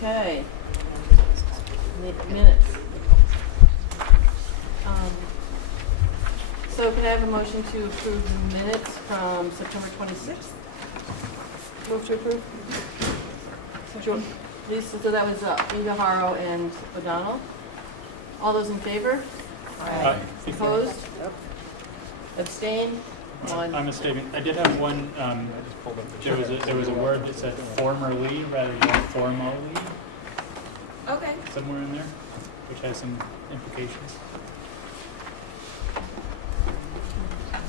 Okay. Minutes. So can I have a motion to approve the minutes from September 26th? Move to approve. Lisa, so that was Ingaharo and O'Donnell. All those in favor? Aye. Opposed? Abstain? One. I'm mistaken. I did have one. There was a word that said formerly rather than formally Okay. somewhere in there, which has some implications.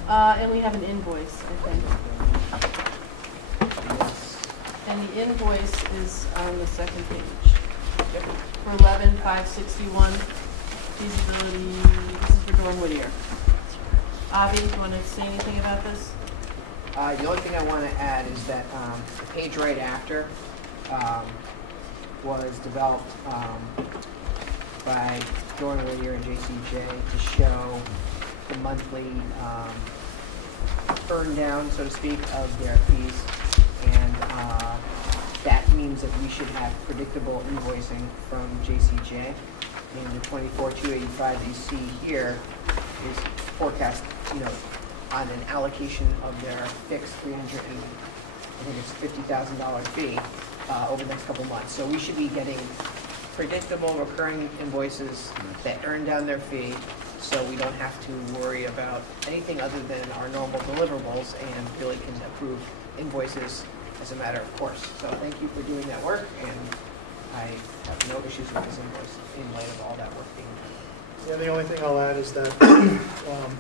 And we have an invoice, I think. And the invoice is on the second page. For 11,561 feasibility, this is for Dawn Whittier. Avi, do you want to say anything about this? The only thing I want to add is that the page right after was developed by Dawn Whittier and JCJ to show the monthly burn down, so to speak, of their fees. And that means that we should have predictable invoicing from JCJ. And the 24,285 that you see here is forecast, on an allocation of their fixed $50,000 fee over the next couple months. So we should be getting predictable recurring invoices that earn down their fee, so we don't have to worry about anything other than our normal deliverables, and Billy can approve invoices as a matter of course. So thank you for doing that work, and I have no issues with this invoice in light of all that work being done. Yeah, the only thing I'll add is that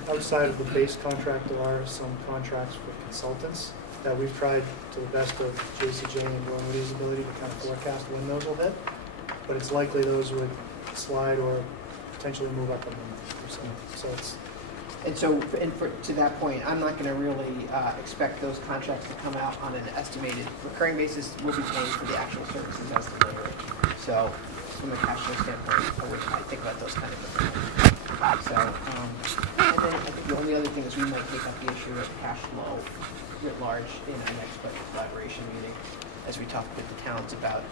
outside of the base contract, there are some contracts for consultants that we've tried to the best of JCJ and Dawn Whittier's ability to kind of forecast when those will hit. But it's likely those would slide or potentially move up a month. So it's. And so, to that point, I'm not going to really expect those contracts to come out on an estimated recurring basis. We'll be paying for the actual services as delivered. So, from a cash flow standpoint, I think about those kind of things. So, and then I think the only other thing is we might take up the issue of cash flow writ large in our next budget collaboration meeting, as we talk with the towns about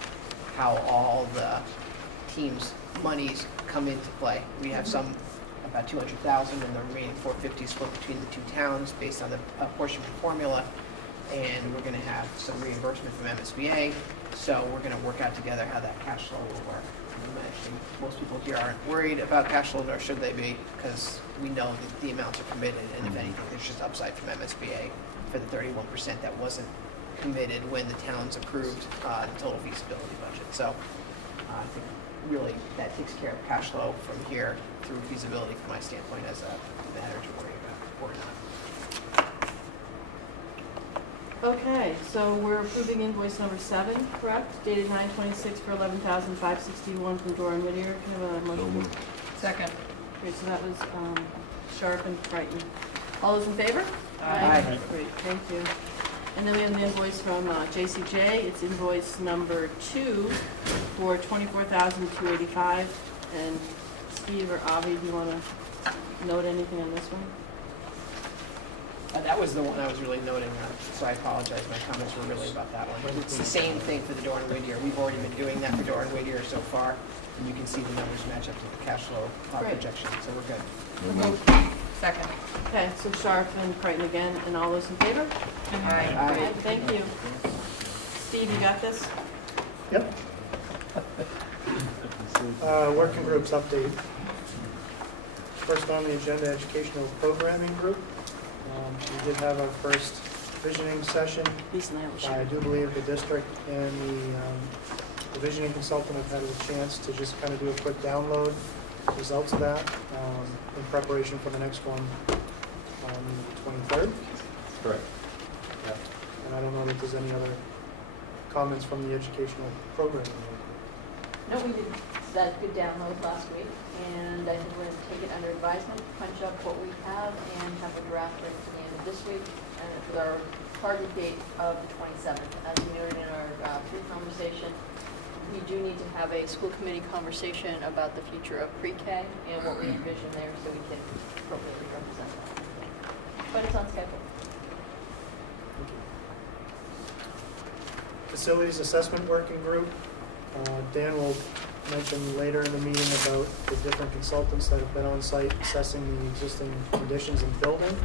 how all the teams' monies come into play. We have some about $200,000, and the remaining $450 split between the two towns based on the portion formula, and we're going to have some reimbursement from MSBA. So we're going to work out together how that cash flow will work. Actually, most people here aren't worried about cash flow, nor should they be, because we know that the amounts are committed, and if anything, there's just upside from MSBA for the 31% that wasn't committed when the towns approved the total feasibility budget. So I think really that takes care of cash flow from here through feasibility from my standpoint as a matter to worry about or not. Okay, so we're approving invoice number 7, correct? Dated 9/26 for 11,561 from Dawn Whittier. Can I have a motion? Second. Okay, so that was Sharp and Crichton. All those in favor? Aye. Great, thank you. And then we have an invoice from JCJ. It's invoice number 2 for $24,285. And Steve or Avi, do you want to note anything on this one? That was the one I was really noting, so I apologize. My comments were really about that one. It's the same thing for the Dawn Whittier. We've already been doing that for Dawn Whittier so far, and you can see the numbers match up to the cash flow projection, so we're good. Second. Okay, so Sharp and Crichton again, and all those in favor? Aye. Great, thank you. Steve, you got this? Yep. Working groups update. First on the agenda, educational programming group. We did have our first visioning session. Lisa and I will I share. do believe the district and the visioning consultant have had a chance to just kind of do a quick download results of that in preparation for the next one on the 23rd. Correct. Yeah. And I don't know if there's any other comments from the educational programming group. No, we did that good download last week, and I think we're going to take it under advisement, punch up what we have, and have a draft ready for the end of this week, and with our target date of the 27th. As we noted in our pre-conversation, we do need to have a school committee conversation about the future of pre-K and what we envision there, so we can appropriately represent that. But it's on schedule. The Facilities Assessment Working Group. Dan will mention later in the meeting about the different consultants that have been on site assessing the existing conditions in the building.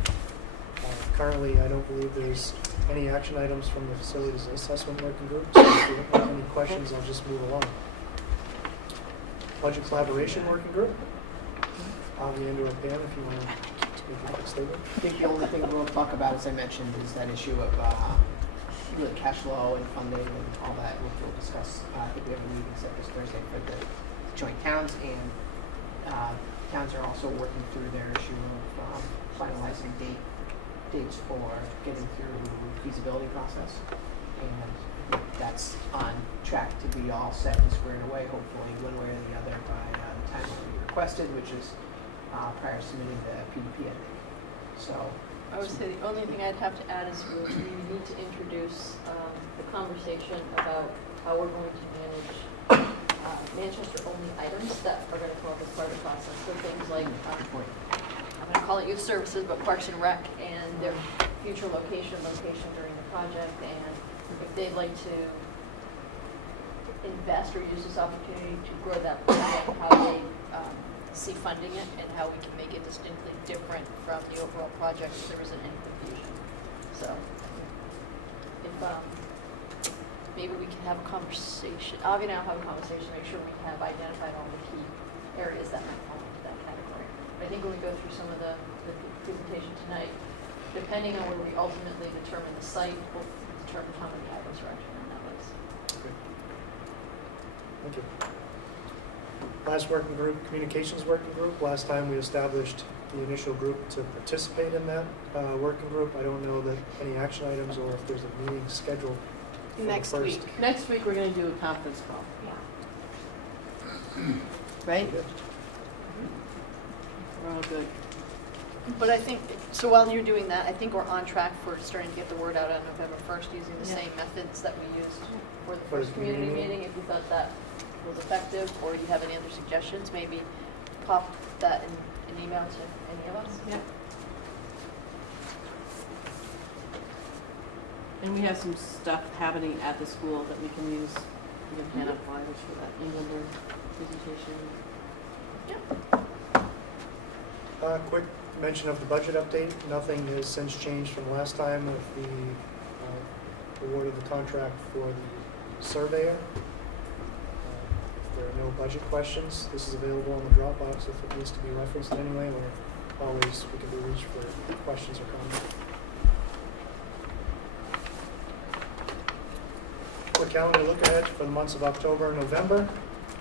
Currently, I don't believe there's any action items from the Facilities Assessment Working Group, so if you don't have any questions, I'll just move along. Budget Collaboration Working Group. Avi and or Pam, if you want to make a quick statement. I think the only thing we'll talk about, as I mentioned, is that issue of really cash flow and funding and all that, which we'll discuss. I think we have a meeting set this Thursday for the joint towns, and towns are also working through their issue of finalizing dates for getting through the feasibility process. And I think that's on track to be all set and squared away, hopefully one way or the other by the time that we requested, which is prior to submitting the PDP, I think. So I would say the only thing I'd have to add is we need to introduce the conversation about how we're going to manage Manchester-only items that are going to come up as part of the process. So things like, good point. I'm going to call it youth services, but Parks and Rec and their future location during the project. And if they'd like to invest or use this opportunity to grow that project, how they see funding it and how we can make it distinctly different from the overall project if there isn't any confusion. So if maybe we can have a conversation, Avi and I will have a conversation, make sure we have identified all the key areas that might fall into that category. But I think when we go through some of the presentation tonight, depending on where we ultimately determine the site, we'll determine how many items are actually on that list. Thank you. Last working group, Communications Working Group. Last time we established the initial group to participate in that working group. I don't know that any action items or if there's a meeting scheduled for the Next first. week. Next week, we're gonna do a conference call, Yeah. right? We're all good. But I think, so while you're doing that, I think we're on track for starting to get the word out on November 1st using the Yeah. same methods that we used for the For the first community community meeting. If you thought that was effective, or you have any other suggestions, maybe pop that in an email to any of us. Yeah. And we have some stuff happening at the school that we can use, we can hand out flyers for that Englander presentation. Quick mention of the budget update. Nothing has since changed from last time with the award of the contract for the surveyor. If there are no budget questions, this is available on the Dropbox if it needs to be referenced in any way, or always we can be reached for questions or comments. Quick calendar look ahead for the months of October and November.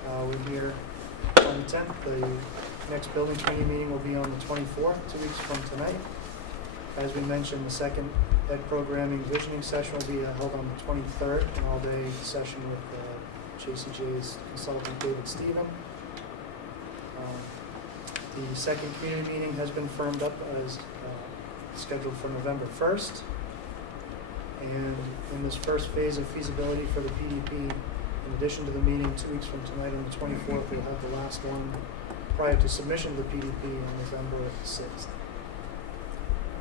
We're here on the 10th. The next building committee meeting will be on the 24th, 2 weeks from tonight. As we mentioned, the second ed programming visioning session will be held on the 23rd, an all-day session with JCJ's consultant David Stephen. The second community meeting has been firmed up as scheduled for November 1st. And in this first phase of feasibility for the PDP, in addition to the meeting 2 weeks from tonight on the 24th, we'll have the last one prior to submission of the PDP on November 6th.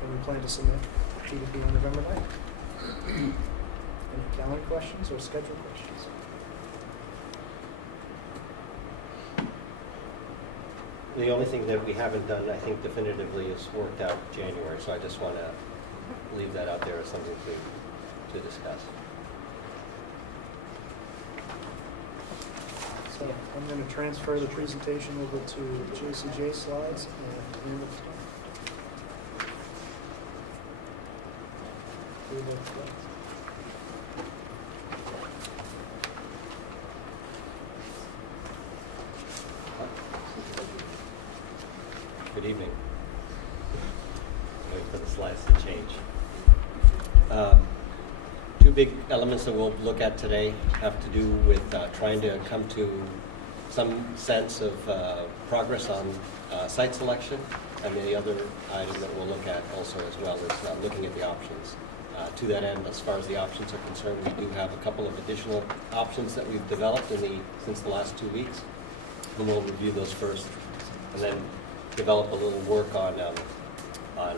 And we plan to submit PDP on November 9th. Any calendar questions or schedule questions? The only thing that we haven't done, I think definitively, is worked out January, so I just want to leave that out there as something to discuss. So I'm going to transfer the presentation over to JCJ slides and hand it to Good evening. Wait for the slides to change. Two big elements that we'll look at today have to do with trying to come to some sense of progress on site selection, and the other item that we'll look at also as well is looking at the options. To that end, as far as the options are concerned, we do have a couple of additional options that we've developed since the last 2 weeks, and we'll review those first, and then develop a little work on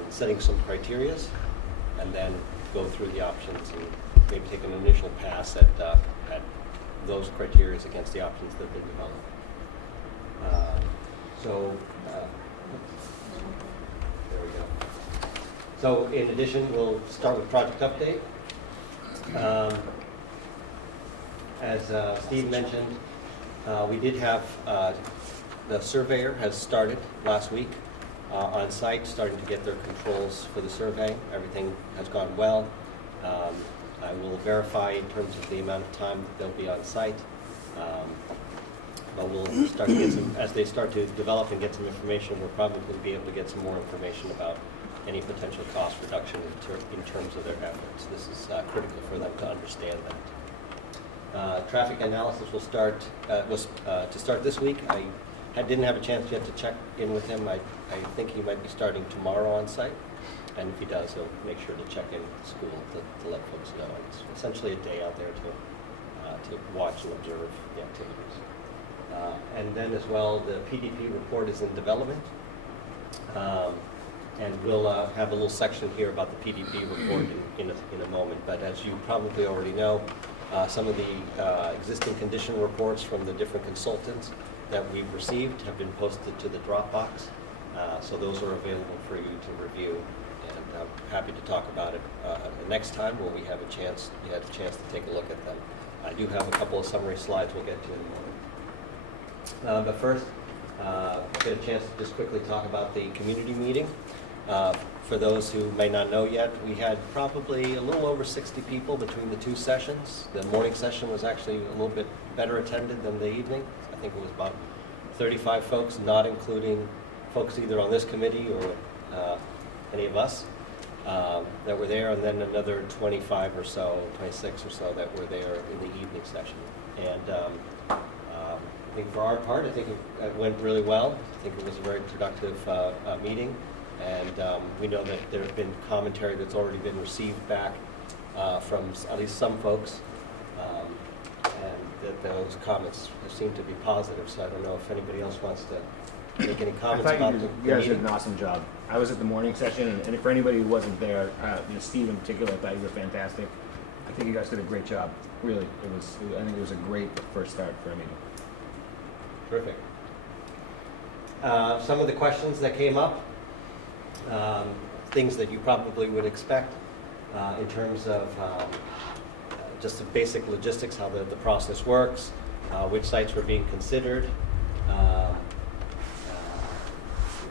setting some criterias, and then go through the options and maybe take an initial pass at those criteria against the options that have been developed. There we go. So in addition, we'll start with project update. As Steve mentioned, we did have, the surveyor has started last week on site, starting to get their controls for the survey. Everything has gone well. I will verify in terms of the amount of time that they'll be on site. But we'll start to get some, as they start to develop and get some information, we'll probably be able to get some more information about any potential cost reduction in terms of their efforts. This is critical for them to understand that. Traffic analysis will start, to start this week. I didn't have a chance yet to check in with him. I think he might be starting tomorrow on site. And if he does, he'll make sure to check in with the school to let folks know. It's essentially a day out there to watch and observe the activities. And then as well, the Pdp report is in development. And we'll have a little section here about the Pdp report in a moment. But as you probably already know, some of the existing condition reports from the different consultants that we've received have been posted to the Dropbox. So those are available for you to review. And I'm happy to talk about it the next time when we have a chance, you had a chance to take a look at them. I do have a couple of summary slides we'll get to in a moment. But first, I'll get a chance to just quickly talk about the community meeting. For those who may not know yet, we had probably a little over 60 people between the two sessions. The morning session was actually a little bit better attended than the evening. I think it was about 35 folks, not including folks either on this committee or any of us that were there, and then another 25 or so, 26 or so that were there in the evening session. And I think for our part, I think it went really well. I think it was a very productive meeting. And we know that there has been commentary that's already been received back from at least some folks, and that those comments seem to be positive. So I don't know if anybody else wants to make any comments about the you guys did meeting. an awesome job. I was at the morning session, and for anybody who wasn't there, Steve in particular, I thought you were fantastic. I think you guys did a great job. Really, I think it was a great first start for a meeting. Terrific. Some of the questions that came up, things that you probably would expect in terms of just the basic logistics, how the process works, which sites were being considered,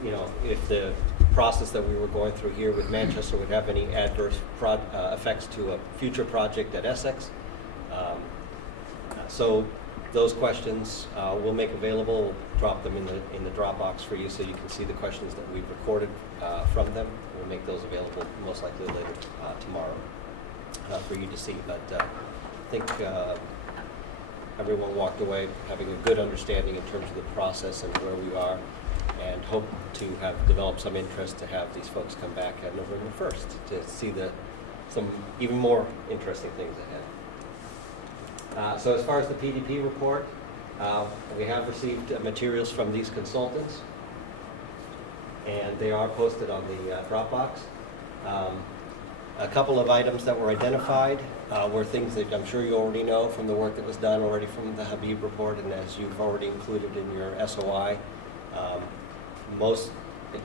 you know, if the process that we were going through here with Manchester would have any adverse effects to a future project at Essex. So those questions we'll make available. We'll drop them in the Dropbox for you so you can see the questions that we've recorded from them. We'll make those available most likely later tomorrow for you to see. But I think everyone walked away having a good understanding in terms of the process and where we are, and hope to have developed some interest to have these folks come back on November 1st to see some even more interesting things ahead. So as far as the Pdp report, we have received materials from these consultants, and they are posted on the Dropbox. A couple of items that were identified were things that I'm sure you already know from the work that was done already from the Habib report, and as you've already included in your SOI.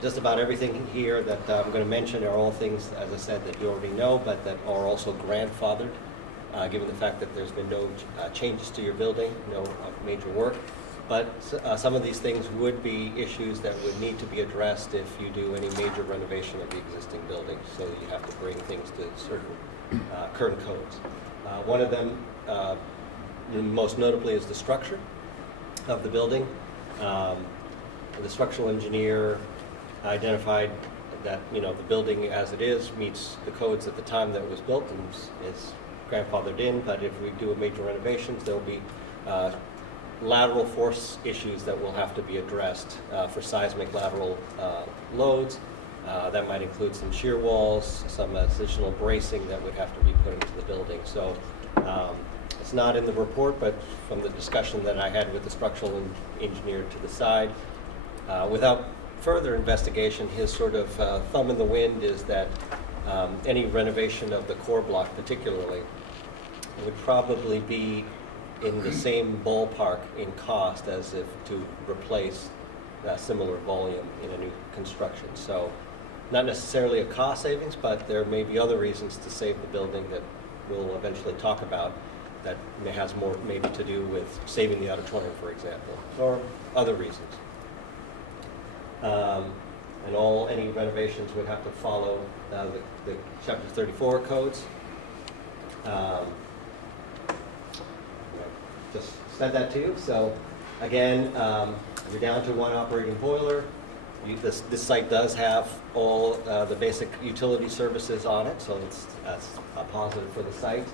Just about everything here that I'm going to mention are all things, as I said, that you already know, but that are also grandfathered, given the fact that there's been no changes to your building, no major work. But some of these things would be issues that would need to be addressed if you do any major renovation of the existing building, so you have to bring things to certain current codes. One of them, most notably, is the structure of the building. The structural engineer identified that the building as it is meets the codes at the time that it was built and is grandfathered in, but if we do a major renovations, there will be lateral force issues that will have to be addressed for seismic lateral loads. That might include some shear walls, some additional bracing that would have to be put into the building. So it's not in the report, but from the discussion that I had with the structural engineer to the side, without further investigation, his sort of thumb in the wind is that any renovation of the core block particularly would probably be in the same ballpark in cost as if to replace a similar volume in a new construction. So not necessarily a cost savings, but there may be other reasons to save the building that we'll eventually talk about that has more maybe to do with saving the auditorium, for example, or other reasons. And any renovations would have to follow the Chapter 34 codes. Just said that to you. So again, you're down to one operating boiler. This site does have all the basic utility services on it, so that's a positive for the site.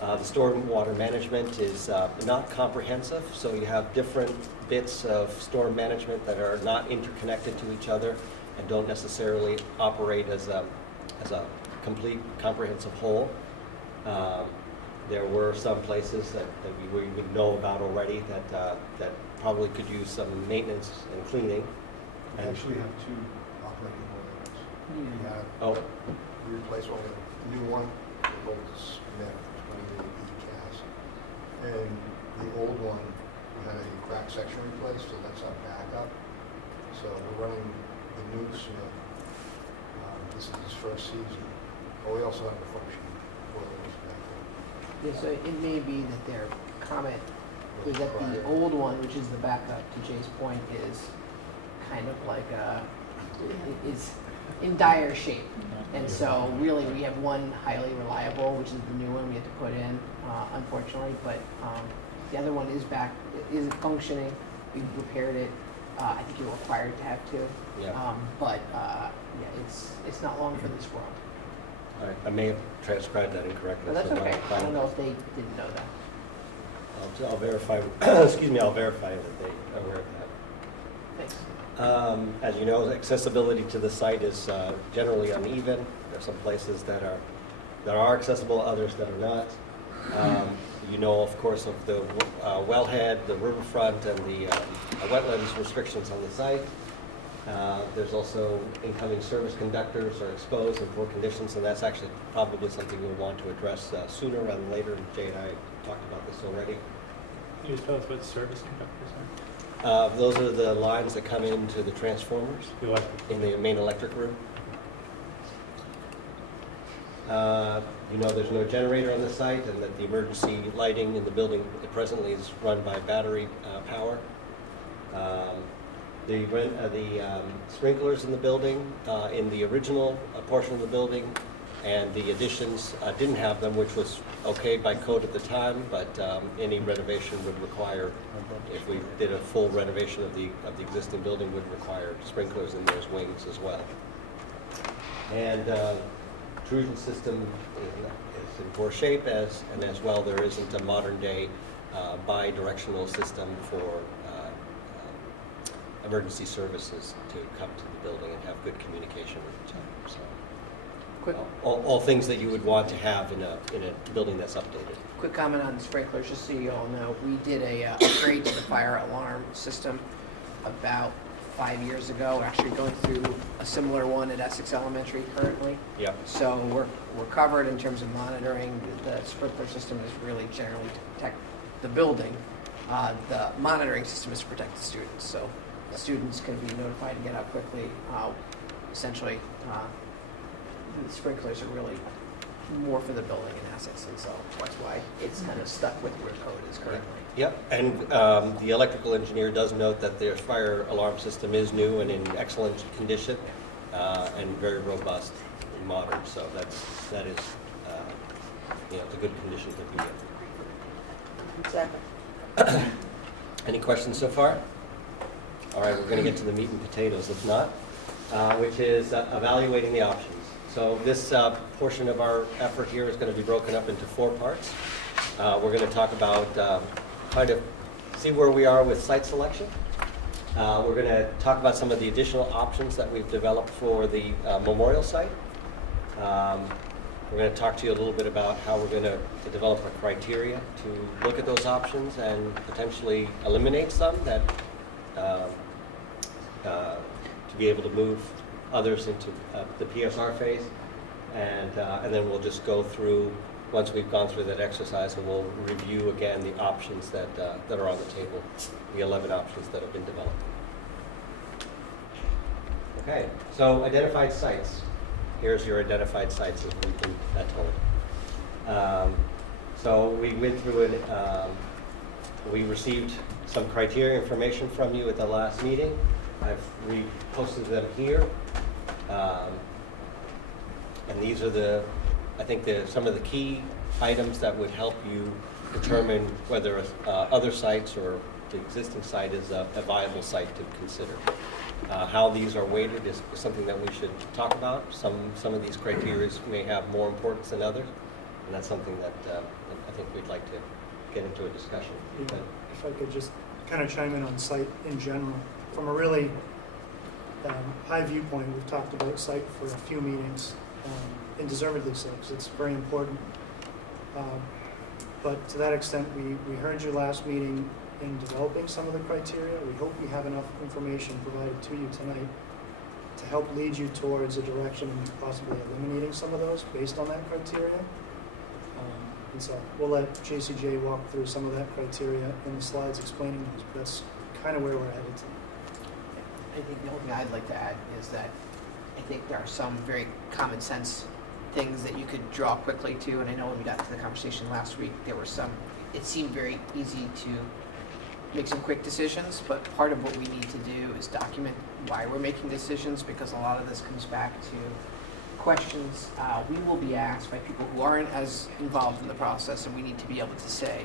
The stormwater management is not comprehensive, so you have different bits of storm management that are not interconnected to each other and don't necessarily operate as a complete comprehensive whole. There were some places that we would know about already that probably could use some maintenance and cleaning. We actually have two operating boilers. We have, Oh, we replaced one with a new one, the old Smith 28 gas. And the old one, we had a crack section replaced, so that's our backup. So we're running the new Smith. This is his first season. But we also have the functioning boilers back there. Yeah, so it may be that their comment was that the old one, which is the backup, to Jay's point, is kind of like is in dire shape. And so really we have one highly reliable, which is the new one we had to put in, unfortunately, but the other one is back, is functioning. We repaired it. I think you're required to have two. yeah. But yeah, it's not long for this world. All right. I may have transcribed that incorrectly. But that's so okay. my- I don't know if they didn't know that. I'll verify. Excuse me. I'll verify that they are aware of that. Thanks. As you know, accessibility to the site is generally uneven. There are some places that are accessible, others that are not. You know, of course, of the wellhead, the riverfront, and the wetlands restrictions on the site. There's also incoming service conductors are exposed in poor conditions, and that's actually probably something we'll want to address sooner rather than later. Jay and I talked about this already. Can you just tell us what service conductors are? Those are the lines that come into the transformers The electric. in the main electric room. You know there's no generator on the site and that the emergency lighting in the building presently is run by battery power. The sprinklers in the building, in the original portion of the building, and the additions didn't have them, which was okay by code at the time, but any renovation would require, if we did a full renovation of the existing building, would require sprinklers in those wings as well. And intrusion system is in poor shape, and as well there isn't a modern day bi-directional system for emergency services to come to the building and have good communication with each other. So, Quick, all things that you would want to have in a building that's updated. quick comment on the sprinklers, just so you all know. We did a upgrade to the fire alarm system about 5 years ago. We're actually going through a similar one at Essex Elementary currently. Yep. So we're covered in terms of monitoring. The sprinkler system is really generally to protect the building. The monitoring system is to protect the students. So the students can be notified and get out quickly. Essentially, the sprinklers are really more for the building in Essex, and so that's why it's kind of stuck with where code is currently. Yep, and the electrical engineer does note that their fire alarm system is new and in excellent condition and very robust and modern. So that is it's a good condition to be in. Second. Any questions so far? All right, we're going to get to the meat and potatoes, if not, which is evaluating the options. So this portion of our effort here is going to be broken up into 4 parts. We're going to talk about kind of see where we are with site selection. We're going to talk about some of the additional options that we've developed for the memorial site. We're going to talk to you a little bit about how we're going to develop a criteria to look at those options and potentially eliminate some that to be able to move others into the PSR phase, and then we'll just go through once we've gone through that exercise, and we'll review again the options that are on the table, the 11 options that have been developed. Okay, so identified sites. Here's your identified sites as we've been told. So we went through it. We received some criteria information from you at the last meeting. I've reposted them here. And these are I think some of the key items that would help you determine whether other sites or the existing site is a viable site to consider. How these are weighted is something that we should talk about. Some of these criteria may have more importance than others, and that's something that I think we'd like to get into a discussion. Yeah, if I could just kind of chime in on site in general. From a really high viewpoint, we've talked about site for a few meetings, and deservedly so, because it's very important. But to that extent, we heard you last meeting in developing some of the criteria. We hope we have enough information provided to you tonight to help lead you towards a direction of possibly eliminating some of those based on that criteria. And so we'll let JCJ walk through some of that criteria in the slides explaining those, but that's kind of where we're headed tonight. I think the only thing I'd like to add is that I think there are some very common sense things that you could draw quickly to, and I know when we got to the conversation last week, there were some, it seemed very easy to make some quick decisions, but part of what we need to do is document why we're making decisions, because a lot of this comes back to questions we will be asked by people who aren't as involved in the process, and we need to be able to say,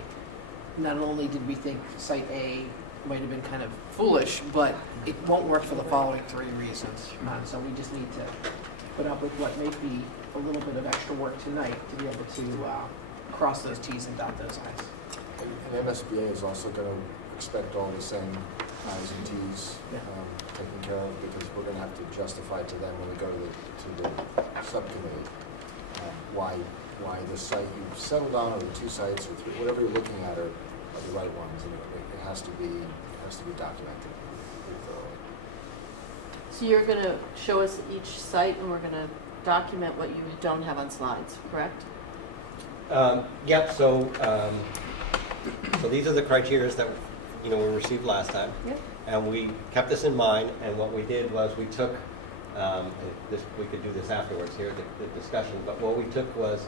not only did we think site A might have been kind of foolish, but it won't work for the following 3 reasons. So we just need to put up with what may be a little bit of extra work tonight to be able to cross those T's and dot those I's. And MSBA is also going to expect all the same I's and T's taken care of, because we're going to have to justify to them when we go to the subcommittee why the site you've settled on, or the 2 sites, or 3, whatever you're looking at are the right ones, and it has to be documented pretty thoroughly. So you're going to show us each site, and we're going to document what you don't have on slides, correct? Yep. So these are the criteria that we received last time, Yep. and we kept this in mind. And what we did was we took we could do this afterwards here, the discussion. But what we took was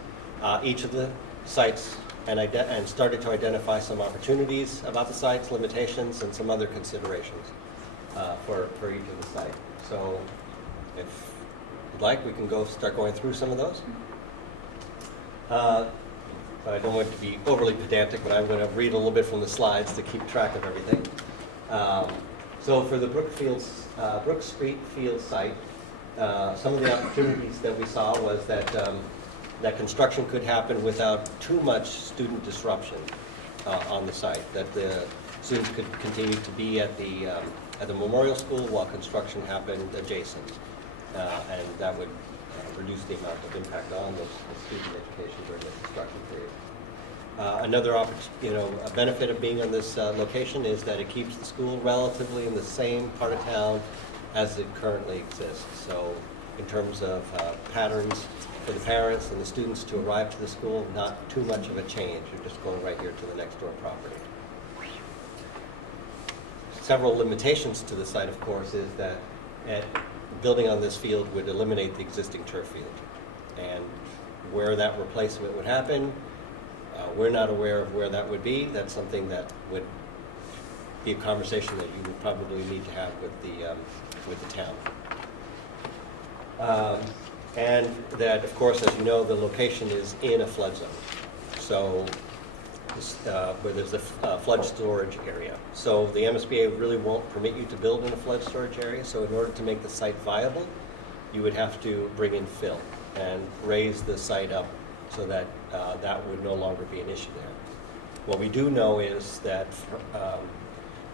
each of the sites and started to identify some opportunities about the sites, limitations, and some other considerations for each of the sites. So if you'd like, we can start going through some of those. But I don't want to be overly pedantic, but I'm going to read a little bit from the slides to keep track of everything. So for the Brook Street Field site, some of the opportunities that we saw was that that construction could happen without too much student disruption on the site, that the students could continue to be at the memorial school while construction happened adjacent, and that would reduce the amount of impact on the student education during the construction period. Another a benefit of being on this location is that it keeps the school relatively in the same part of town as it currently exists. So in terms of patterns for the parents and the students to arrive to the school, not too much of a change. You're just going right here to the next door property. Several limitations to the site, of course, is that building on this field would eliminate the existing turf field. And where that replacement would happen, we're not aware of where that would be. That's something that would be a conversation that you would probably need to have with the town. And that, of course, as you know, the location is in a flood zone. So where there's a flood storage area. So the MSBA really won't permit you to build in a flood storage area. So in order to make the site viable, you would have to bring in fill and raise the site up so that that would no longer be an issue there. What we do know is that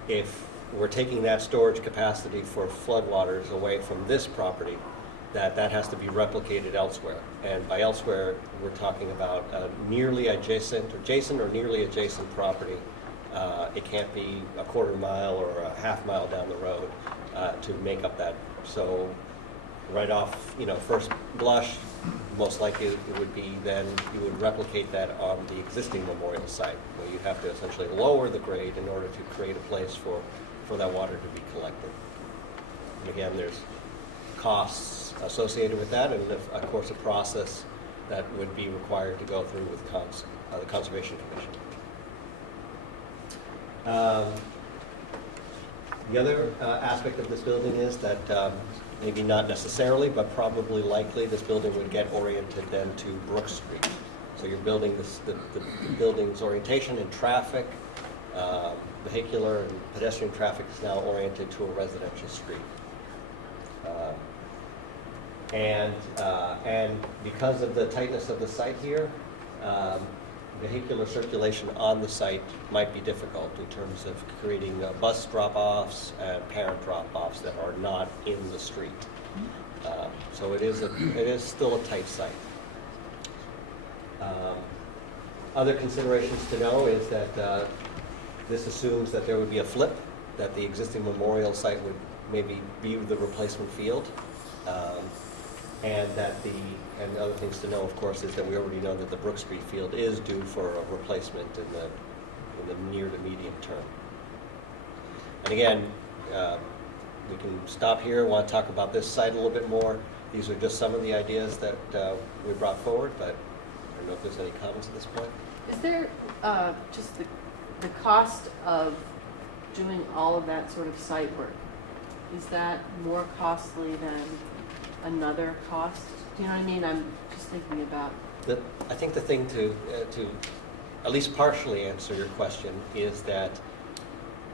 if we're taking that storage capacity for floodwaters away from this property, that has to be replicated elsewhere. And by elsewhere, we're talking about nearly adjacent or nearly adjacent property. It can't be a quarter mile or a half mile down the road to make up that. So right off, first blush, most likely it would be then you would replicate that on the existing memorial site, where you'd have to essentially lower the grade in order to create a place for that water to be collected. And again, there's costs associated with that, and of course a process that would be required to go through with the Conservation Commission. The other aspect of this building is that maybe not necessarily, but probably likely, this building would get oriented then to Brook Street. So you're building the building's orientation and traffic, vehicular and pedestrian traffic is now oriented to a residential street. And because of the tightness of the site here, vehicular circulation on the site might be difficult in terms of creating bus drop-offs and parent drop-offs that are not in the street. So it is still a tight site. Other considerations to know is that this assumes that there would be a flip, that the existing memorial site would maybe be the replacement field. And other things to know, of course, is that we already know that the Brook Street field is due for a replacement in the near to medium term. And again, we can stop here, want to talk about this site a little bit more. These are just some of the ideas that we brought forward, but I don't know if there's any comments at this point. Is there just the cost of doing all of that sort of site work? Is that more costly than another cost? Do you know what I mean? I'm just thinking about. I think the thing to at least partially answer your question is that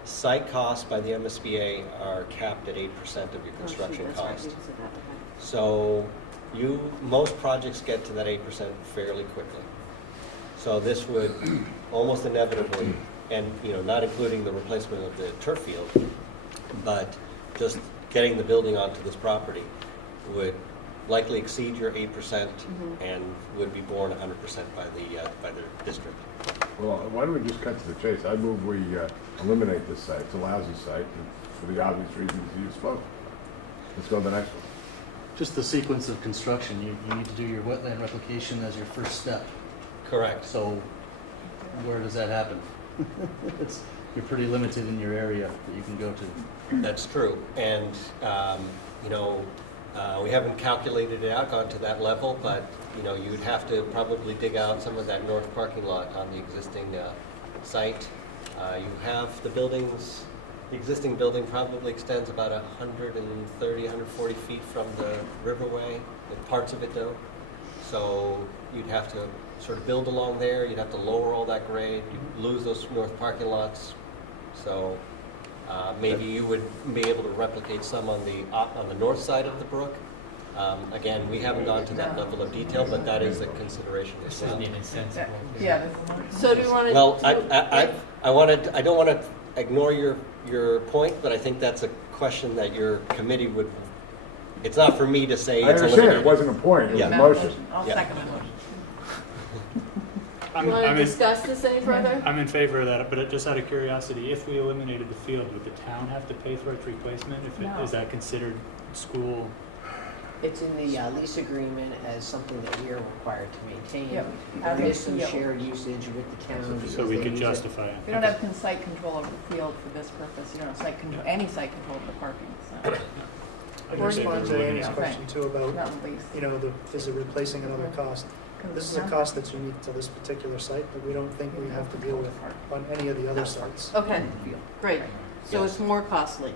site costs by the MSBA are capped at 8% of your construction that's right, cost. you said that, okay. So most projects get to that 8% fairly quickly. So this would almost inevitably, and not including the replacement of the turf field, but just getting the building onto this property would likely exceed your 8% and would be borne 100% by the district. Well, why don't we just cut to the chase? I move we eliminate this site. It's a lousy site for the obvious reasons you spoke. Let's go to the next one. Just the sequence of construction, you need to do your wetland replication as your first step. Correct. So where does that happen? You're pretty limited in your area that you can go to. That's true. And, we haven't calculated it out, gone to that level, but, you'd have to probably dig out some of that north parking lot on the existing site. You have the existing building probably extends about 130, 140 feet from the riverway, and parts of it do. So you'd have to sort of build along there, you'd have to lower all that grade, you'd lose those north parking lots. So maybe you would be able to replicate some on the north side of the brook. Again, we haven't gone to that level of detail, but that is a consideration as well. Yeah. So do you want to? Well, I don't want to ignore your point, but I think that's a question that your committee would. It's not for me to say. I It's understand. eliminated. It wasn't a point. It was a motion. I'll Yeah. second the motion. Do you want to discuss this any further? I'm in favor of that, but just out of curiosity, if we eliminated the field, would the town have to pay for its replacement? Is that considered school? It's in the lease agreement as something that we are required to maintain. Yep. There is some shared usage with the town. because So we they could use it. justify it. We don't have site control over the field for this purpose. You don't have any site control over the parking. So I can Or you respond would to eliminate Annie's it. question too about, not least. is it replacing another cost? This is a cost that's unique to this particular site that we don't think we have to deal with on any of the other sites. Okay, great. So Yes. it's more costly.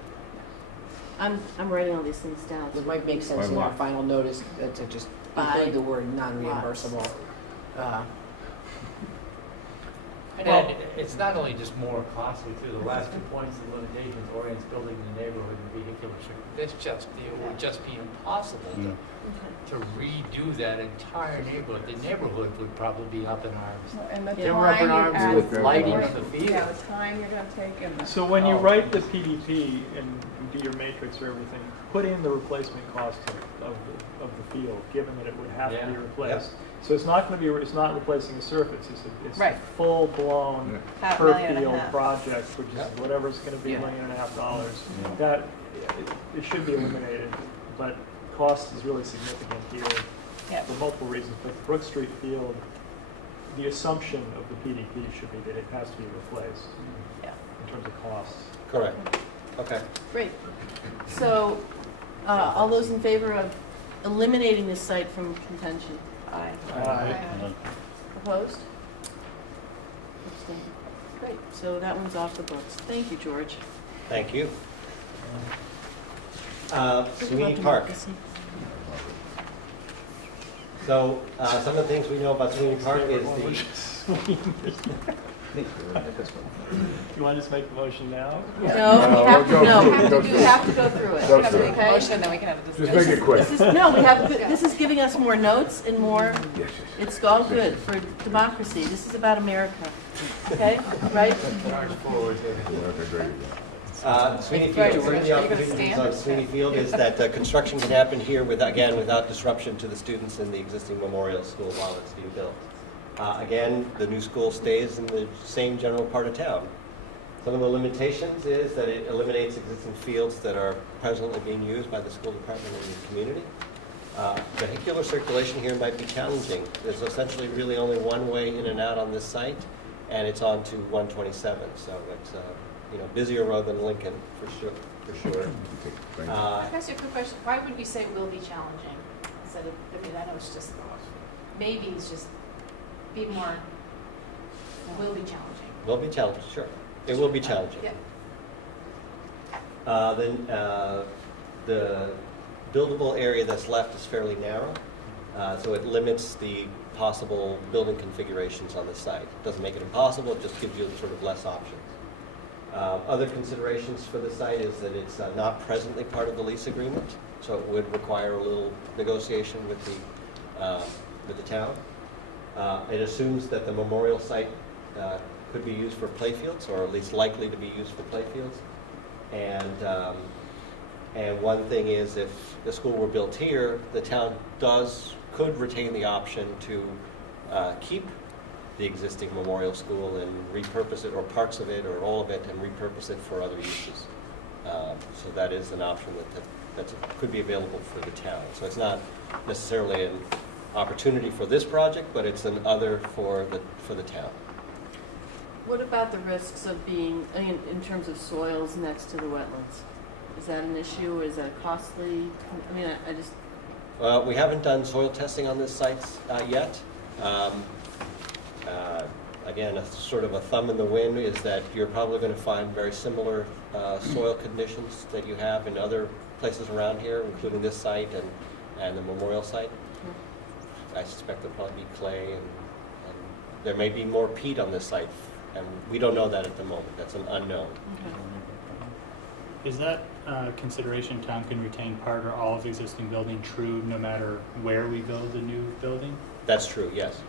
I'm writing all these things down. It might make sense in our final notice to just By include the word non-reimbursable. And it's not only just more costly too, the last 2 points of limitations orients building in the neighborhood and vehicular circulation. It would just be impossible to redo that entire neighborhood. The neighborhood would probably be up in arms. And the They were up in time arms with you add- lighting of the field. Yeah, the time you're gonna take and the. So when you write the PDP and do your matrix or everything, put in the replacement cost of the field, given that it would have to be Yeah. replaced. So it's not going to be, it's not replacing a surface, it's Right. a full-blown $500,000 turf and a field half. project, which is whatever it's going to be, Yeah. $1.5 million. That, it should be eliminated, but cost is really significant here. Yeah. for multiple reasons, but Brook Street Field, the assumption of the PDP should be that it has to be replaced Yeah. in terms of costs. Correct. Okay. Great. So, all those in favor of eliminating this site from contention? Aye. Opposed? Abstained. Great, so that one's off the books. Thank you, George. Thank you. Talk Sweeney about Park. democracy. So, some of the things we know about Sweeney Park is You want to just make the motion now? No, we have to, go no, through it, we have to go through it. Go Have to through make it. a Okay. motion, then we can have a Just discussion. make it quick. This is, no, we have, this is giving us more notes and more, Yes, yes, yes. it's all good for democracy. This is about America, okay? Right? Okay, great. Sweeney Right, Field. One of the George, are you gonna opportunities stand? on Sweeney Field is that construction can happen here without disruption to the students in the existing memorial school while it's being built. Again, the new school stays in the same general part of town. Some of the limitations is that it eliminates existing fields that are presently being used by the school department and the community. Vehicular circulation here might be challenging. There's essentially really only one way in and out on this site, and it's on to 127, so it's busier road than Lincoln, for sure. Thank you. Can I ask you a quick question? Why would you say will be challenging instead of, I mean, I know it's just, maybe it's just be more, will be challenging. Will be challenging, sure. It will be challenging. Yeah. Then the buildable area that's left is fairly narrow, so it limits the possible building configurations on the site. Doesn't make it impossible, it just gives you sort of less options. Other considerations for the site is that it's not presently part of the lease agreement, so it would require a little negotiation with the town. It assumes that the memorial site could be used for playfields, or at least likely to be used for playfields. And one thing is, if the school were built here, the town could retain the option to keep the existing memorial school and repurpose it, or parts of it, or all of it, and repurpose it for other uses. So that is an option that could be available for the town. So it's not necessarily an opportunity for this project, but it's an other for the town. What about the risks of being, in terms of soils next to the wetlands? Is that an issue, or is that costly? I mean, I just, We haven't done soil testing on this site yet. Again, a sort of a thumb in the wind is that you're probably going to find very similar soil conditions that you have in other places around here, including this site and the memorial site. I suspect there'll probably be clay, and there may be more peat on this site, and we don't know that at the moment. That's an unknown. Is that consideration town can retain part or all of the existing building true no matter where we build the new building? That's true, yes.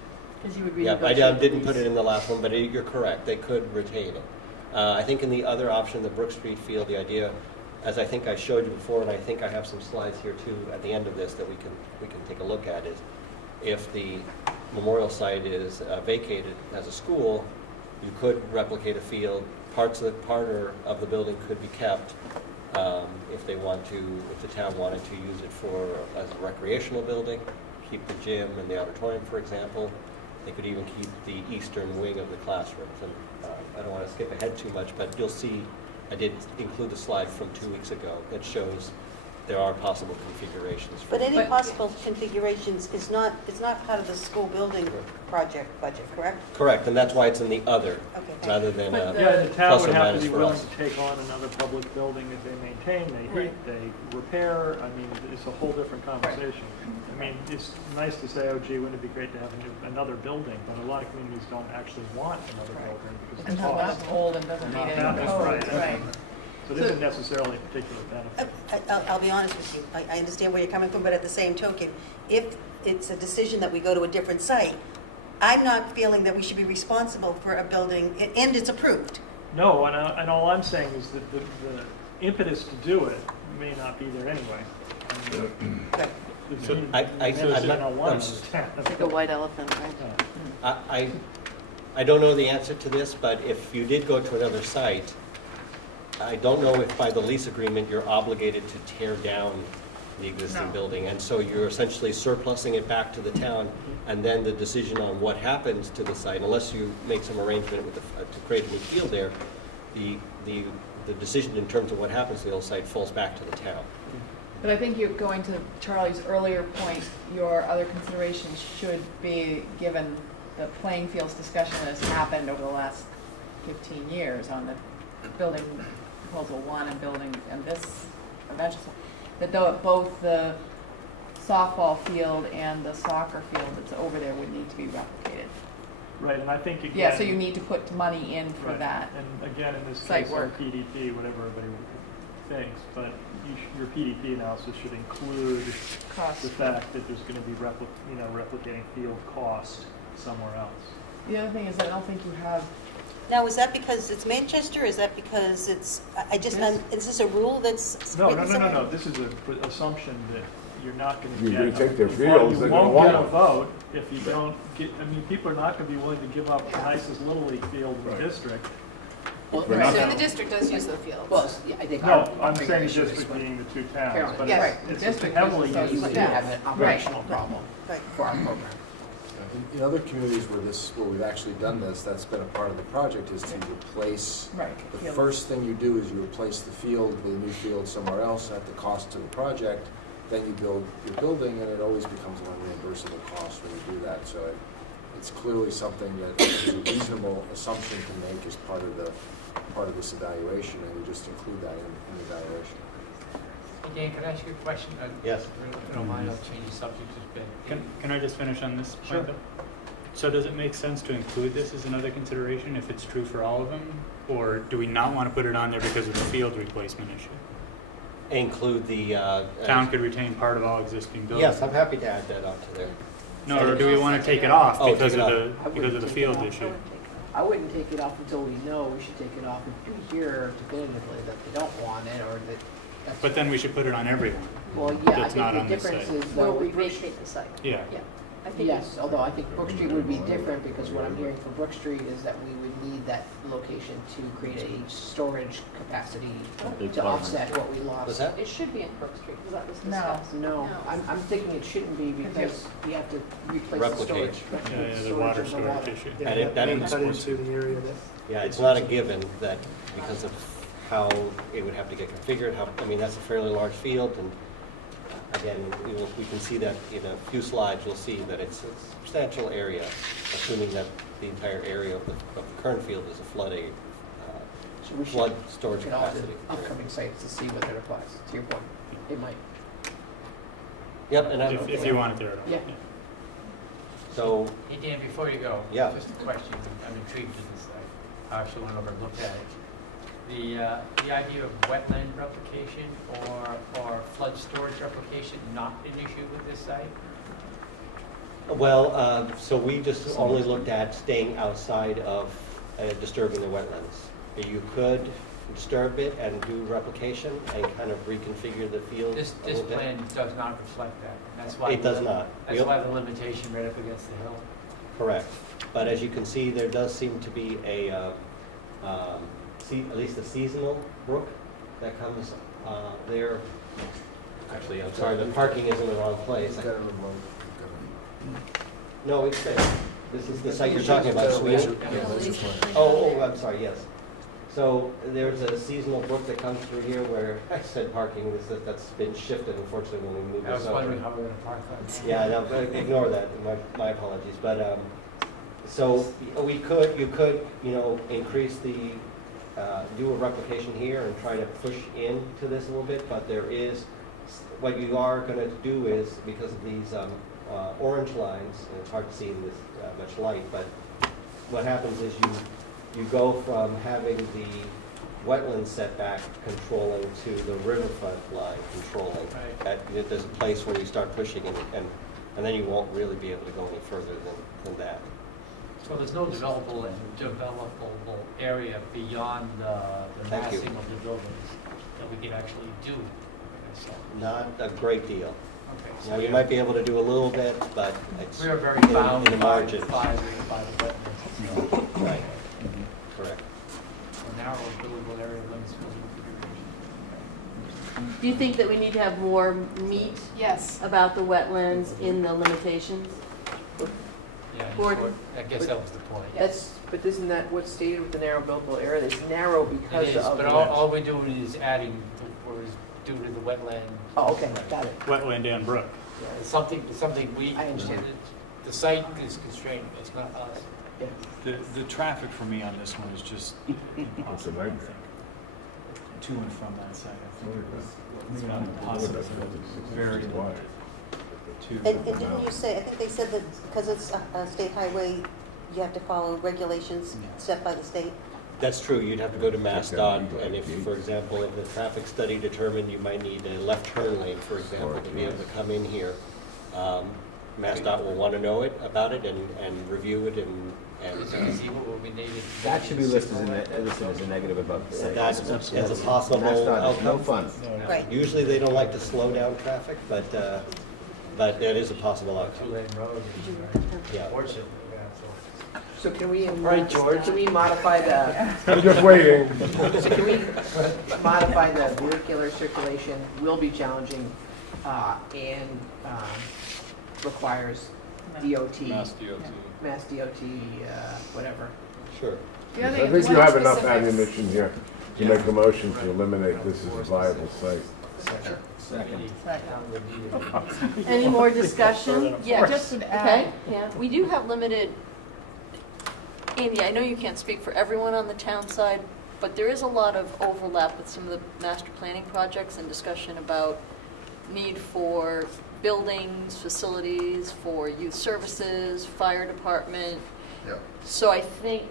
because you would Yeah, renegotiate I the didn't put lease. it in the last one, but you're correct. They could retain it. I think in the other option, the Brook Street Field, the idea, as I think I showed you before, and I think I have some slides here too at the end of this that we can take a look at, is if the memorial site is vacated as a school, you could replicate a field. Part of the building could be kept if the town wanted to use it as a recreational building, keep the gym and the auditorium, for example. They could even keep the eastern wing of the classrooms. And I don't want to skip ahead too much, but you'll see, I did include the slide from 2 weeks ago that shows there are possible configurations. But any possible configurations is not part of the school building project budget, correct? Correct, and that's why it's in the other, Okay. rather than But the- Yeah, the town plus would or have to minus be for willing us. to take on another public building that they maintain, they heat, Right. they repair. I mean, it's a whole different conversation. I mean, it's nice to say, oh gee, wouldn't it be great to have another building, but a lot of communities don't actually want another building because of It's the not cost. old and doesn't Not need that any much, code, right. So it isn't necessarily a particular benefit. I'll be honest with you, I understand where you're coming from, but at the same token, if it's a decision that we go to a different site, I'm not feeling that we should be responsible for a building, and it's approved. No, and all I'm saying is that the impetus to do it may not be there anyway. I mean, Right. the So community- I- the community I'm don't want I'm- another town. It's like a white elephant, right? I don't know the answer to this, but if you did go to another site, I don't know if by the lease agreement you're obligated to tear down the existing No. building. And so you're essentially surplusing it back to the town, and then the decision on what happens to the site, unless you make some arrangement with to create a new field there, the decision in terms of what happens to the old site falls back to the town. But I think you're going to Charlie's earlier point, your other considerations should be, given the playing fields discussion that has happened over the last 15 years on the building proposal 1 and building, and this eventually, that both the softball field and the soccer field that's over there would need to be replicated. Right, and I think again. Yeah, so you need to put money in for Right. that. And again, in this Site case, our work. PDP, whatever everybody thinks, but your PDP analysis should include Cost. the fact that there's gonna be replicating field cost somewhere else. The other thing is, I don't think you have, Now, is that because it's Manchester? Is that because it's, is this a rule that's No, written somewhere? no, this is an assumption that you're not gonna You're get. gonna take their well, fields, they're gonna You won't get a want vote if you don't get, I mean, people are not gonna be willing to give up the nicest Little League field in the district. Well, We're not- so the district does use the field. Well, yeah, I think. No, our I'm saying configuration is district what- being the two towns, Carolyn, but yes, it's the district heavily uses those used. We like do that. have an operational problem Right. for our program. In other communities where we've actually done this, that's been a part of the project, is to replace, right. the field. first thing you do is you replace the field with a new field somewhere else at the cost to the project, then you build your building, and it always becomes an unreimbursable cost when you do that. So it's clearly something that is a reasonable assumption to make as part of this evaluation, and we just include that in the evaluation. Hey, Dan, can I ask you a question? Yes. I don't mind, I'll change the subject just a bit. Can I just finish on this Sure. point though? So does it make sense to include this as another consideration if it's true for all of them? Or do we not want to put it on there because of the field replacement issue? Include the. Town could retain part of all existing buildings. Yes, I'm happy to add that onto there. No, or do we want to take it off Oh, because take of it the, because of the field issue? I wouldn't take it off until we know we should take it off if we hear definitively that they don't want it or that. that's- But then we should put it on everyone. Well, yeah, I that's not think on the this difference site. is Where though. we with Brook Street- vacate the site. Yeah. Yeah, I think. Yes, although I think Brook Street would be different because what I'm hearing from Brook Street is that we would need that location to create a storage capacity to offset what we lost. Was that? It should be in Brook Street, because that was No. discussed. No, I'm thinking it shouldn't be because we have to replace the Replicate. storage. Yeah, the water storage issue. Yeah, And it- that cut includes- into the area that. Yeah, it's not a given that because of how it would have to get configured, I mean, that's a fairly large field, and again, we can see that in a few slides, you'll see that it's a substantial area, assuming that the entire area of the current field is a flooding, So we should flood storage look at all the capacity. upcoming sites to see what that applies, to your point. It might. Yep, and If you want it there. Yeah. so, Hey, Dan, before you go. Yeah. Just a question, I'm intrigued with this site. I actually went over and looked at it. The idea of wetland replication or flood storage replication not an issue with this site? well, so we just only looked at staying outside of disturbing the wetlands. You could disturb it and do replication and kind of reconfigure the field This a little bit. plan does not reflect that. That's why. It does not. That's why the limitation right up against the hill. Correct. But as you can see, there does seem to be at least a seasonal brook that comes there. Actually, I'm sorry, the parking is in the wrong place. You've got a remote, No, it's there. This is the site you're talking about, Yeah, Sweeney? laser plan. Oh, I'm sorry, yes. So there's a seasonal brook that comes through here where I said parking, that's been shifted unfortunately when we moved I was this over. wondering how we're gonna park that. Yeah, no, but ignore that, my apologies, but, so you could, increase do a replication here and try to push into this a little bit, but what you are gonna do is, because of these, orange lines, and it's hard to see in this, much light, but what happens is you go from having the wetland setback controlling to the riverfront line controlling. Right. There's a place where you start pushing and then you won't really be able to go any further than that. So there's no developable area beyond the Thank you. massing of the buildings that we can actually do. So, Not a great deal. okay, Now, so you might be able to do a little bit, but it's we are very in bound the by margins. by the wetlands. Right, correct. So narrow buildable area limits physical configuration. Do you think that we need to have more meat Yes. about the wetlands in the limitations? Yeah, Gordon? I guess that was the point. But isn't that what's stated with the narrow buildable area? It's narrow because It is, of but the. all we're doing is adding, or is due to the wetland. Oh, okay, got it. Wetland and brook. It's something we, I understand. the site is constrained, it's not us. The traffic for me on this one is just impossible, I think. To and from that site, I think it's not impossible, very limited. And didn't you say, I think they said that because it's a state highway, you have to follow regulations set by the state? That's true, you'd have to go to MassDOT, and if, for example, if the traffic study determined you might need a left turn lane, for example, to be able to come in here, MassDOT will want to know about it and review it and. See what we needed. That should be listed as a negative above the site. That's as a possible MassDOT is no outcome. fun. Right. Usually they don't like to slow down traffic, but that is a possible outcome. Two-lane road, Yeah. fortunately, So can we, Right, George. can we modify the, I'm just waiting. so can we modify the vehicular circulation will be challenging, and, requires DOT, Mass DOT. Mass DOT, whatever. Sure. The other I thing, think you one have enough specifics- ammunition here to make a motion to eliminate this as a viable site. Second. Any more discussion? Yeah, just to Okay, add, yeah. We do have limited, Andy, I know you can't speak for everyone on the town side, but there is a lot of overlap with some of the master planning projects and discussion about need for buildings, facilities, for youth services, fire department. Yep. So I think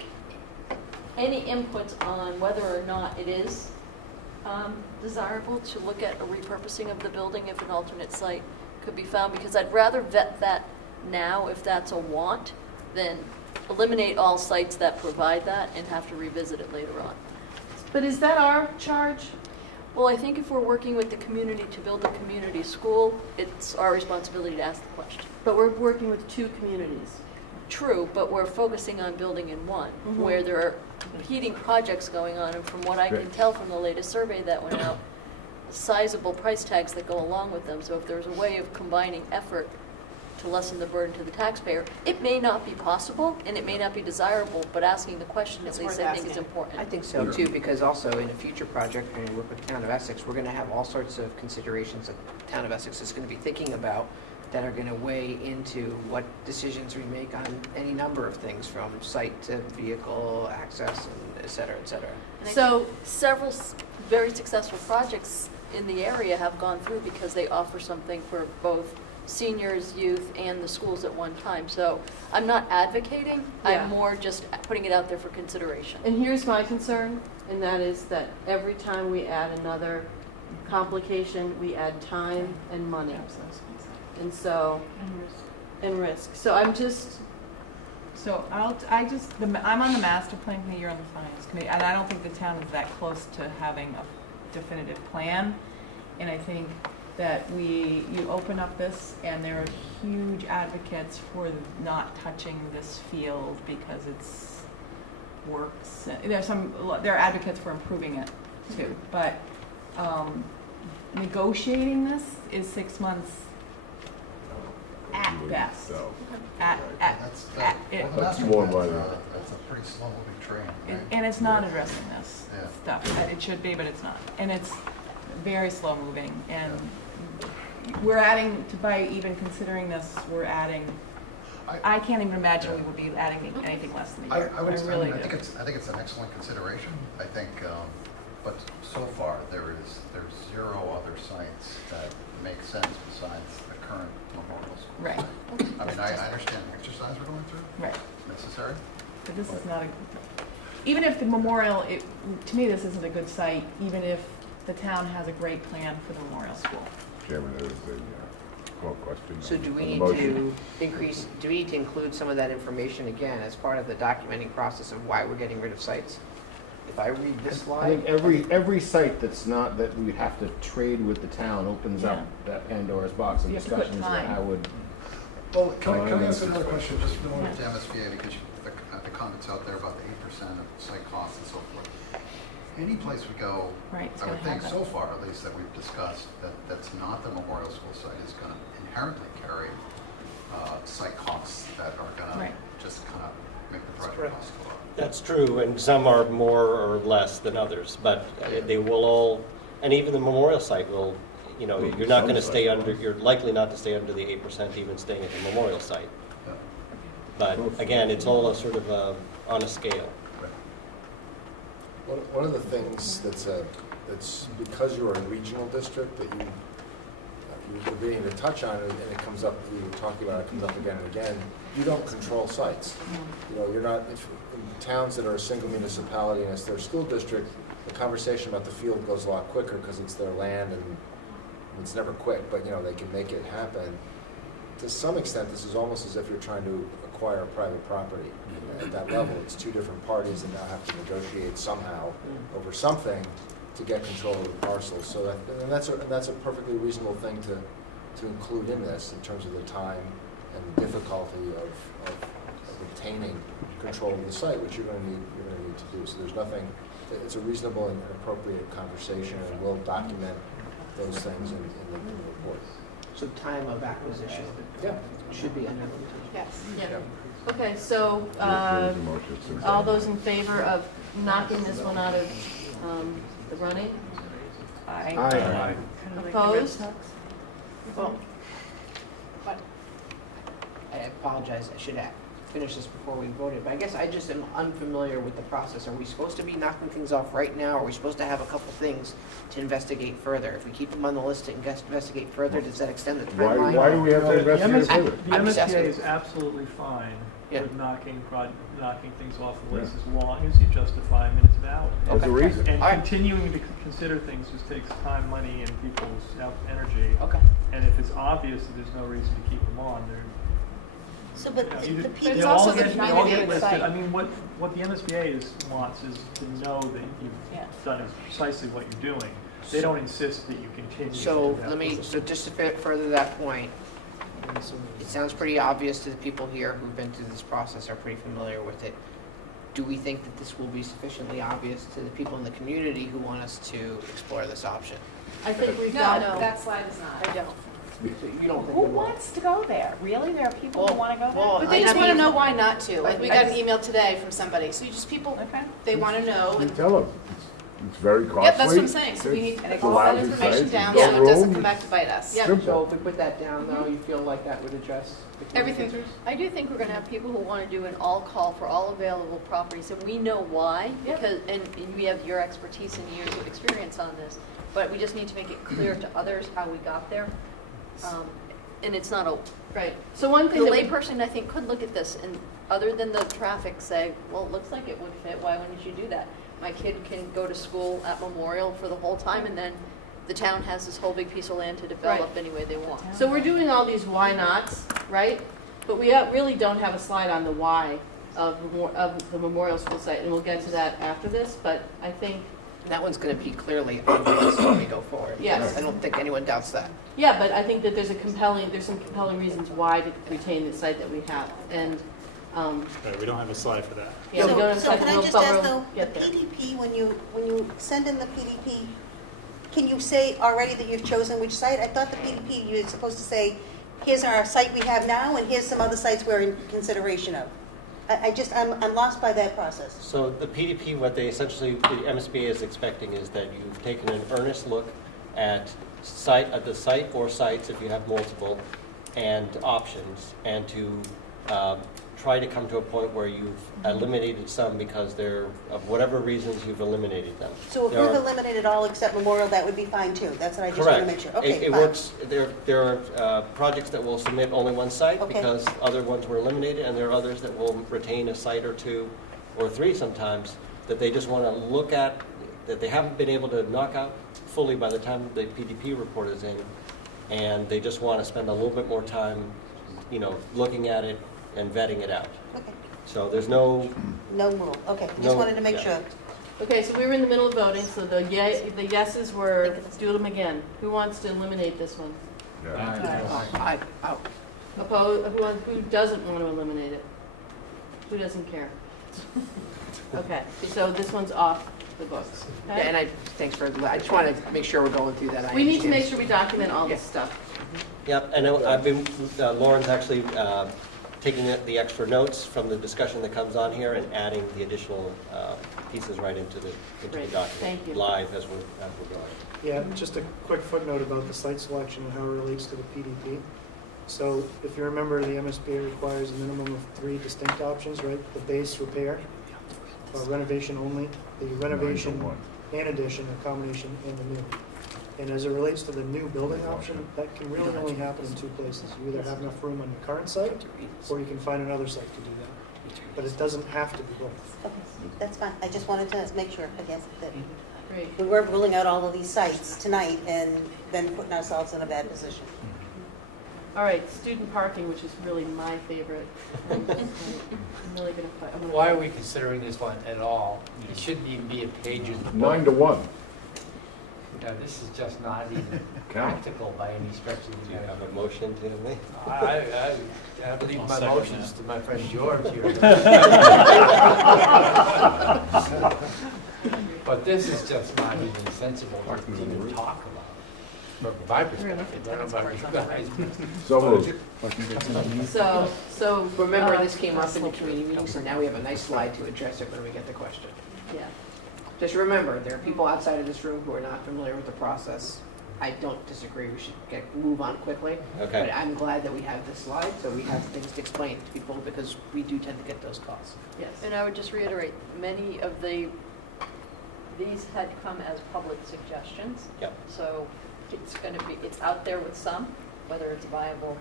any inputs on whether or not it is desirable to look at a repurposing of the building if an alternate site could be found, because I'd rather vet that now if that's a want than eliminate all sites that provide that and have to revisit it later on. But is that our charge? Well, I think if we're working with the community to build a community school, it's our responsibility to ask the question. But we're working with two communities. True, but we're focusing on building in one, Mhm. where there are competing projects going on, and from what I can Right. tell from the latest survey that went out, sizable price tags that go along with them. So if there's a way of combining effort to lessen the burden to the taxpayer, it may not be possible, and it may not be desirable, but asking the question at It's least worth I think is asking. important. I think so too, because also in a future project, when we work with the town of Essex, we're gonna have all sorts of considerations that the town of Essex is gonna be thinking about that are gonna weigh into what decisions we make on any number of things, from site to vehicle access and et cetera, et cetera. And I So- think several very successful projects in the area have gone through because they offer something for both seniors, youth, and the schools at one time. So I'm not advocating, Yeah. I'm more just putting it out there for consideration. And here's my concern, and that is that every time we add another complication, we add time and money. And so, and risk. So I'm just, So I'm on the master plan committee, you're on the finance committee, and I don't think the town is that close to having a definitive plan. And I think that you open up this, and there are huge advocates for not touching this field because it's works. There are advocates for improving it too, but negotiating this is 6 months at best. So, That's more money. That's a pretty slow-moving train, right? And it's not addressing this Yeah. stuff. It should be, but it's not. And it's very slow moving. And we're adding, by even considering this, we're adding, I can't even imagine we would be adding anything less than a year. I really do. think it's an excellent consideration. I think, but so far, there's zero other sites that make sense besides the current memorial school. Right. site. I mean, I understand the exercise we're going through. Right. Necessary. But this is not even if the memorial, to me, this isn't a good site, even if the town has a great plan for the memorial school. Chairman, there is a call question. So do we on the need motion. do we need to include some of that information again as part of the documenting process of why we're getting rid of sites? If I read this I slide, think every site that's not, that we have to trade with the town opens up that Pandora's box of You have to put discussions that time. I would. Well, can Oh, I I ask know. another question, just related to MSBA, because the comments out there about the 8% of site costs and so forth. any place we go, Right, it's I would gonna think have so far, at least that we've discussed, that's not the Memorial School site is gonna inherently carry site costs that are gonna Right. just kind of make the project correct. cost go up. That's true, and some are more or less than others, but they will all, and even the memorial site will, you know, you're not gonna stay under, you're likely not to stay under the 8% even staying at the memorial site. Yeah. But again, it's all a sort of on a scale. One of the things that's because you're a regional district that you're beginning to touch on, and it comes up, we were talking about it, comes up again and again, you don't control sites. You know, you're not, if, in towns that are a single municipality and it's their school district, the conversation about the field goes a lot quicker because it's their land and it's never quick, but you know, they can make it happen. To some extent, this is almost as if you're trying to acquire private property. At that level, it's two different parties that now have to negotiate somehow over something to get control of the parcel. So that, and that's a perfectly reasonable thing to include in this in terms of the time and the difficulty of obtaining control of the site, which you're going to need to do. So there's nothing. It's a reasonable and appropriate conversation, and we'll document those things in the report. So time of acquisition should be under limitation. Yes. Yeah. Okay, so, all those in favor of knocking this one out of, the running? Aye. Opposed? Well, I apologize, I should have finished this before we voted, but I guess I just am unfamiliar with the process. Are we supposed to be knocking things off right now, or are we supposed to have a couple things to investigate further? If we keep them on the list to investigate further, does that extend the timeline? Why do we have to investigate further? The I'm just MSBA asking. is absolutely fine Yeah. with knocking things off the list as long as you justify them and it's valid. That's the Okay. reason. And All right. continuing to consider things just takes time, money, and people's energy. Okay. And if it's obvious that there's no reason to keep them on, they're, So, but you know, the you But they it's all also get, the they all get 98 listed. site. I mean, what the MSBA wants is to know that Yeah. you've done precisely what you're doing. They don't insist that you continue So to do that. let me, so just to further that point, it sounds pretty obvious to the people here who've been through this process, are pretty familiar with it. Do we think that this will be sufficiently obvious to the people in the community who want us to explore this option? I think we've No, got, that slide is not. I don't. So you don't think Who it will? wants to go there? Really? There are people who want to go there? well, But they I just want to mean- know why not to. Like, we I got an just- email today from somebody, so you just, people, Okay. they want to know. You and- tell them, it's very costly. Yep, that's what I'm saying, so we need to It's get all a that lousy information site, down there's so no it doesn't room. come back to bite us. Yeah. Simple. So if we put that down though, you feel like that would address the key Everything. answers? I do think we're gonna have people who wanna do an all-call for all available properties, and we know why, Yep. because, and we have your expertise and years of experience on this, but we just need to make it clear to others how we got there. And it's not a, Right. So one the thing that we, layperson, I think, could look at this, and other than the traffic, say, well, it looks like it would fit, why wouldn't you do that? My kid can go to school at Memorial for the whole time, and then the town has this whole big piece of land to develop any way they want. so we're doing all these why nots, right? But we really don't have a slide on the why of the Memorial School site, and we'll get to that after this, but I think, And that one's going to be clearly obvious when we go forward. Yes. I don't think anyone doubts that. yeah, but I think that there's some compelling reasons why to retain the site that we have, and, Right, we don't have a slide for that. yeah, we don't have So time, can I we'll, just but ask we'll though, the get there. PDP, when you send in the PDP, can you say already that you've chosen which site? I thought the PDP, you're supposed to say, here's our site we have now, and here's some other sites we're in consideration of. I'm lost by that process. So the PDP, what they essentially, the MSBA is expecting is that you've taken an earnest look at the site or sites, if you have multiple, and options, and to try to come to a point where you've eliminated some because they're, of whatever reasons, you've eliminated them. So if There we've are- eliminated all except Memorial, that would be fine too? That's what I just want to make sure. Correct. Okay, It fine. works, there are projects that will submit only one site Okay. because other ones were eliminated, and there are others that will retain a site or two, or three sometimes, that they just want to look at, that they haven't been able to knock out fully by the time the PDP report is in, and they just want to spend a little bit more time, looking at it and vetting it out. Okay. So there's no, No rule, okay, No, just wanted to make yeah. sure. Okay, so we were in the middle of voting, so the yeses were, do them again. Who wants to eliminate this one? Who doesn't want to eliminate it? Who doesn't care? Okay, so this one's off. the books. Yeah, Okay? and thanks for, I just want to make sure we're going through that. I We need to understand. make sure we document all this Yeah. stuff. Yep, and I've been, Lauren's actually taking the extra notes from the discussion that comes on here and adding the additional pieces right into the Great, document. thank you. Live as we're going. Yeah, just a quick footnote about the site selection and how it relates to the PDP. So if you remember, the MSBA requires a minimum of 3 distinct options, right? The base, repair, renovation only, the renovation and addition, a combination, and the new. And as it relates to the new building option, that can really only happen in 2 places. You either have enough room on your current site, or you can find another site to do that. But it doesn't have to be both. Okay, that's fine. I just wanted to make sure, I guess, that Great. we weren't ruling out all of these sites tonight and then putting ourselves in a bad position. All right, student parking, which is really my favorite. I'm really gonna fight. Why are we considering this one at all? It shouldn't even be a page in the book. 9 to 1. Yeah, this is just not even Count. practical by any stretch of Do the you have a motion to make? I believe I'll my second motions that. to my friend George here. But this is just not even sensible to even talk about. From my perspective, I don't know about you guys. So moved. So. Remember, this came up in the community meeting, so now we have a nice slide to address it when we get the question. Yeah. Just remember, there are people outside of this room who are not familiar with the process. I don't disagree, we should move on quickly. Okay. But I'm glad that we have this slide, so we have things to explain to people, because we do tend to get those calls. Yes. And I would just reiterate, many of these had come as public suggestions. Yep. So it's going to be, it's out there with some, whether it's viable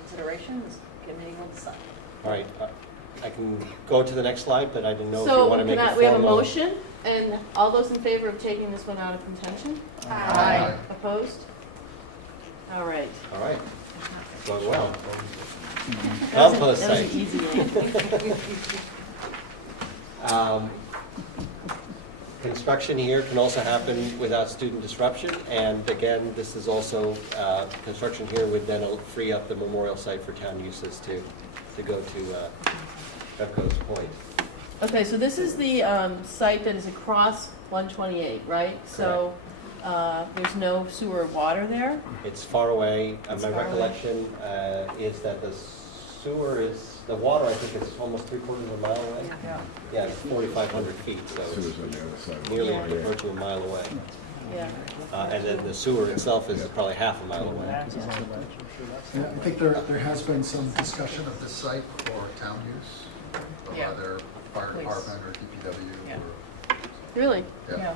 considerations, committee will decide. All right, I can go to the next slide, but I didn't know if you So want to make a formal. we have a motion, and all those in favor of taking this one out of contention? Aye. Opposed? All right. All right, going well. Compost That was site. an easy one. Construction here can also happen without student disruption, and again, this is also, construction here would then free up the memorial site for town uses to go to Evco's point. Okay, so this is the site that is across 128, right? So there's no sewer or water there? It's far away. It's My far away. recollection is that the sewer is, the water, I think, is almost 3/4 of a mile away. Yeah. Yeah, it's 4,500 feet, so Sewer's it's on the other side. nearly Yeah. virtually a mile away. Yeah. And then the sewer itself is probably half a mile away. Yeah, I think there has been some discussion of this site for town use, of Yeah. either fire Police. department or DPW Yeah. or, Really? yeah.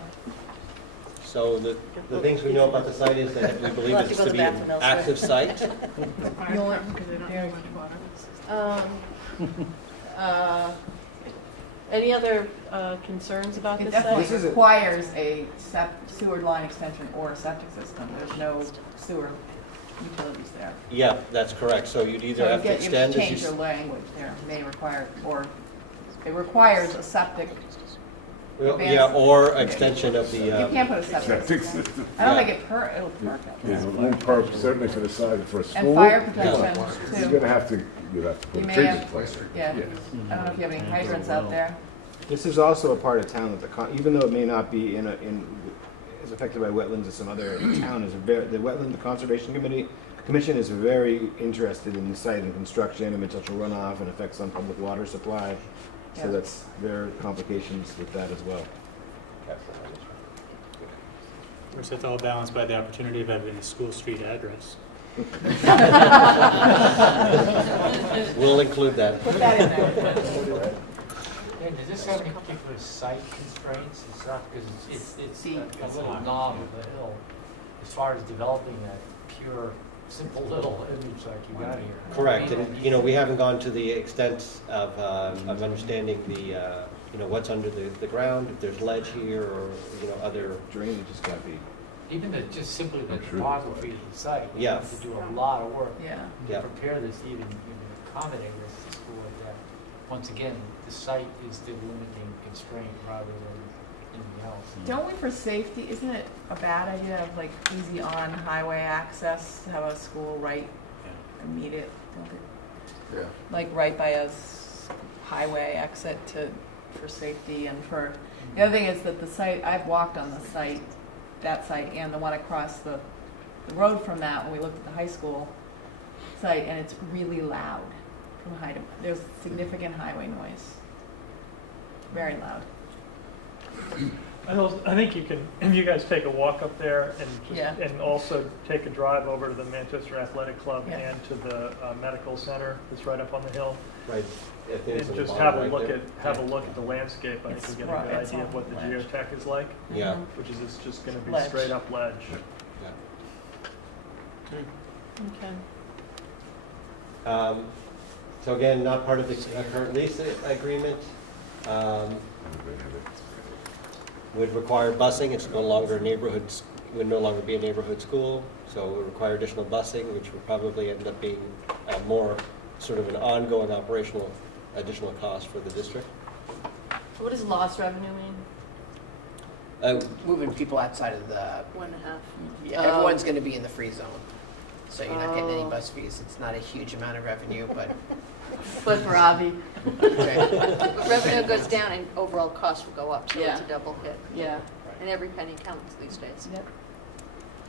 So the things we know about the site is that we believe We'll have it's to go to to be the an bathroom active site. Any other concerns about It this definitely site? requires a sewer line extension or a septic system. There's no sewer utilities there. Yeah, that's correct. So you'd either have to You extend as change your you... language there, may require, or it requires a septic. Yeah, or extension of the... You can't put a septic Septic system. system. I don't Yeah. think it'll perk it. Yeah, it won't perk, certainly for the side, for a school. And fire yeah. protection You're too. gonna have to, you'd have to put You a may treatment have- plant. Yeah, I don't know if you have any hydrants out there. This is also a part of town that even though it may not be is affected by wetlands as some other town, the Wetland Conservation Commission is very interested in the site and construction and potential runoff and effects on public water supply. Yeah. So there are complications with that as well. Of course, it's all balanced by the opportunity of having a school street address. We'll include that. Put that in there. And does this have any particular site constraints? It's not, because it's a little knob of the hill as far as developing that pure, simple little image like you got here. Correct, and we haven't gone to the extent of understanding the what's under the ground, if there's ledge here or other drainage has got to be. Even just simply the Sure. topography of the site. You Yeah. have to do a lot of work Yeah. to Yeah. prepare this, even accommodate this to school like that. Once again, the site is the limiting constraint rather than anything else. Don't we, for safety, isn't it a bad idea to have like easy on highway access, to have a school right immediate, don't they? Yeah. Like right by a highway exit for safety and for The other thing is that the site, I've walked on the site, that site, and the one across the road from that, when we looked at the high school site, and it's really loud from high to, there's significant highway noise. Very loud. I think you can, if you guys take a walk up there and Yeah. just, and also take a drive over to the Manchester Athletic Club Yeah. and to the medical center that's right up on the hill. Right. If there's And a just bottom have a right look there. at, have a look at the landscape. I think It's you get a good it's idea of all what the ledge. geotech is like, Yeah. which is it's just gonna be Ledge. straight up ledge. Yeah. Okay. So again, not part of the current lease agreement. Would require busing. It's no longer a neighborhood, would no longer be a neighborhood school, so it would require additional busing, which would probably end up being more sort of an ongoing operational additional cost for the district. What does lost revenue mean? Moving people outside of the, 1.5. yeah, Oh. everyone's gonna be in the free zone. So you're not getting any Oh. bus fees. It's not a huge amount of revenue, but. But for Avi, Revenue goes down and overall cost will go up, so it's Yeah. a double hit. yeah. And every penny counts these days. Yep.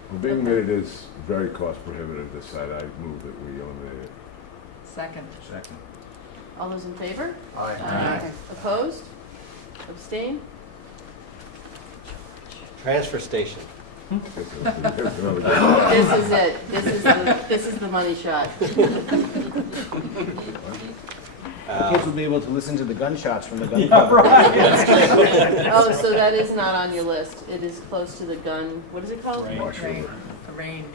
Well, being that it is very cost prohibitive, this site, I move that we eliminate it. Second. Second. All those in favor? Aye. Opposed? Abstain? Transfer station. This is it. This is the money shot. Kids will be able to listen to the gunshots from the gun Yeah, club. right. Oh, so that is not on your list. It is close to the gun, what is it called? Range.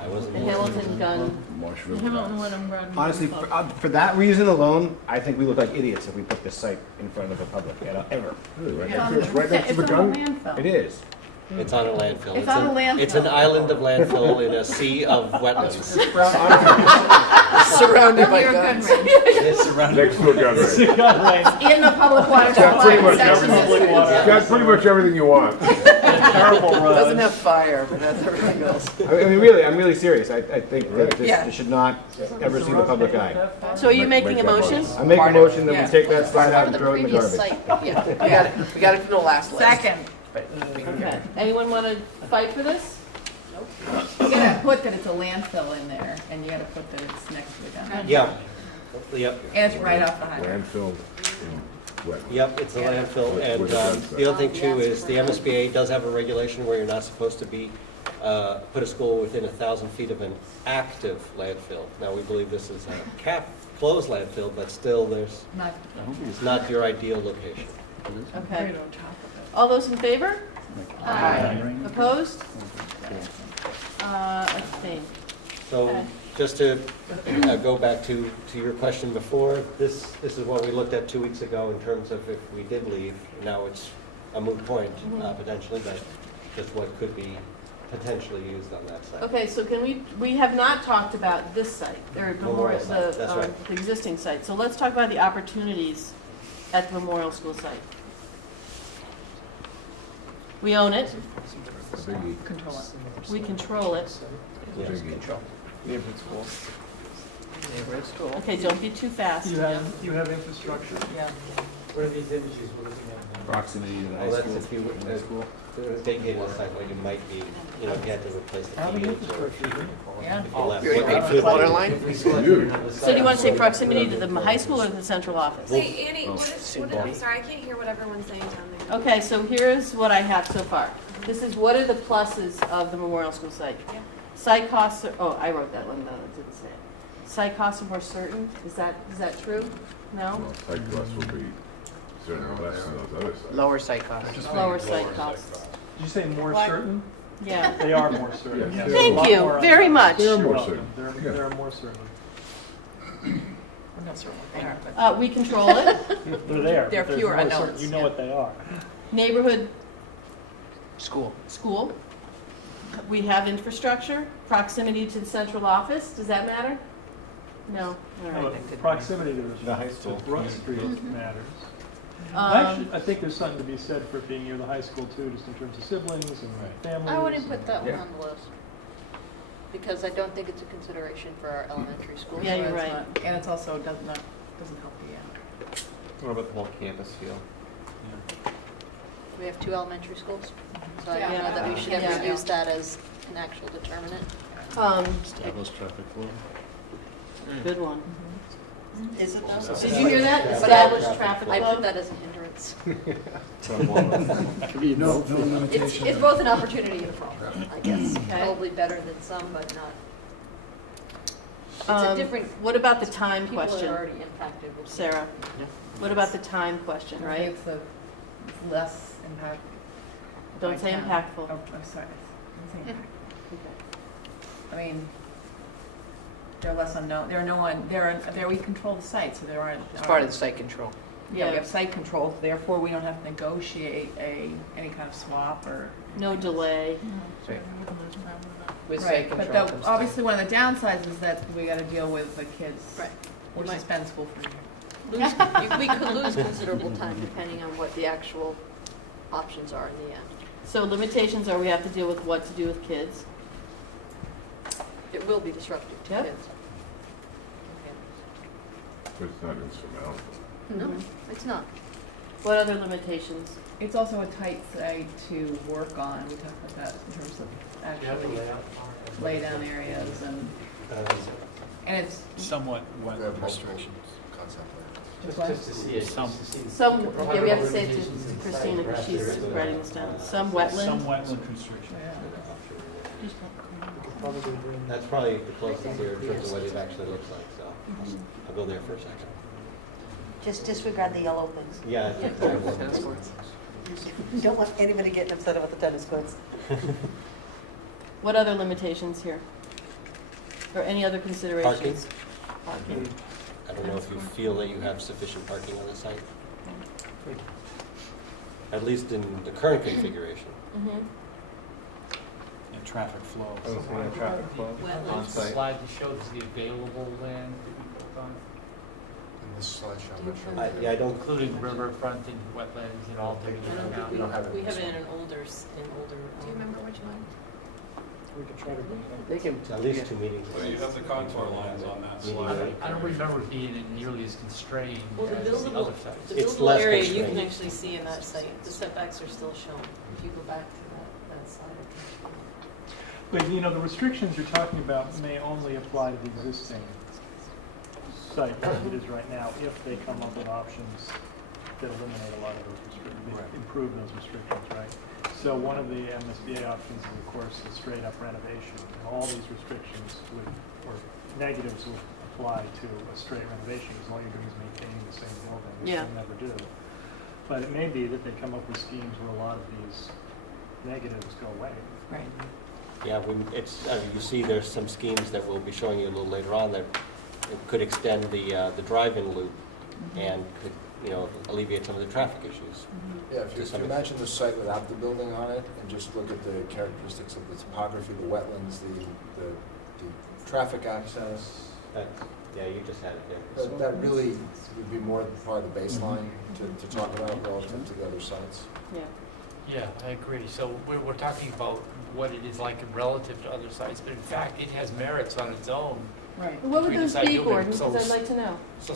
I wasn't. The Hamilton gun. Marshville. Hamilton Woodham Broad. Honestly, for that reason alone, I think we look like idiots if we put this site in front of the public, ever. Really, right Yeah. next to- right next to the It's on gun? a landfill. It is. It's on a landfill. It's on a landfill. It's an island of landfill in a sea of wetlands. Surrounded by You're a guns. good range. It's Next to a gun It's range. a gun range. In the public water It's got pretty supply much section. everything. Public water. It's got pretty much everything you want. Terrible road. Doesn't have fire, but has everything else. I mean, really, I'm really serious. I think that Yeah. this should not ever see the public eye. So are you making a Make that motion? motion. I make a motion that Yeah. we take that slide out Part and of the throw it in the previous garbage. site, yeah. We got it from the last list. Second. But we can Okay. Anyone want to fight for this? You gotta put that it's a landfill in there, and you gotta put that it's next to the gun. Yeah. Yep. And it's right off the highway. Landfill in wetlands. Yep, it's a landfill, With- and with a gun site. the other thing too is the MSBA does have a regulation where you're not supposed to be, put a school within 1,000 feet of an active landfill. Now, we believe this is a closed landfill, but still, it's not your ideal location. Okay. All those in favor? Aye. Opposed? Abstain. So, Okay. just to go back to your question before, this is what we looked at 2 weeks ago in terms of if we did leave. Now it's a moot point, potentially, but just what could be potentially used on that site. Okay, so we have not talked about this site, or Memorial site, that's right. the existing site. So let's talk about the opportunities at the Memorial School site. We own it, Biggie. Control it. we control it. Yeah. control. Neighborhood school. Neighborhood school. Okay, don't be too fast. You have infrastructure. Yeah. What are these images we're looking at now? Proximity to the Well, that's if you vacated a site where you might be, if you had to replace the fields or if Yeah. you left. You're what right, could water be. line? So do you want to say proximity to the high school or the central office? Hey, Annie, I'm sorry, I can't hear what everyone's saying down there. Okay, so here's what I have so far. This is what are the pluses of the Memorial School site? Yeah. Site costs are, oh, I wrote that one down, it didn't say it. Site costs are more certain, is that true? No? Well, site costs will be certainly less than those other sites. Lower site costs. Lower site costs. Did you say more Why- certain? Yeah. They are more certain, Yes. yes. Thank A lot you more on very that. much. They are You're more welcome. certain. They're Yeah. more certain. We're not certain what they are, but We control it. They're there. There are but there's fewer more certain- unknowns, You know yeah. what they are. Neighborhood School. school. We have infrastructure, proximity to the central office, does that matter? No, all No, right. but Proximity to The high school. Brook Street Mm-hmm. matters. Um, Actually, I think there's something to be said for being near the high school too, just in terms of siblings and families. I wouldn't put that one Yeah. on the list, because I don't think it's a consideration for our elementary schools. Yeah, you're it's right. not- And it's also doesn't help the What about the whole campus feel? We have 2 elementary schools, so I don't Yeah. know that we should Yeah. ever use that as an actual determinant. Establish traffic flow. Good one. Is it though? Did you hear that? But Established traffic I flow? put that as a hindrance. limitation. It's both an opportunity and a problem, I guess. Okay. Probably better than some, but not. It's a Um, different, What about the time people are question, already impacted with. Sarah? What about the time question, I right? think it's less impact. Don't by say town. impactful. Oh, I'm sorry. Don't say impact. Okay. I mean, they're less unknown, there are no one, we control the site, so there aren't. It's part of the site control. Yeah, we have site control, therefore we don't have to negotiate any kind of swap or. No delay. With Right, site but control comes obviously one of the downsides is that we gotta deal with the kids. Right. Or You might- suspend school for a year. We could lose considerable time depending on what the actual options are in the end. So limitations are we have to deal with what to do with kids. It will be disruptive to Yep. kids. But it's not insurmountable. No, Mhm. it's not. What other limitations? It's also a tight site to work on, we talked about that in terms of Do you have the actually layout? lay down areas and it's. Somewhat We have wetland multiple restrictions. concept plans. Just to see it. Some- just to see. Some, The yeah, we have to say it limitations to in Christina site, because she's perhaps there is a- writing this down. Some Some wetland. wetland constriction. Probably bring. That's probably the closest here in terms of what it actually looks like, so I'll go there for a second. Just disregard the yellow things. Yeah, it's terrible. You don't want anybody getting upset about the tennis courts. What other limitations here? Or any other considerations? Parking. I don't know if you feel that you have sufficient parking on the site, at least in the current configuration. Mhm. And traffic flow. traffic flow The slide that shows the available land to be built on, In this slideshow, I'm not sure. Yeah, I don't, including riverfront and wetlands and all taken into account. We don't have it. We in have this it in one. an older, Do you remember which one? We could try to bring that. they can, at least 2 meetings. Well, you have the contour lines on that Meeting slide. rate. I don't remember it being nearly as constrained Well, the as the buildable- other sites. The It's buildable less area you can constrained. actually see in that site, the setbacks are still shown. If you go back to that slide, I think. But, you know, the restrictions you're talking about may only apply to the existing site as it is right now, if they come up with options that eliminate a lot of those restrictions, improve those restrictions, right? So one of the MSBA options is, of course, a straight-up renovation. And all these restrictions would, or negatives would apply to a straight renovation, because all you're doing is maintaining the same building, which Yeah. they never do. But it may be that they come up with schemes where a lot of these negatives go away. Right. Yeah, you see there's some schemes that we'll be showing you a little later on that could extend the drive-in loop and could, alleviate some of the traffic issues. Yeah, if you imagine the site without the building on it and just look at the characteristics of the topography, the wetlands, the traffic access, Yeah, you just had it there. that really would be more part of the baseline to talk about relative to the other sites. Yeah. Yeah, I agree. So we're talking about what it is like relative to other sites, but in fact, it has merits on its own. Right. What would Between those the site be, building, Gordon? so- Because I'd like to know. So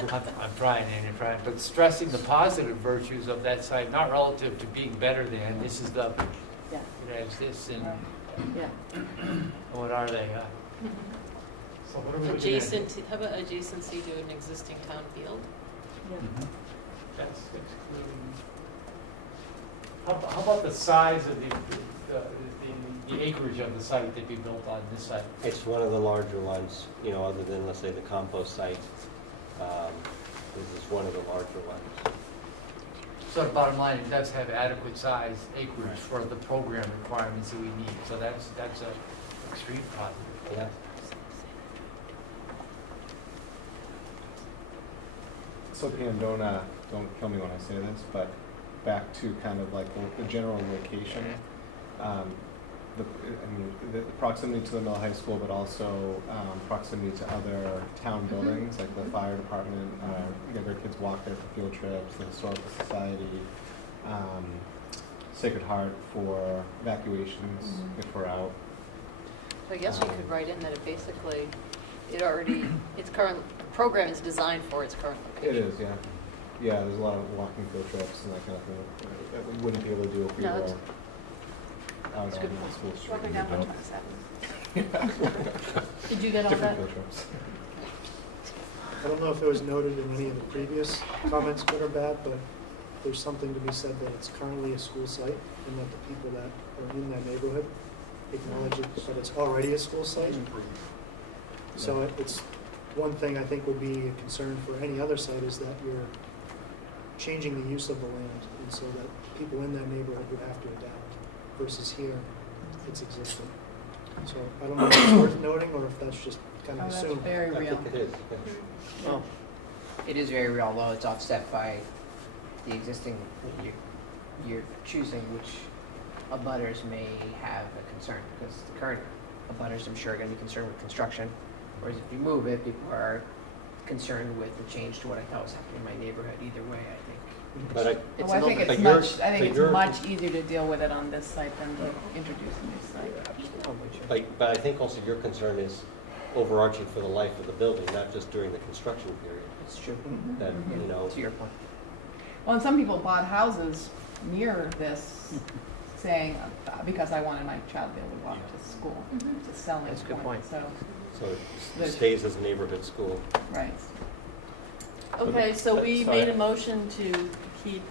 I'm trying, Andy, trying, but stressing the positive virtues of that site, not relative to being better than, this is the, Yeah. it has this and, Yeah. what are they? So what are we looking at? How about adjacency to an existing town field? That's excluding. How about the size of the acreage of the site that be built on this site? It's one of the larger ones, other than, let's say, the compost site. This is one of the larger ones. So the bottom line, it does have adequate size acreage for the program requirements that we need, so that's a extreme positive. Yeah. So Pam, don't kill me when I say this, but back to kind of like the general location. The proximity to the middle high school, but also proximity to other town buildings, like the fire department, get their kids walk there for field trips, the historical society, Sacred Heart for evacuations if we're out. So I guess we could write in that it basically, its current, the program is designed for its current It location. is, yeah. Yeah, there's a lot of walking field trips and that kind of thing that we wouldn't be able to do if we No, were it's- out on it's good. the school street. Walking down We don't. 127. Did you get all that? Different field trips. I don't know if it was noted in any of the previous comments, good or bad, but there's something to be said that it's currently a school site and that the people that are in that neighborhood acknowledge it, that it's already a school site. So it's, one thing I think would be a concern for any other site is that you're changing the use of the land, and so that people in that neighborhood would have to adapt, versus here, it's existing. So I don't know if it's worth noting, or if that's just kind of Oh, that's assumed. very I real. think it is, yes. Well, it is very real, although it's offset by the existing, you're choosing which abutters may have a concern, because the current abutters, I'm sure, are gonna be concerned with construction, whereas if you move it, people are concerned with the change to what I thought was happening in my neighborhood, either way, I think. But Oh, I think but it's you're- much, I think but it's you're- much easier to deal with it on this site than to introduce a new site. But I think also your concern is overarching for the life of the building, not just during the construction period. It's true. That, you know, To your point. Well, and some people bought houses near this, saying, because I wanted my child to be able to walk to school, to sell it. That's a good point. So, so it There's- stays as a neighborhood school. right. Okay, so we Sorry. made a motion to keep,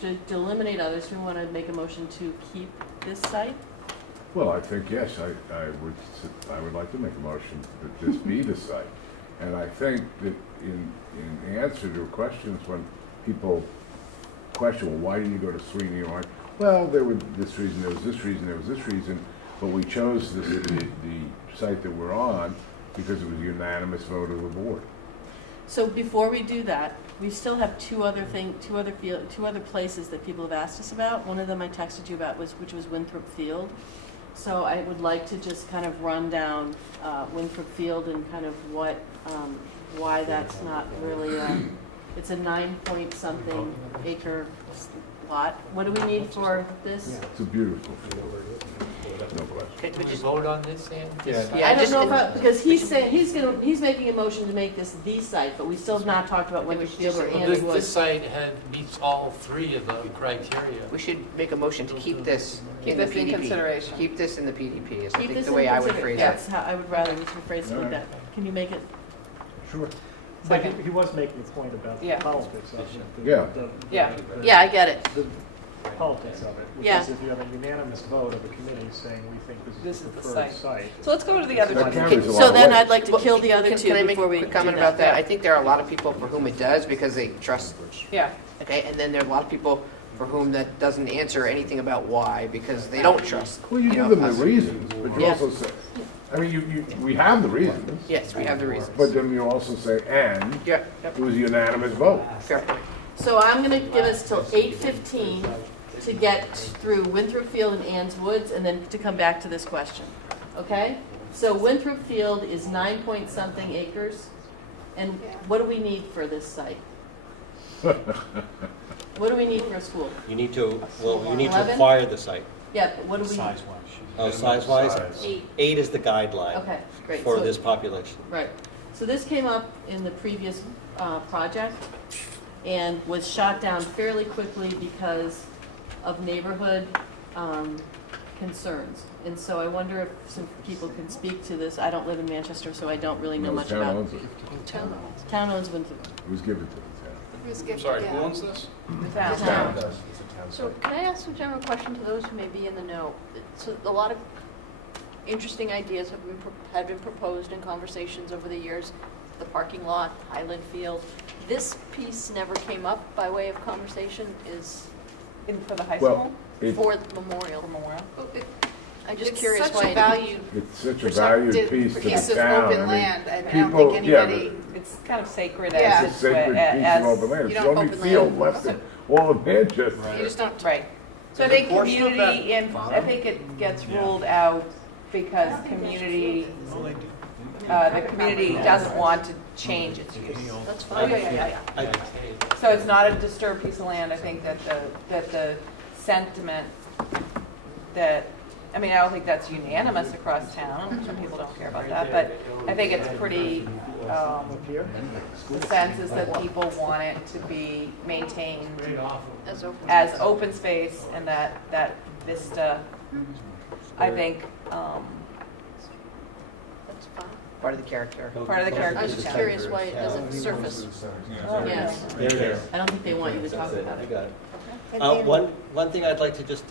to eliminate others. We want to make a motion to keep this site? Well, I think, yes, I would like to make a motion that this be the site. And I think that in answer to questions, when people question, well, why didn't you go to Sweeney Yard? Well, there was this reason, there was this reason, there was this reason, but we chose the site that we're on because it was a unanimous vote of the board. So before we do that, we still have two other places that people have asked us about. One of them I texted you about which was Winthrop Field. So I would like to just kind of run down Winthrop Field and kind of why that's not really it's a 9-point-something acre lot. What do we need for this? It's a beautiful field. No question. Could we just vote on this, Ann? I don't know if because he's saying, he's making a motion to make this the site, but we still have not talked about Winthrop Field or Well, Andy this Woods. site meets all three of the criteria. We should make a motion to keep this in the this in PDP. consideration. Keep this in the PDP, is I Keep think this the in way I would consider- phrase it. That's how I would rather we should phrase it like All that. Can you make it? Sure. But he was making a point about the Yeah. politics of it. Yeah. Yeah. Yeah, I get it. The politics of it, which Yeah. is if you have a unanimous vote of a committee saying we think this is the the preferred site. site. So let's go to the other That one. carries a lot So of then weight. I'd like to kill the other Can two I make a before we quick do comment that. about that? I think there are a lot of people for whom it does because they trust, Yeah. okay? And then there are a lot of people for whom that doesn't answer anything about why because they don't trust. Well, you know, give them us. the reasons, but you Yeah. also say, I mean, we have the reasons, Yes, we have the reasons. but then you also say, and Yeah, yep, it was a unanimous vote. fair point. So I'm gonna give us till 8:15 to get through Winthrop Field and Ann's Woods, and then to come back to this question, okay? So Winthrop Field is 9-point-something acres, and what do we need for this site? What do we need for a school? You need to, well, you need to 11? acquire the site. Yeah, but what do we? Size-wise. Oh, size-wise? Eight. 8 is the guideline Okay, great. for So- this population. Right. So this came up in the previous project and was shot down fairly quickly because of neighborhood concerns. And so I wonder if some people can speak to this. I don't live in Manchester, so I don't really know No, much the town about. owns it. Town owns Winthrop. It was given to the town. Sorry, who owns this? The The town. town. It's a town So site. can I ask a general question to those who may be in the know? So a lot of interesting ideas have been proposed in conversations over the years. The parking lot, Highland Field. This piece never came up by way of conversation is For the high Well, school? it- for the memorial. Memorial? I'm just It's curious such why a it valued, It's such a protected valued piece to the piece of town. open I mean, land. I don't people- think yeah, anybody, It's kind of sacred Yeah. It's a sacred piece as, of open land. you It's the don't only open field land. left in all of Manchester. you just don't, right. So I Is a think portion of community, that and fine? I think it gets ruled out because community, the community doesn't want to change its use. That's Oh, fine. yeah. So it's not a disturbed piece of land. I think that the sentiment that I mean, I don't think that's unanimous across town, some people don't care about that, but I think it's pretty, the sense is that people want it to be maintained as open space, and that vista, I think, That's fine. Part of the character. part of the character. I was just curious why it doesn't surface. Yes. There it is. I don't think they want you to talk That's it, about I it. got it. And then- One thing I'd like to just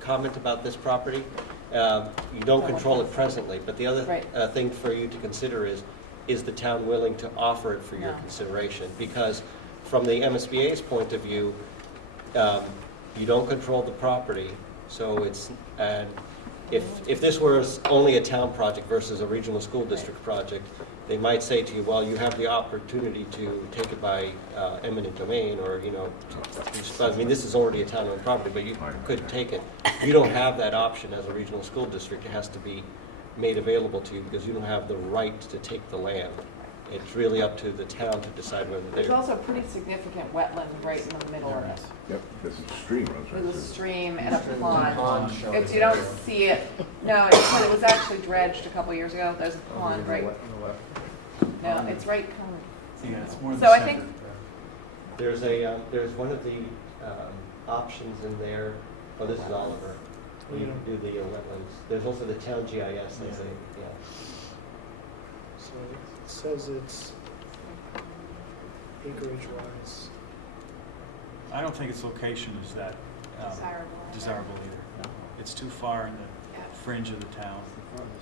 comment about this property, you don't control it presently, but the other Right. thing for you to consider is the town willing to offer it for your No. consideration? Because from the MSBA's point of view, you don't control the property, so it's, and if this were only a town project versus a regional school district project, they might say to you, well, you have the opportunity to take it by eminent domain, or, you know, I mean, this is already a town-owned property, but you could take it. You don't have that option as a regional school district. It has to be made available to you because you don't have the right to take the land. It's really up to the town to decide whether There's they. also a pretty significant wetland right in the middle of it. Yep, there's a stream runs right There's a through. stream and a pond. Pond shown If you there. don't see it, no, it was actually dredged a couple years ago. There's a pond right, no, it's right kind Yeah, it's more of. the So I center. think, There's one of the options in there. Oh, this is Oliver. Where you do the wetlands. There's also the town GIS. They say, yeah. So it says it's acreage wise. I don't think its location is that Desirable. desirable either. It's too far in the fringe of the town.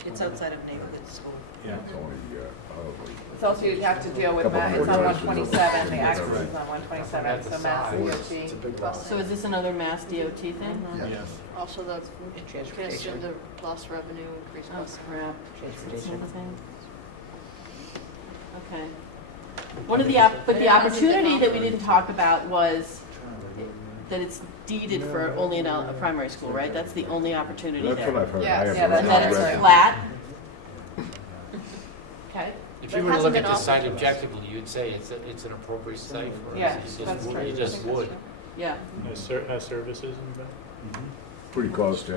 It's outside of neighborhood school. Yeah. It's only, probably. it's also you'd have to deal with, Couple it's on more 127, the That's access right. is on 127, That's so the Mass size. DOT. It's a big lot. So is this another Mass DOT thing? Yes. Also, the Transportation. consider the lost revenue, increased Oh, costs. crap. It's the same Transportation. thing. Okay. One of the, but the opportunity that we didn't talk about was that it's deeded for only a primary school, right? That's the only opportunity That's what there. I've heard. Yeah, I have yeah, not And that read it's that. flat. Okay. If But you it were to hasn't look been at the offered site to us. objectively, you'd say it's an appropriate site for us. Yeah, You just that's would- true. You just would. Yeah. Has services in the back? Pretty close, yeah.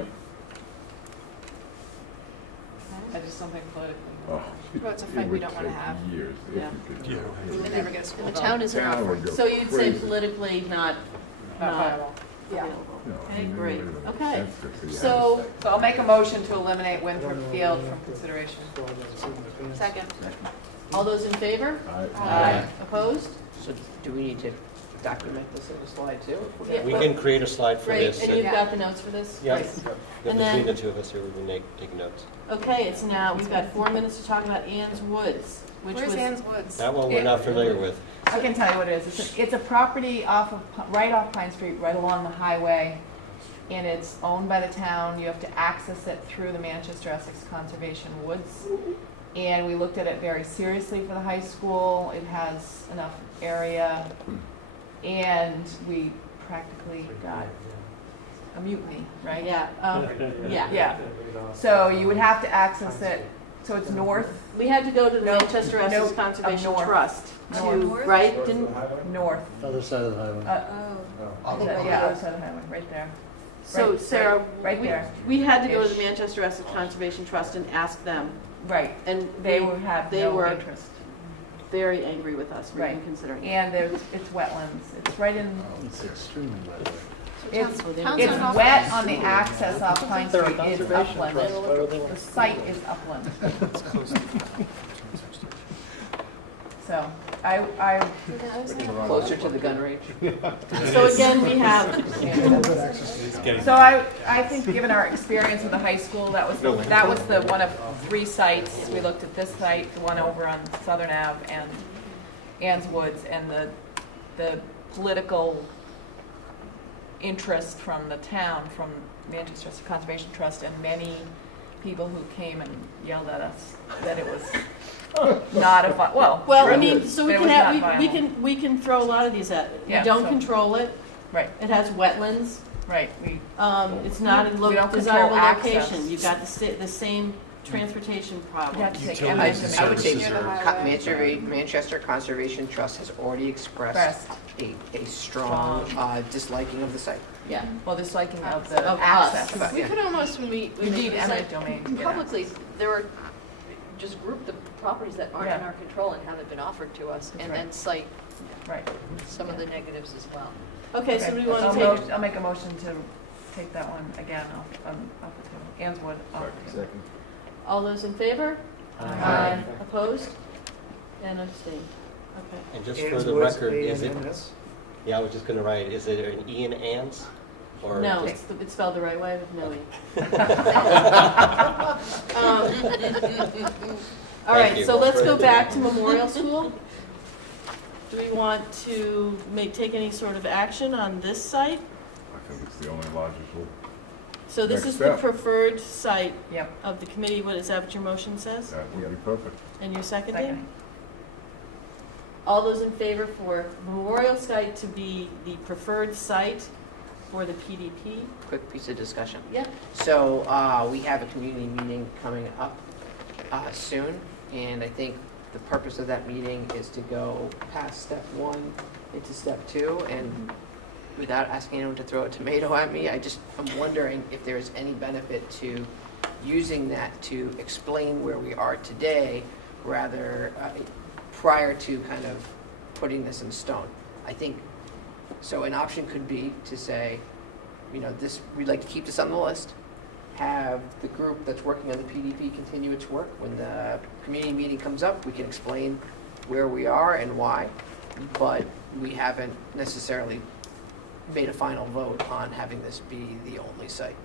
I just don't think politically. Oh, Well, it's a it fight we would don't wanna take have. years if Yeah. you could. Yeah. They never get a school And the done. town isn't Town would offering. go So you'd say crazy. politically not viable. Yeah. available. No, Okay, you great. really don't. Okay. That's good for you. So, So I'll make a motion to eliminate Winthrop Field from consideration. Second. all those in favor? I- Opposed? So do we need to document this in a slide too? Yeah. We can create a slide for Great, this. and you've got the notes for this? Yeah, Great. And between then- the two of us here, we'll be taking notes. Okay, it's now, we've got 4 minutes to talk about Ann's Woods, which was. Where's Ann's Woods? That one we're not familiar with. I can tell you what it is. It's a property right off Pine Street, right along the highway, and it's owned by the town. You have to access it through the Manchester Essex Conservation Woods. And we looked at it very seriously for the high school. It has enough area, and we practically got a mutiny, right? Yeah, yeah. Yeah. So you would have to access it, so it's north, We had to go to the Nope, Manchester Essex nope, up Conservation north. Trust to, North. right? Didn't, north. Other side of the highway. Yeah, other side of the highway, right there. so Right, Sarah, right there. we had to go to the Ish. Manchester Essex Conservation Trust and ask them, Right. and They would have they no were interest. very angry with us for Right. even considering it. And it's wetlands. It's right in, It's extremely wet. it's, Town's it's not wet on the access off Pine Street. It's upland. The site is upland. So, I, Closer to the gun range. So again, we have, so I think given our experience with the high school, that was the one of 3 sites. We looked at this site, the one over on Southern Ave, and Ann's Woods, and the political interest from the town, from Manchester Conservation Trust, and many people who came and yelled at us that it was not a, well. well, I mean, so we it can was have, not we viable. can, we can throw a lot of these at, we Yeah, don't so- control it, Right, it has wetlands, right, it's not a We don't control desirable access. location. You've got the same transportation problem. You have to take Utilities MS and I would say services are- Manchester Conservation Trust has already expressed a strong disliking of the site. Yeah. Well, this liking of the Of access. us. We could almost, when we You make need the eminent site domain to get Publicly, there are, just group the properties that aren't in Yeah. our control and haven't been offered to us, That's and right. then cite Right. some of the negatives as well. Okay, so we want to I'll take, I'll make a motion to take that one again off the table. Annswood off the table. Second. all those in favor? Aye. Opposed? And abstained. Okay. And just for the record, is it, yeah, I was just gonna write, is it an E in Ann's? Or No, just- it's spelled the right way with no E. All Thank right, you. so let's go back to Memorial School. Do we want to take any sort of action on this site? I think it's the only logical. So this Next is the step. preferred site Yep. of the committee. What is that what your motion says? That would be perfect. And you're seconding? Seconding. All those in favor for Memorial site to be the preferred site for the PDP? Quick piece of discussion. Yeah. So we have a community meeting coming up soon, and I think the purpose of that meeting is to go past step 1 into step 2, and without asking anyone to throw a tomato at me, I'm wondering if there's any benefit to using that to explain where we are today, rather prior to kind of putting this in stone. I think, so an option could be to say, we'd like to keep this on the list, have the group that's working on the PDP continue its work. When the community meeting comes up, we can explain where we are and why, but we haven't necessarily made a final vote on having this be the only site.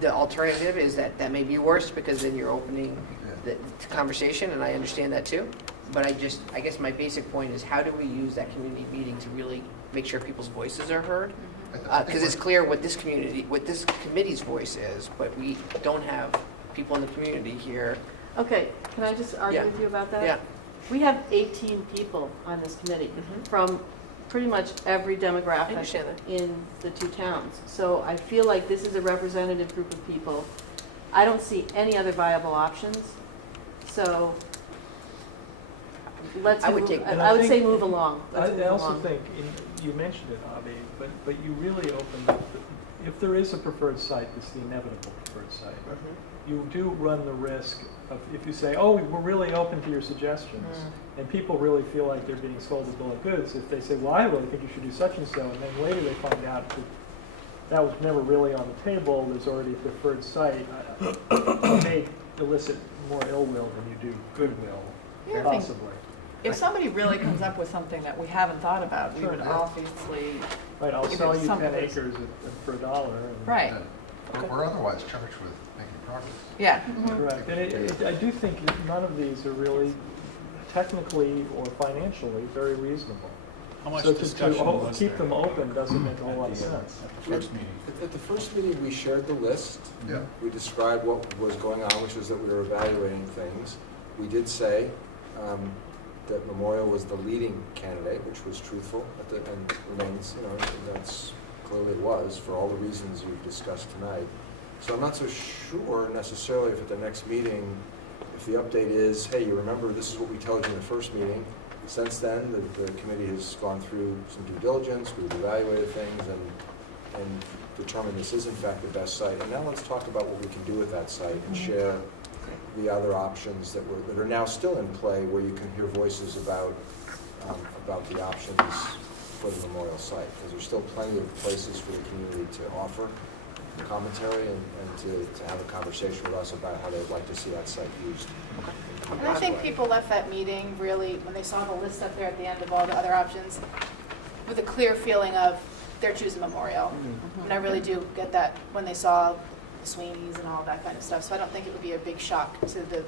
The alternative is that may be worse, because then you're opening the conversation, and I understand that too. But I guess my basic point is, how do we use that community meeting to really make sure people's voices are heard? Because it's clear what this committee's voice is, but we don't have people in the community here. Okay, can I just argue Yeah. with you about that? Yeah. We have 18 people on this committee from pretty much every I demographic understand that. in the two towns. So I feel like this is a representative group of people. I don't see any other viable options. So let's I would move, take- And I would I say think- move along. Let's I move also along. think, you mentioned it, Avi, but you really opened up, if there is a preferred site, it's the inevitable preferred site. You do run the risk of, if you say, oh, we're really open to your suggestions, and people really feel like they're being sold a bill of goods, if they say, well, I really think you should do such and so, and then later they find out that that was never really on the table, there's already a preferred site, it may elicit more ill will than you do goodwill, The other thing- possibly. If somebody really comes up with something that we haven't thought about, we Sure, would yeah. obviously, Right, I'll If sell it's you 10 something that's- acres for $1. and- right, We're otherwise charged with making progress. yeah. Correct, and I do think none of these are really technically or financially very reasonable. How much So to discussion was keep there them open doesn't make a whole lot of at sense. the first meeting? At the first meeting, we shared the list. Yeah. We described what was going on, which was that we were evaluating things. We did say that Memorial was the leading candidate, which was truthful, and remains, and that's clearly it was, for all the reasons you've discussed tonight. So I'm not so sure necessarily if at the next meeting, if the update is, hey, you remember this is what we told you in the first meeting. Since then, the committee has gone through some due diligence, we've evaluated things, and determined this is in fact the best site. And now let's talk about what we can do with that site and share the other options that are now still in play, where you can hear voices about the options for the memorial site, because there's still plenty of places for the community to offer commentary and to have a conversation with us about how they'd like to see that site used. And I think people left that meeting really, when they saw the list up there at the end of all the other options, with a clear feeling of they're choosing Memorial. And I really do get that when they saw the Sweeneys and all that kind of stuff. So I don't think it would be a big shock to the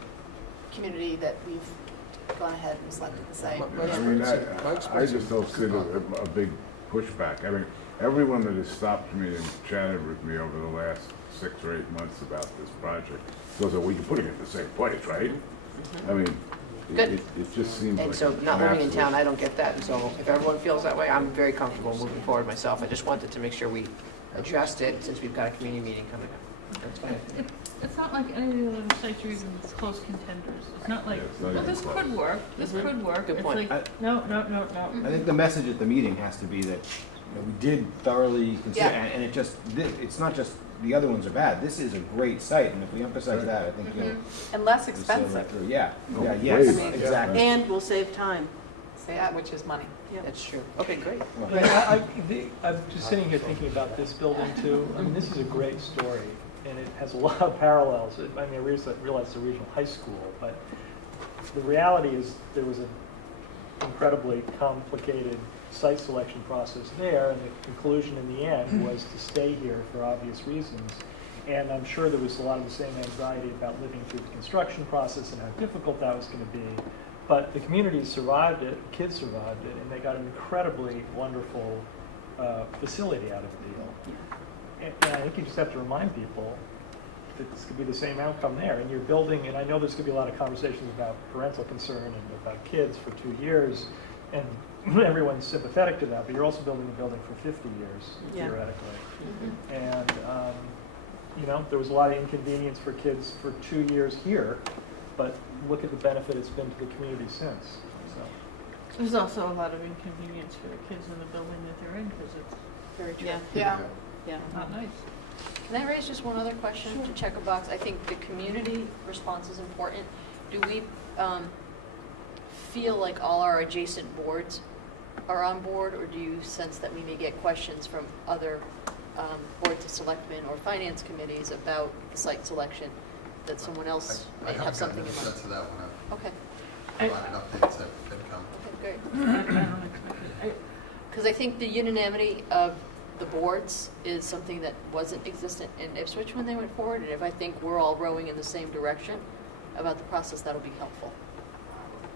community that we've gone ahead and selected the site. I mean, I just don't see a big pushback. I mean, everyone that has stopped me and chatted with me over the last 6 or 8 months about this project goes, well, you're putting it in the same place, right? I mean, Good. it just seems like. And so, an not living in absolute- town, I don't get that, and so if everyone feels that way, I'm very comfortable moving forward myself. I just wanted to make sure we addressed it, since we've got a community meeting coming up. That's fine. It's not like any of the other sites are even close contenders. It's not like, Yeah, it's not well, even this close. could work, this could work. Good It's point. like, no. I think the message at the meeting has to be that, we did thoroughly consider, Yeah. and it just, it's not just the other ones are bad, this is a great site, and if we emphasize that, I think you'll. And less you'll see it right expensive, through. Yeah, Oh, yeah, way yes, less. exactly. And we'll save time. say that, which is money. That's true. Okay, great. I'm just sitting here thinking about this building too. I mean, this is a great story, and it has a lot of parallels. I mean, I realize it's a regional high school, but the reality is there was an incredibly complicated site selection process there, and the conclusion in the end was to stay here for obvious reasons. And I'm sure there was a lot of the same anxiety about living through the construction process and how difficult that was going to be. But the community survived it, the kids survived it, and they got an incredibly wonderful facility out of the deal. And I think you just have to remind people that this could be the same outcome there. And you're building, and I know there's going to be a lot of conversations about parental concern and about kids for 2 years, and everyone's sympathetic to that, but you're also building a building for 50 years, Yeah. theoretically. And, there was a lot of inconvenience for kids for 2 years here, but look at the benefit it's been to the community since. So. There's also a lot of inconvenience for the kids in the building that they're in, because it's, Very true. yeah, not nice. Can I raise just one other question to check a box? I think the community response is important. Do we feel like all our adjacent boards are on board, or do you sense that we may get questions from other boards of selectmen or finance committees about the site selection, that someone else may have something in mind? I haven't gotten a sense of that one. Okay, I've provided updates that have come. okay, great. Because I think the unanimity of the boards is something that wasn't existent in Ipswich when they went forward, and if I think we're all rowing in the same direction about the process, that'll be helpful.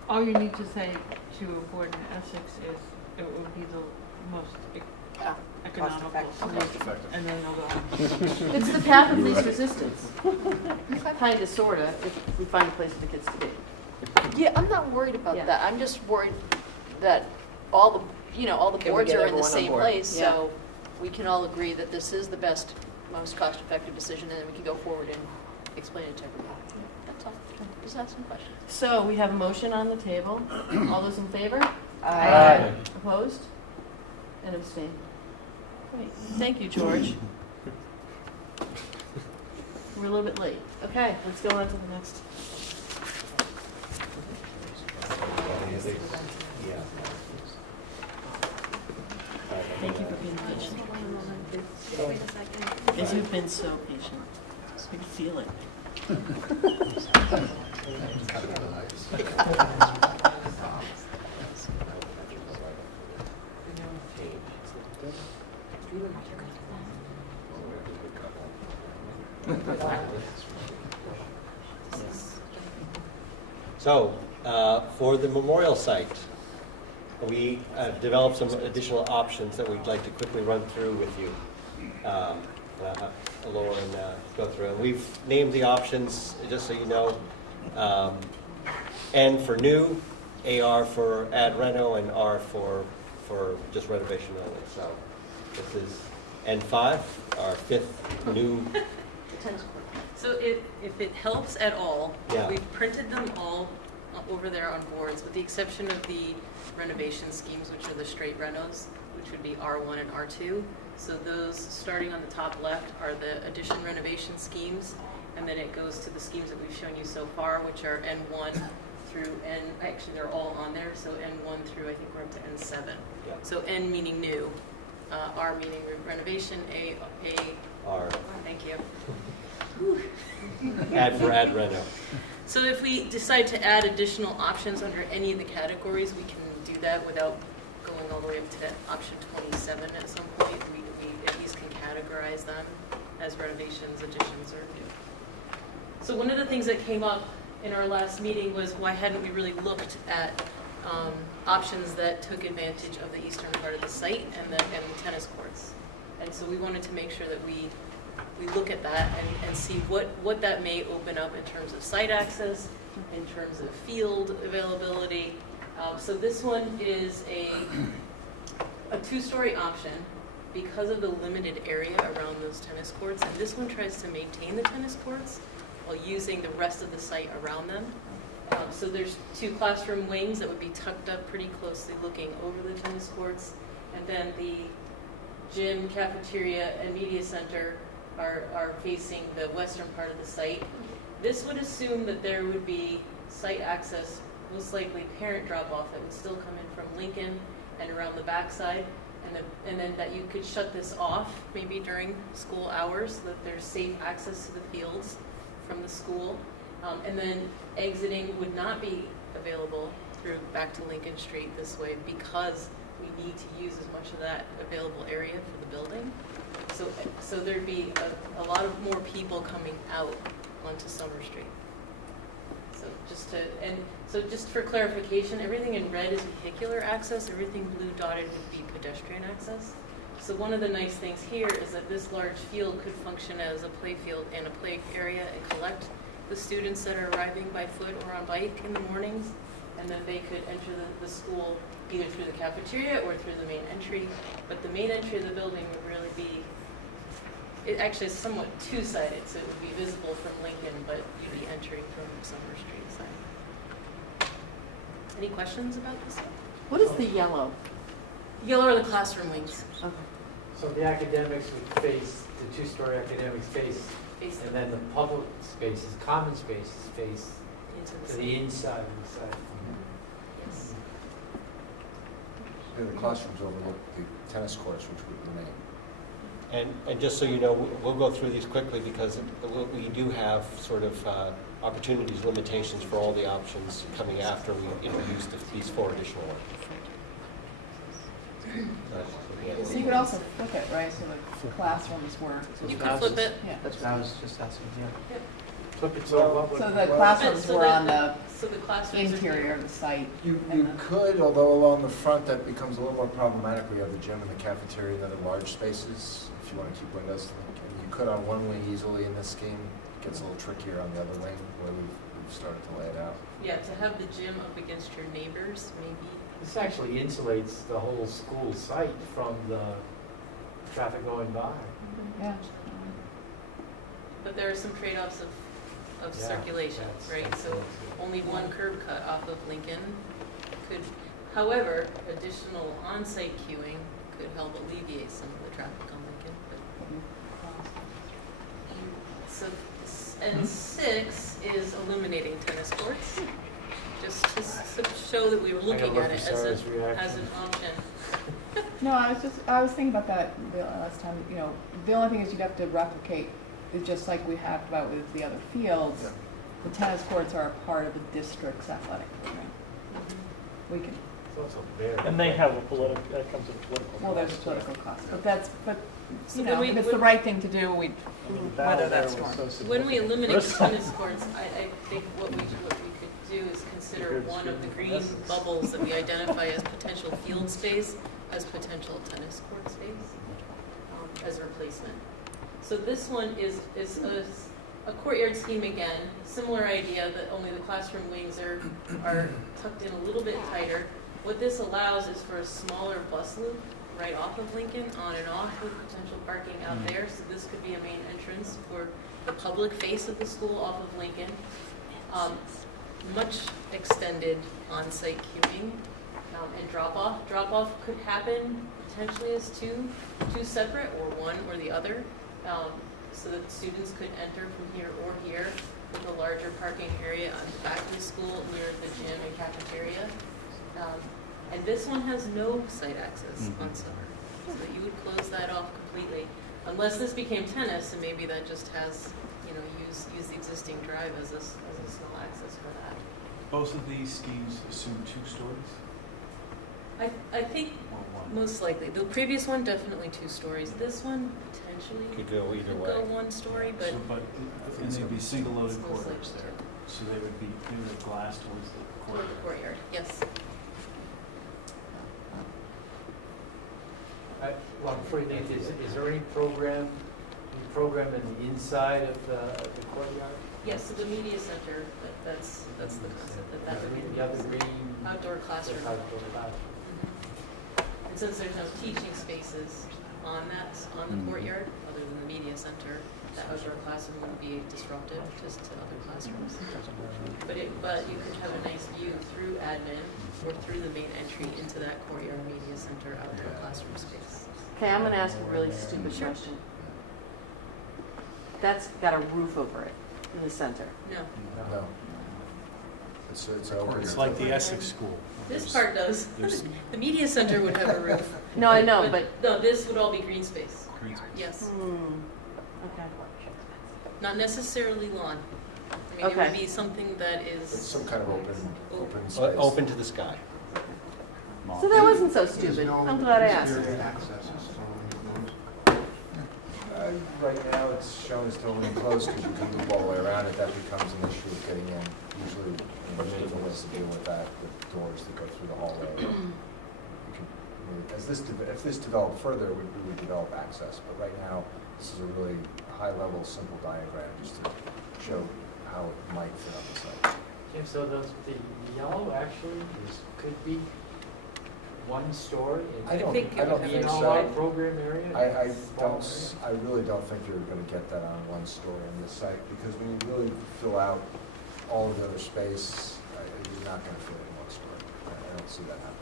All you need to say to a board in Essex is it would be the most economical solution, and then they'll go. It's the path of least resistance. Kinda, sorta, if we find a place for the kids to be. Yeah, I'm not worried about that. I'm just worried that all the Can we boards get are in the everyone on same board? place, so we can all agree that this is the best, most cost-effective decision, and then we can go forward and explain it to everybody. That's all. Just ask some questions. So we have a motion on the table. All those in favor? Aye. Opposed? And abstained. Great. Thank you, George. We're a little bit late. Okay, let's go on to the next. Thank you for being patient. Wait a second. Because you've been so patient. We can feel it. So, for the memorial site, we developed some additional options that we'd like to quickly run through with you. Laura and go through. And we've named the options, just so you know, N for new, AR for add reno, and R for just renovation only. So this is N5, our fifth new. Tennis court. So if it helps at all, Yeah. we've printed them all over there on boards, with the exception of the renovation schemes, which are the straight renos, which would be R1 and R2. So those, starting on the top left, are the addition renovation schemes, and then it goes to the schemes that we've shown you so far, which are N1 through N, actually they're all on there, so N1 through, I think we're up to N7. Yeah. So N meaning new, R meaning renovation, A, R. thank you. Add for add reno. So if we decide to add additional options under any of the categories, we can do that without going all the way up to option 27 at some point. We at least can categorize them as renovations, additions, or new. So one of the things that came up in our last meeting was why hadn't we really looked at options that took advantage of the eastern part of the site and the tennis courts. And so we wanted to make sure that we look at that and see what that may open up in terms of site access, in terms of field availability. So this one is a two-story option. because of the limited area around those tennis courts, and this one tries to maintain the tennis courts while using the rest of the site around them. So there's 2 classroom wings that would be tucked up pretty closely looking over the tennis courts, and then the gym, cafeteria, and media center are facing the western part of the site. This would assume that there would be site access, most likely parent drop-off that would still come in from Lincoln and around the backside, and then that you could shut this off maybe during school hours so that there's safe access to the fields from the school. And then exiting would not be available through back to Lincoln Street this way because we need to use as much of that available area for the building. So there'd be a lot of more people coming out onto Summer Street. So just for clarification, everything in red is vehicular access, everything blue dotted would be pedestrian access. So one of the nice things here is that this large field could function as a play field and a play area and collect the students that are arriving by foot or on bike in the mornings, and then they could enter the school either through the cafeteria or through the main entry. But the main entry of the building would really be, it actually is somewhat two-sided, so it would be visible from Lincoln, but you'd be entering from Summer Street side. Any questions about this one? What is the yellow? Yellow are the classroom wings. Okay. So the academics would face, the 2-story academics face, and then the public spaces, common spaces face to the inside of the site. Yes. And the classrooms overlook the tennis courts, which would remain. And just so you know, we'll go through these quickly because we do have sort of opportunities, limitations for all the options coming after we introduce these 4 additional ones. So you could also flip it, right, so the classrooms were. You could flip it. Yeah. That's what I was just asking, yeah. Yep. Flip it so what would- So the classrooms were on the So the classrooms are interior of the site. You and the- could, although along the front, that becomes a little more problematic. We have the gym and the cafeteria and other large spaces, if you want to keep windows. You could on one wing easily in this scheme. It gets a little trickier on the other wing, where we've started to lay it out. Yeah, to have the gym up against your neighbors, maybe. This actually insulates the whole school site from the traffic going by. Yeah. But there are some trade-offs of Yeah, circulation, that's- right? that's So what only one curb cut off of Lincoln could, however, additional on-site queuing could help alleviate some of the traffic on Lincoln. So, and 6 is illuminating tennis courts, just to show that we were looking at it as an option. No, I was thinking about that the last time, you know, the only thing is you'd have to replicate, is just like we have about with the other fields, the tennis courts are a part of the district's athletic program. We can, It's also very. And they have a political, that comes with a political. well, there's cost. political costs, but, So you when know, we- if it's the right thing to do, we I mean, the weather battle that there storm. was so When we significant. eliminate the First- tennis courts, I think what we could do is consider one of the green bubbles that we identify as potential field space as potential tennis court space as a replacement. So this one is a courtyard scheme again, similar idea that only the classroom wings are tucked in a little bit tighter. What this allows is for a smaller bus loop right off of Lincoln, on and off, with potential parking out there. So this could be a main entrance for the public face of the school off of Lincoln. Much extended on-site queuing and drop-off. Drop-off could happen potentially as two separate, or one or the other, so that students could enter from here or here with a larger parking area on the back of the school near the gym and cafeteria. And this one has no site access on summer, so that you would close that off completely, unless this became tennis, and maybe that just has, use the existing drive as a small access for that. Both of these schemes assume 2 stories? I think Or one? most likely. The previous one, definitely 2 stories. This one, potentially, Could go either could way. go 1 story, but And they'd be single-loaded It's mostly quarters there, so they would have glass towards the toward courtyard. the courtyard, yes. Well, before you leave, is there any program in the inside of the courtyard? Yes, so the media center, that's the concept, that would be The other green. outdoor classroom. Outdoor classroom. And since there's no teaching spaces on the courtyard, other than the media center, the outdoor classroom wouldn't be disruptive just to other classrooms. But you could have a nice view through admin or through the main entry into that courtyard media center outdoor classroom space. Okay, I'm gonna ask a really stupid question. That's got a roof over it in the center. No. No. It's over. It's like the Essex school. This part does. The media center would have a roof. No, I know, but No, this would all be green space. Green space. Yes. Okay. Not necessarily lawn. I mean, it Okay. would be something that It's is some kind of open space. Open to the sky. So that wasn't so stupid. I'm glad I asked. Right now, it's shown as totally enclosed because you can move all the way around it. That becomes an issue of getting in. Usually, there's different ways to deal with that, with doors that go through the hallway. If this developed further, we would develop access. But right now, this is a really high-level, simple diagram just to show how it might fit on the site. Jim, so the yellow actually could be one story? I don't think it would think be so. Program area? I really don't think you're going to get that on one story on this site, because when you really fill out all of the other space, you're not going to fit in one story. I don't see that happening.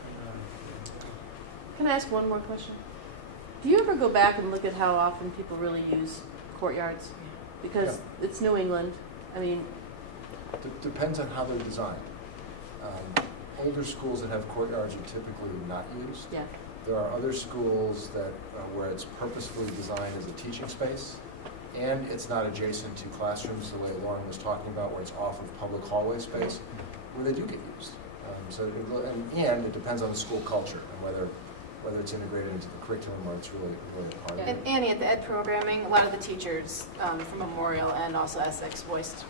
Can I ask one more question? Do you ever go back and look at how often people really use courtyards? Because it's New England. I mean, Depends on how they're designed. Older schools that have courtyards are typically not used. yeah. There are other schools that where it's purposefully designed as a teaching space, and it's not adjacent to classrooms the way Lauren was talking about, where it's off of public hallway space, where they do get used. And it depends on the school culture and whether it's integrated into the curriculum or it's really part of it. And Annie, at the ed programming, a lot of the teachers from Memorial and also Essex voiced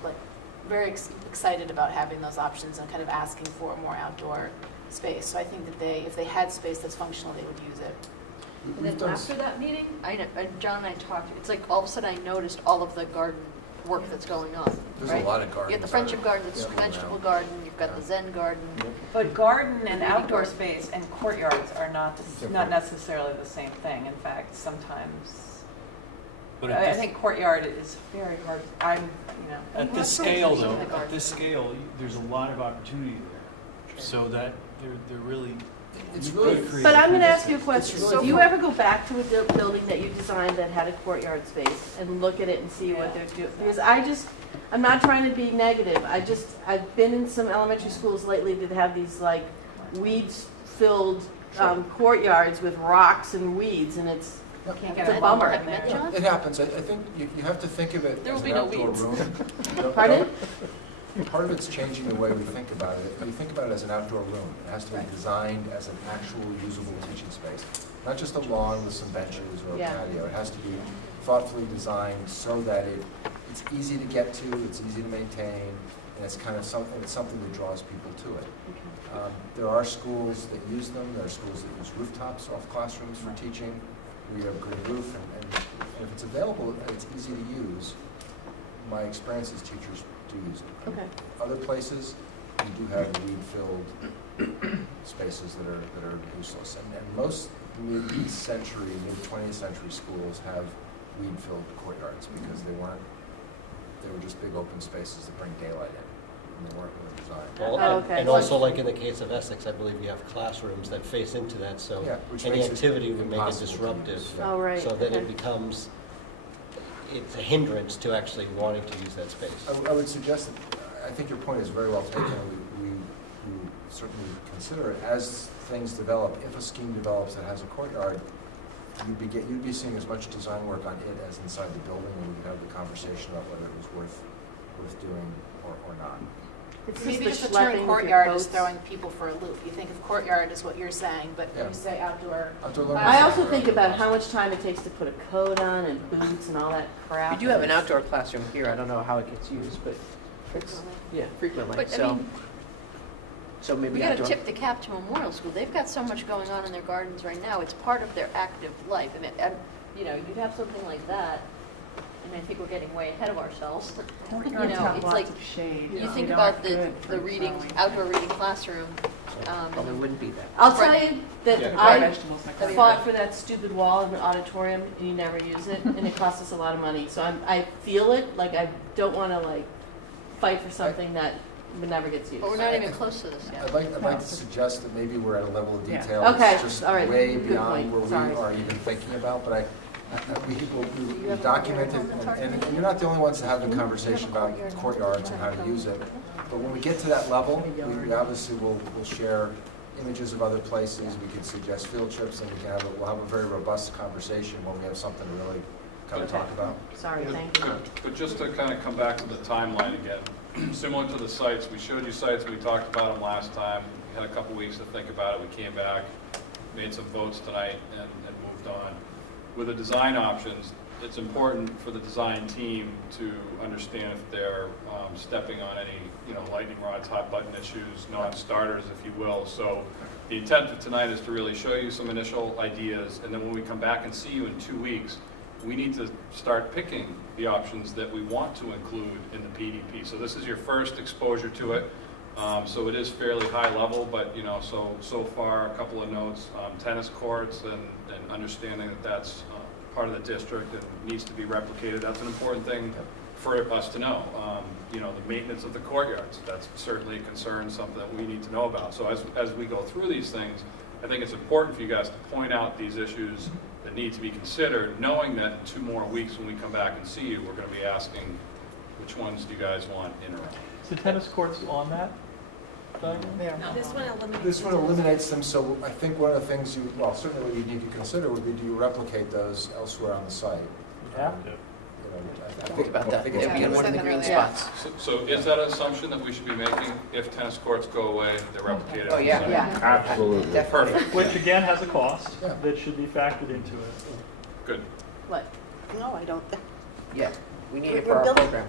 very excited about having those options and kind of asking for more outdoor space. So I think that if they had space that's functional, they would use it. And then after that meeting, John and I talked, it's like all of a sudden I noticed all of the garden work that's going on. There's right? a lot of gardens. You have the friendship garden, the Yeah. vegetable garden, you've got the Zen garden. But garden and outdoor space and courtyards are not necessarily the same thing. In fact, sometimes, But I think courtyard is very hard. at this scale, though, at this scale, there's a lot of opportunity there. So that they're really. It's really But I'm going to ask you a question. It's So really do you ever go back to a building that you designed that had a courtyard space and look at it and see what they're doing? Because I'm not trying to be negative. I've been in some elementary schools lately that have these weeds-filled courtyards with rocks and weeds, and it's a bummer. Have you met John? It happens. I think you have to think of it There as will an be no outdoor weeds. room. Pardon? Part of it's changing the way we think about it. You think about it as an outdoor room. It has to be designed as an actual usable teaching space, not just a lawn with some benches or a Yeah. patio. It has to be thoughtfully designed so that it's easy to get to, it's easy to maintain, and it's kind of something that draws people to it. There are schools that use them. There are schools that use rooftops off classrooms for teaching. We have green roof, and if it's available, it's easy to use. My experience is teachers do use it. Okay. Other places, you do have weed-filled spaces that are useless, and most mid-century, mid-20th century schools have weed-filled courtyards because they were just big open spaces that bring daylight in, and they weren't really designed. Well, okay. and also, like in the case of Essex, I believe you have classrooms that face into that, so Yeah, which any makes it activity would make it impossible to disruptive. use. Oh, right. So that okay. it becomes, it's a hindrance to actually wanting to use that space. I would suggest that, I think your point is very well taken. We certainly consider it as things develop. If a scheme develops that has a courtyard, you'd be seeing as much design work on it as inside the building, and we could have the conversation about whether it was worth doing or not. It's Maybe the just the schlepping term with courtyard your is coats. throwing people for a loop. You think of courtyard as what you're saying, but Yeah. when you say outdoor. Outdoor learning I also center, think outdoor about how much time it takes to put a coat on and boots and all that crap. We do have an outdoor classroom here. I don't know how it gets used, but it's, frequently. But, I So, mean, so maybe we gotta outdoor. tip the cap to Memorial School. They've got so much going on in their gardens right now. It's part of their active life. And you'd have something like that, and I think we're getting way ahead of ourselves. Courtyards have it's lots like, of shade. you They think don't about have the good for reading, growing. outdoor reading classroom, Well, there wouldn't be that. I'll tell you that Yeah. I Vegetables in the courtyard. fought for that stupid wall in the auditorium, and you never use it, and it costs us a lot of money. So I feel it, like I don't want to like fight for something that never gets used. But we're not even close to this yet. I'd like to suggest that maybe we're at a level of Yeah. detail Okay, that's just all right, way good beyond point, where sorry. we are even thinking about, but we documented, and you're not the only ones to have the conversation about courtyards and how to use it. But when we get to that level, we obviously will share images of other places, we can suggest field trips, and we'll have a very robust conversation when we have something to really kind of talk about. Sorry, thank you. But just to kind of come back to the timeline again, similar to the sites, we showed you sites, we talked about them last time, we had a couple weeks to think about it, we came back, made some votes tonight, and moved on. With the design options, it's important for the design team to understand if they're stepping on any, lightning rods, hot button issues, non-starters, if you will. So the intent of tonight is to really show you some initial ideas, and then when we come back and see you in 2 weeks, we need to start picking the options that we want to include in the PDP. So this is your first exposure to it. So it is fairly high level, but so far a couple of notes: tennis courts and understanding that that's part of the district and needs to be replicated. That's an important thing for us to know. The maintenance of the courtyards, that's certainly a concern, something that we need to know about. So as we go through these things, I think it's important for you guys to point out these issues that need to be considered, knowing that in 2 more weeks when we come back and see you, we're going to be asking which ones do you guys want in or out. Is the tennis courts on that? This one eliminates them, so I think one of the things certainly what you need to consider would be, do you replicate those elsewhere on the site? Yeah. I Think about that. think It'd it's be in one of the green Yeah. spots. So is that an assumption that we should be making? If tennis courts go away, they're replicated Oh, on the yeah. site? Yeah. Absolutely. Definitely. Perfect. Which again has a cost Yeah. that should be factored into it. Good. What? No, I don't think. Yeah, we need it We're for our building- program.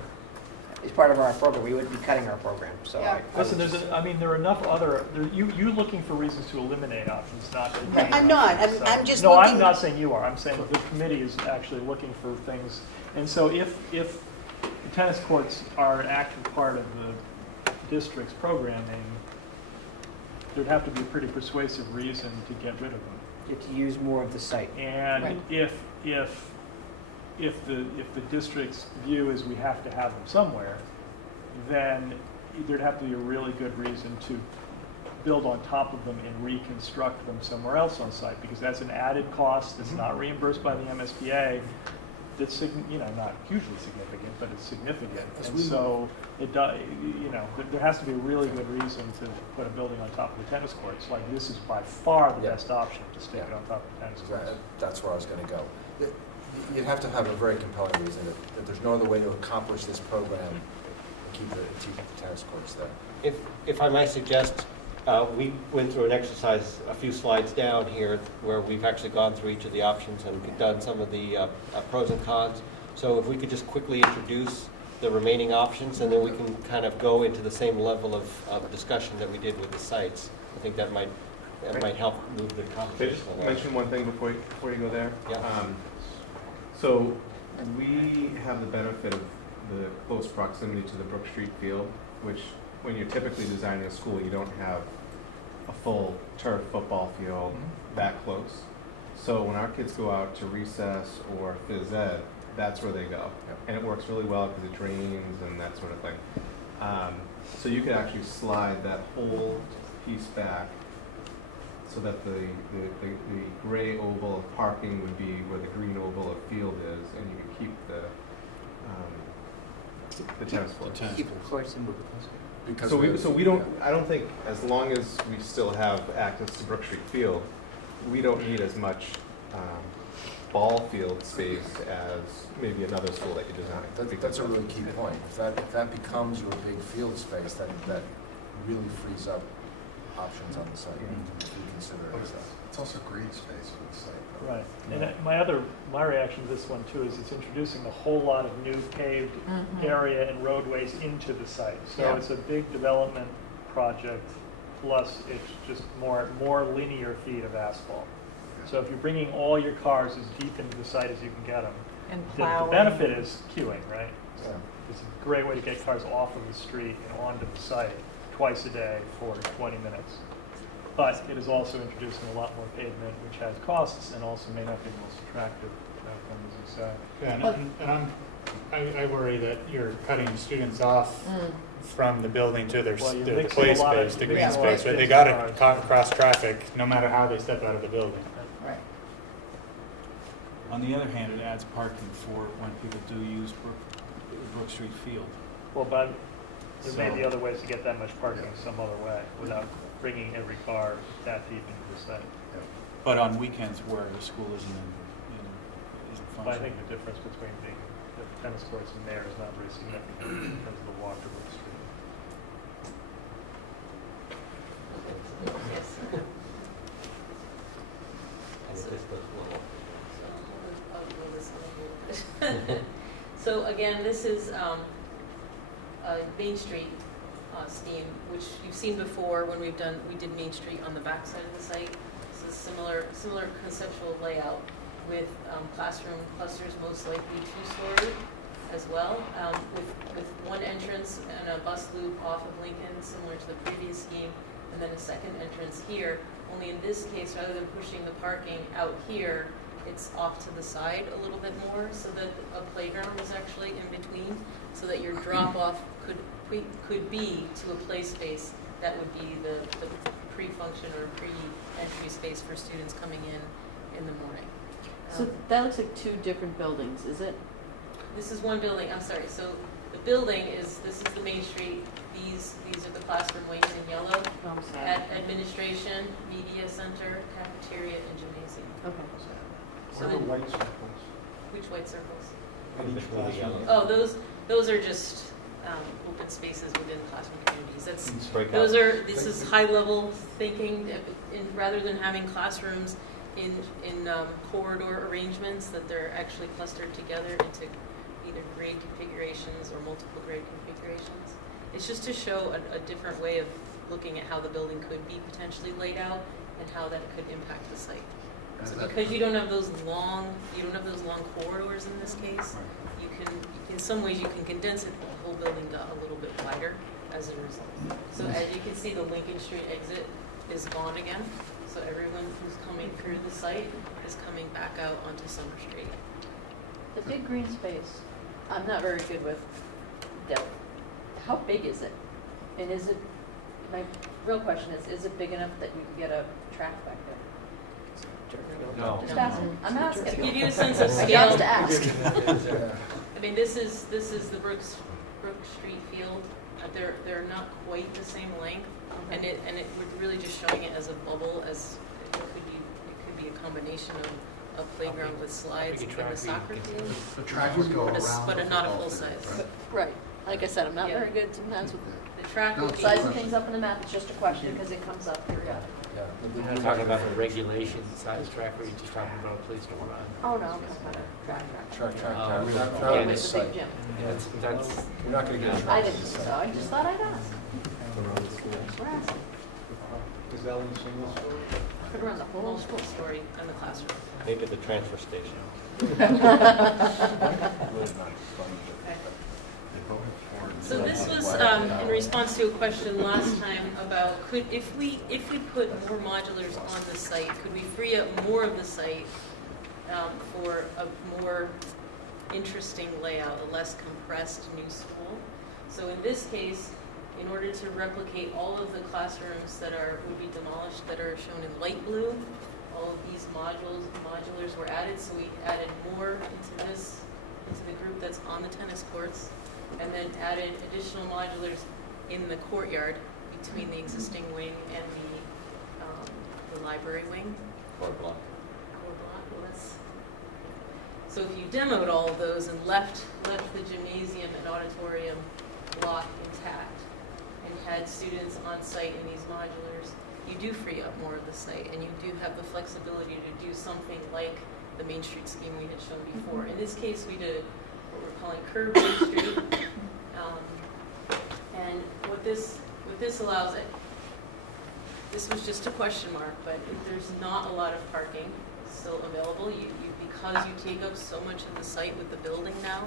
It's part of our program, we would be cutting our program, so Yeah. I Listen, would just- there are enough other, you're looking for reasons to eliminate options, not to gain I'm not. options, so- I'm just No, I'm looking- not saying you are. I'm saying the committee is actually looking for things. And so if the tennis courts are an active part of the district's programming, there'd have to be a pretty persuasive reason to get rid of them. You have to use more of the site. And Right. if the district's view is we have to have them somewhere, then there'd have to be a really good reason to build on top of them and reconstruct them somewhere else on site, because that's an added cost that's not reimbursed by the MSBA. That's not hugely significant, but it's significant. As And we- so it does, there has to be a really good reason to put a building on top of the tennis courts. Like, this is by far the Yeah. best option to stick it Yeah. on top of the tennis courts. That's where I was going to go. You'd have to have a very compelling reason that there's no other way to accomplish this program and keep the tennis courts there. If I might suggest, we went through an exercise a few slides down here where we've actually gone through each of the options and done some of the pros and cons. So if we could just quickly introduce the remaining options, and then we can kind of go into the same level of discussion that we did with the sites. I think that might help move the Can I conversation just along. mention one thing before you go there? Yeah. So we have the benefit of the close proximity to the Brook Street field, which when you're typically designing a school, you don't have a full turf football field that close. So when our kids go out to recess or phys ed, that's where they go. And it works really well because it drains and that sort of thing. So you could actually slide that whole piece back so that the gray oval of parking would be where the green oval of field is, and you could keep the tennis courts. Keep the courts and move Because So we don't, I don't think, as long as we still have access to Brook Street Field, we don't need as much ball field space as maybe another school that you design. That's a really key point. If that becomes your big field space, that really frees up options on the site. If you consider it as that. It's also green space for the site. though. Right, and my reaction to this one too is it's introducing a whole lot of new paved area and roadways into the site. So Yeah. it's a big development project, plus it's just more linear feet of asphalt. So if you're bringing all your cars as deep into the site as you can get them, And the plowing. benefit is queuing, right? Yeah. It's a great way to get cars off of the street and onto the site twice a day for 20 minutes. But it is also introducing a lot more pavement, which has costs and also may not be the most attractive outcome, as you said. Yeah, I worry that you're cutting students off from the building to their, Well, you're the mixing play a lot of- space, the you're green mixing a lot of space, but they kids' gotta cars. cross traffic no matter how they step out of the building. Right. On the other hand, it adds parking for when people do use Brook Street Field. Well, but there may So- be other ways to get that much parking some other way without bringing every car that deep into the site. But on weekends where the school isn't But I functioning. think the difference between being the tennis courts and there is not very significant in terms of the walk to Brook Street. Yes. So again, this is Main Street scheme, which you've seen before when we did Main Street on the back side of the site. This is similar conceptual layout with classroom clusters, most likely two-story as well, with one entrance and a bus loop off of Lincoln, similar to the previous scheme, and then a second entrance here. Only in this case, rather than pushing the parking out here, it's off to the side a little bit more, so that a playground is actually in between, so that your drop-off could be to a play space that would be the pre-function or pre-entry space for students coming in the morning. So that looks like two different buildings, is it? This is one building, I'm sorry, so the building is, this is the Main Street, these are the classroom wings in yellow. Oh, I'm sorry. Administration, media center, cafeteria, and gymnasium. Okay. So What are the then- white circles? Which white circles? At each classroom? Oh, those are just open spaces within classroom communities. This is high-level thinking, rather than having classrooms in corridor arrangements, that they're actually clustered together into either grade configurations or multiple grade configurations. It's just to show a different way of looking at how the building could be potentially laid out and how that could impact the site. So because you don't have those long corridors in this case, you can, in some ways you can condense it, but the whole building got a little bit wider as a result. So as you can see, the Lincoln Street exit is gone again. So everyone who's coming through the site is coming back out onto Summer Street. The big green space, I'm not very good with depth. How big is it? And is it, my real question is it big enough that you can get a track back there? No. Just asking, I'm asking. To give you a sense of My scale. job's to ask. I mean, this is the Brook Street Field. They're not quite the same length, and it would really just showing it as a bubble, as it could be a combination of a playground with slides and a soccer field. The track would go But around. but the not a football full field, size. right? Right, like I said, I'm not Yeah. very good sometimes with The track No, would it's be. sizing things up in the map, it's just a question, because it comes up periodically. Yeah. We're not talking about the regulations size track, or you're just talking about a place to run? Oh, no, I'm talking about a track. Track, Oh, not Yeah, on it's this a big site. gym. That's, You're not gonna get a track. I on didn't this think site. so, I just thought I'd ask. We're asking. Is that one single story? Could run the whole story in the classroom. Maybe the transfer station. So this was in response to a question last time about if we put more modulars on the site, could we free up more of the site for a more interesting layout, a less compressed new school? So in this case, in order to replicate all of the classrooms that would be demolished that are shown in light blue, all of these modulars were added. So we added more into the group that's on the tennis courts, and then added additional modulars in the courtyard between the existing wing and the library wing. Core block. So if you demoed all of those and left the gymnasium and auditorium block intact and had students on site in these modulars, you do free up more of the site, and you do have the flexibility to do something like the Main Street scheme we had shown before. In this case, we did what we're calling curved Main Street, and what this allows it. This was just a question mark, but there's not a lot of parking still available. Because you take up so much of the site with the building now,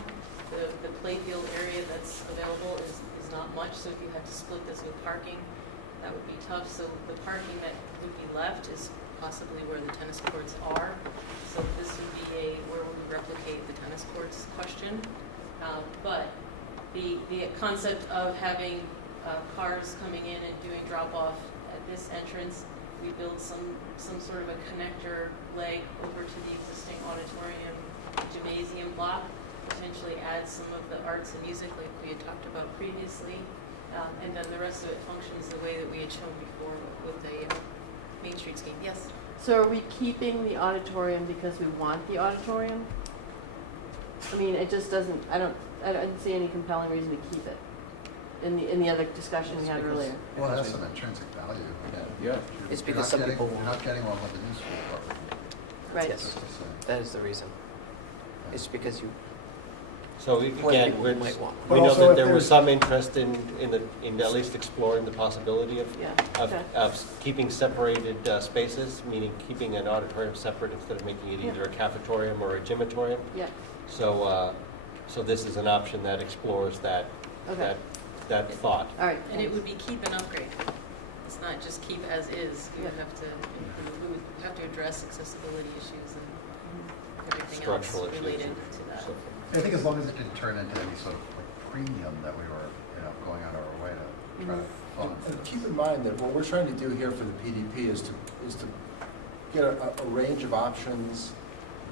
the playfield area that's available is not much. So if you had to split this with parking, that would be tough. So the parking that would be left is possibly where the tennis courts are. So this would be where we replicate the tennis courts question. But the concept of having cars coming in and doing drop-off at this entrance, we build some sort of a connector leg over to the existing auditorium gymnasium block, potentially add some of the arts and music like we had talked about previously, and then the rest of it functions the way that we had shown before with the Main Street scheme. Yes? So are we keeping the auditorium because we want the auditorium? I mean, it just doesn't, I didn't see any compelling reason to keep it in the other discussion we had earlier. Well, that's an intrinsic value. Yeah. It's because some people You're not getting one with the new school property. Right. Yes, that is the reason. It's because you. So What again, people we might want. know that there was some interest in at least exploring the possibility Yeah, okay. of keeping separated spaces, meaning keeping an auditorium separate instead of making it either a cafetorium or a gymatorium. Yeah. So this is an option that explores that Okay. that thought. All right. And it would be keep and upgrade. It's not just keep as is. We would have to address accessibility issues and everything else Structural issues related and to that. so forth. I think as long as it didn't turn into any sort of like premium that we were, going out of our way to try to fund. And keep in mind that what we're trying to do here for the PDP is to get a range of options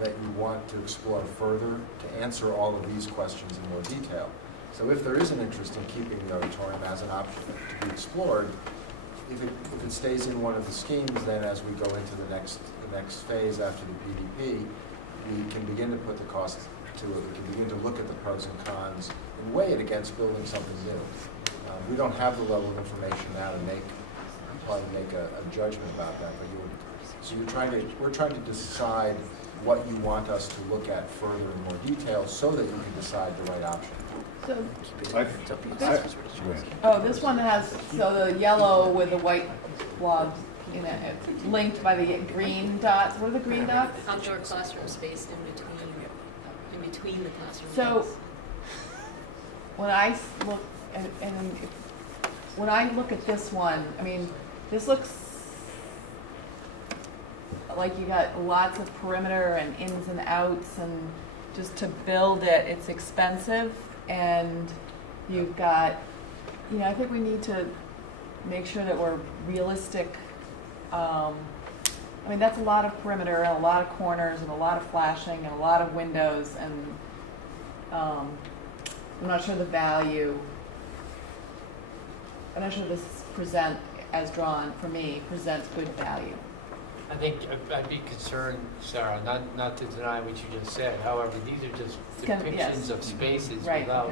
that you want to explore further to answer all of these questions in more detail. So if there is an interest in keeping the auditorium as an option to be explored, if it stays in one of the schemes, then as we go into the next phase after the PDP, we can begin to put the costs to it. We can begin to look at the pros and cons and weigh it against building something new. We don't have the level of information now to probably make a judgment about that. But we're trying to decide what you want us to look at further in more detail so that you can decide the right option. So, I- this one has, so the yellow with the white blobs in it, it's linked by the green dots. What are the green dots? Outdoor classroom space in between the classroom. So, space. when I look, when I look at this one, I mean, this looks like you got lots of perimeter and ins and outs, and just to build it, it's expensive, and you've got, I think we need to make sure that we're realistic. I mean, that's a lot of perimeter and a lot of corners and a lot of flashing and a lot of windows, and I'm not sure the value. I'm not sure this as drawn, for me, presents good value. I think I'd be concerned, Sarah, not to deny what you just said. However, these are just depictions of spaces without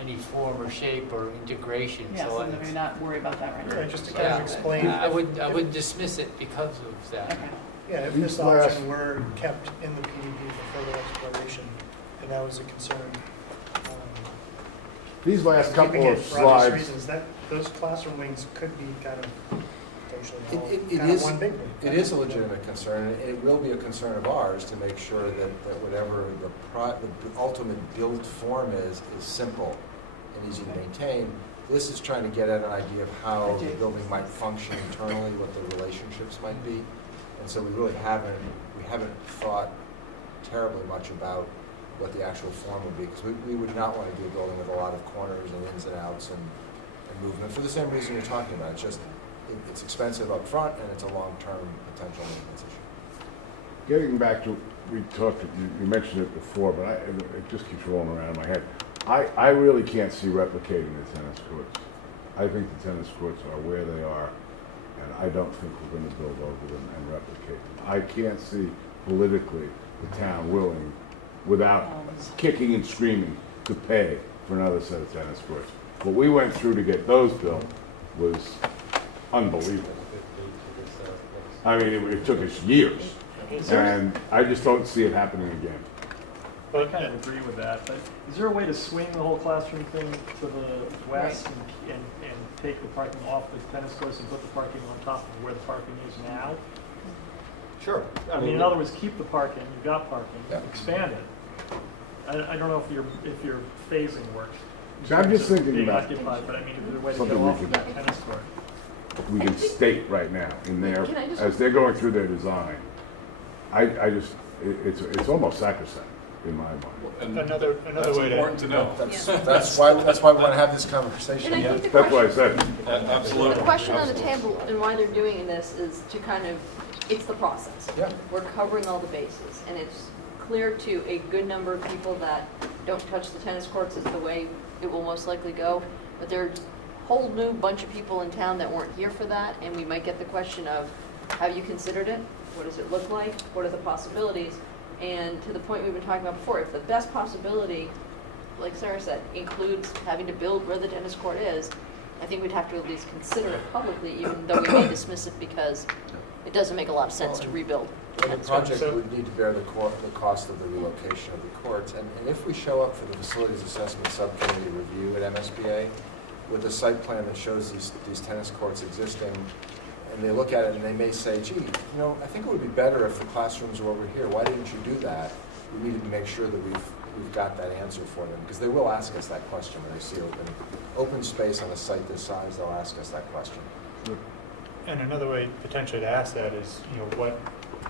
any form or shape or integration. Yes, So and maybe not worry about that right now. Yeah, just to kind of explain. I would dismiss it because of that. Okay. Yeah, if this option were kept in the PDP for further exploration, and that was a concern. These last couple keeping of it for obvious slides, reasons, those classroom wings could be kind of potentially all It kind of is, one big wing. it is a legitimate concern, and it will be a concern of ours to make sure that whatever the ultimate build form is simple and easy to maintain. This is trying to get at an idea of how the building might function internally, what the relationships might be. And so we really haven't thought terribly much about what the actual form would be, because we would not want to do a building with a lot of corners and ins and outs and movement for the same reason you're talking about. It's just, it's expensive up front, and it's a long-term potential maintenance issue. getting back to, you mentioned it before, but it just keeps rolling around in my head. I really can't see replicating the tennis courts. I think the tennis courts are where they are, and I don't think we're going to build over them and replicate them. I can't see politically the town willing, without kicking and screaming, to pay for another set of tennis courts. What we went through to get those built was unbelievable. I mean, it took us years, and I just don't see it happening again. But I kind of agree with that, but is there a way to swing the whole classroom thing to the west and take the parking off the tennis courts and put the parking on top of where the parking is now? Sure. I mean, in other words, keep the parking, you've got parking, expand it. I don't know if your phasing works. So I'm just thinking Being about occupied, but I mean, is there a way to something go we off of could- that tennis court? we can state right now in there, Can I just- as they're going through their design. I just, it's almost sacrosanct in my mind. And Another that's way to. important to know. That's why we want to have this conversation. And I think the That's why I question, said, Absolutely. the question on the Absolutely. table and why they're doing this is to kind of, it's the process. Yeah. We're covering all the bases, and it's clear to a good number of people that don't touch the tennis courts is the way it will most likely go. But there's a whole new bunch of people in town that weren't here for that, and we might get the question of, have you considered it? What does it look like? What are the possibilities? And to the point we've been talking about before, if the best possibility, like Sarah said, includes having to build where the tennis court is, I think we'd have to at least consider it publicly, even though we may dismiss it because it doesn't make a lot of sense to rebuild. And the project would need to bear the cost of the relocation of the courts. And if we show up for the Facilities Assessment Subcommittee review at MSBA with a site plan that shows these tennis courts existing, and they look at it and they may say, gee, I think it would be better if the classrooms were over here. Why didn't you do that? We needed to make sure that we've got that answer for them, because they will ask us that question when they see open space on a site this size. They'll ask us that question. And another way potentially to ask that is,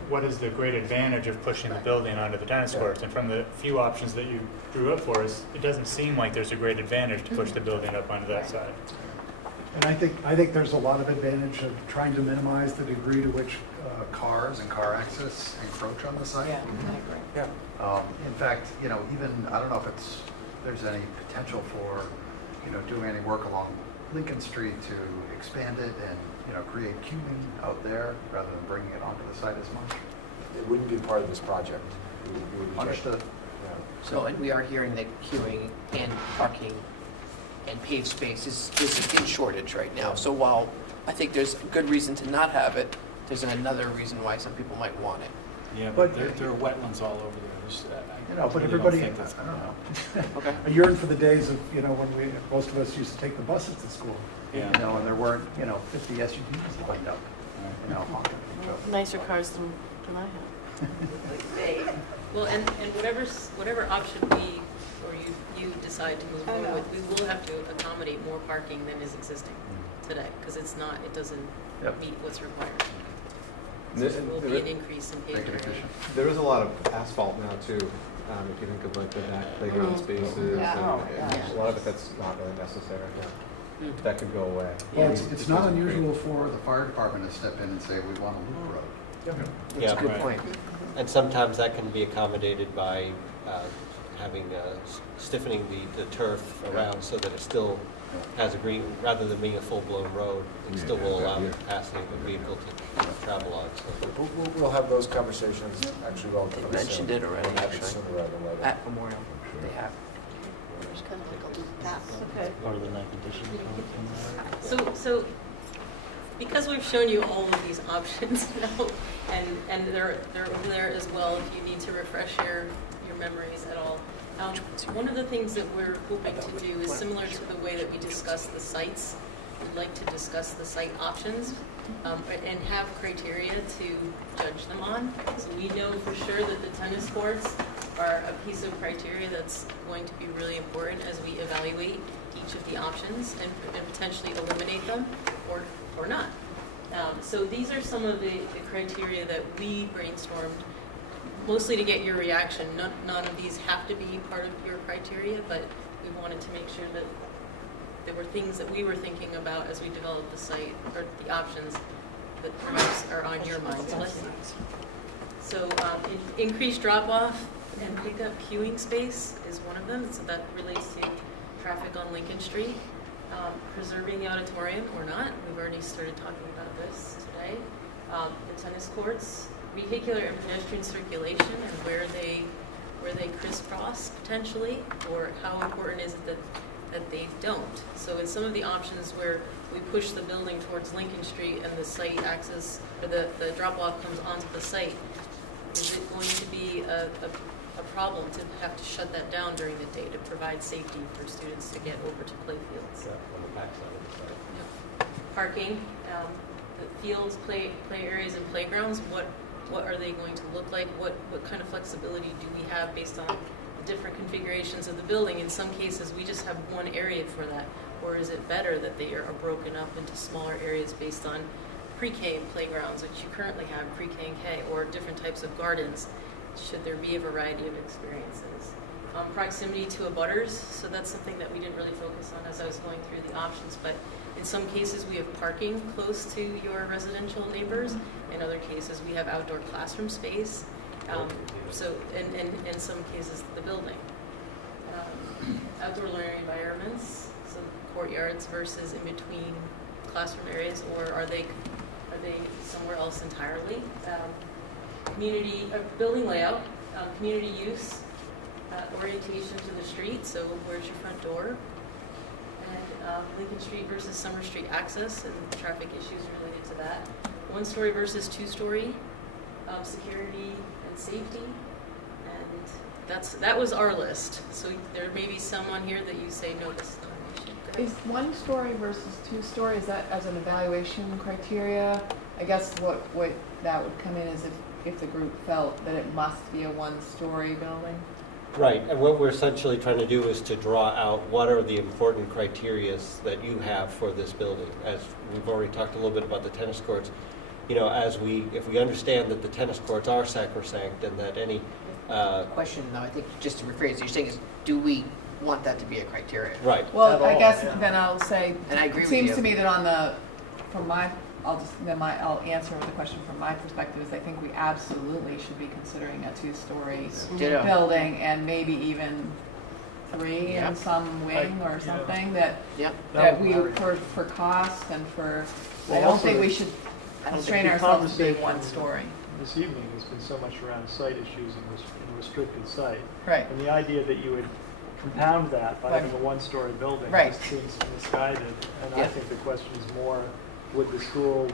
what is the great advantage of pushing the building onto the tennis courts? And from the few options that you drew up for us, it doesn't seem like there's a great advantage to push the building up onto that side. And I think there's a lot of advantage of trying to minimize the degree to which Cars and car access encroach on the site. Yeah, I agree. Yeah. In fact, even, I don't know if there's any potential for, doing any work along Lincoln Street to expand it and, create queuing out there rather than bringing it onto the site as much. It wouldn't be part of this project. We would reject it. Understood. Yeah. So, and we are hearing that queuing and parking and paved space is in shortage right now. So while I think there's a good reason to not have it, there's another reason why some people might want it. Yeah, But- but there are wetlands all over there. But really everybody, don't think that's I don't know. Okay. I yearn for the days of, when most of us used to take the buses to school. Yeah. And there weren't, 50 SUVs lined up, honking at each other. Nicer cars than I have. Well, and whatever option you decide to move forward with, we will have to accommodate more parking than is existing today, because it doesn't meet what's required. So there will be an increase in paved area. There is a lot of asphalt now too, if you think of like the back playground spaces, and a lot of it that's not really necessary. That could go away. Well, It's not unusual for the fire department to step in and say, we want a loop road. That's a good point. And sometimes that can be accommodated by having, stiffening the turf around so that it still has a green, rather than being a full-blown road, it still will allow the capacity of a vehicle to travel on. So. We'll have those conversations actually relatively soon. They mentioned it already, We'll have it actually. sooner rather than later. At Memorial, they have. There's kind of like a loop path. Okay. Part of the ninth edition. So because we've shown you all of these options now, and they're over there as well if you need to refresh your memories at all. One of the things that we're hoping to do is similar to the way that we discuss the sites. We'd like to discuss the site options and have criteria to judge them on. So we know for sure that the tennis courts are a piece of criteria that's going to be really important as we evaluate each of the options and potentially eliminate them or not. So these are some of the criteria that we brainstormed, mostly to get your reaction. None of these have to be part of your criteria, but we wanted to make sure that there were things that we were thinking about as we developed the site, or the options that perhaps are on your minds. So increased drop-off and pickup queuing space is one of them, so that relates to traffic on Lincoln Street. Preserving the auditorium or not, we've already started talking about this today. The tennis courts, vehicular and pedestrian circulation and where they crisscross potentially, or how important is it that they don't. So in some of the options where we push the building towards Lincoln Street and the site access, or the drop-off comes onto the site, is it going to be a problem to have to shut that down during the day to provide safety for students to get over to play fields? On the backside of the site. Yep. Parking, the fields, play areas and playgrounds, what are they going to look like? What kind of flexibility do we have based on different configurations of the building. In some cases, we just have one area for that. Or is it better that they are broken up into smaller areas based on pre-K playgrounds, which you currently have, pre-K and K, or different types of gardens? Should there be a variety of experiences? Proximity to abutters, so that's something that we didn't really focus on as I was going through the options, but in some cases we have parking close to your residential neighbors. In other cases we have outdoor classroom space. So in some cases the building. Outdoor learning environments, so courtyards versus in between classroom areas, or are they somewhere else entirely? Community, building layout, community use, orientation to the street, so where's your front door? And Lincoln Street versus Summer Street access and traffic issues related to that. 1-story versus 2-story, security and safety. And that was our list. So there may be some on here that you say, no, this is not an issue. Is 1-story versus 2-story, is that as an evaluation criteria? I guess what that would come in is if the group felt that it must be a 1-story building? Right, and what we're essentially trying to do is to draw out what are the important criteria that you have for this building. As we've already talked a little bit about the tennis courts, you know, if we understand that the tennis courts are sacrosanct and that any Question, though, I think, just to rephrase, you're saying is, do we want that to be a criteria? Right. Well, I guess then I'll say, And I agree it with seems you. to me that I'll answer the question from my perspective is I think we absolutely should be considering a 2-story Ditto. building and maybe even 3 in Yep. some wing or something that That we, would for cost and for, Well, I don't also think we the- should I think constrain the ourselves to being conversation 1-story. This evening has been so much around site issues in a restricted site. Right. And the idea that you would compound that by Right. having a 1-story building Right. just seems misguided. And I Yeah. think the question is more, would the school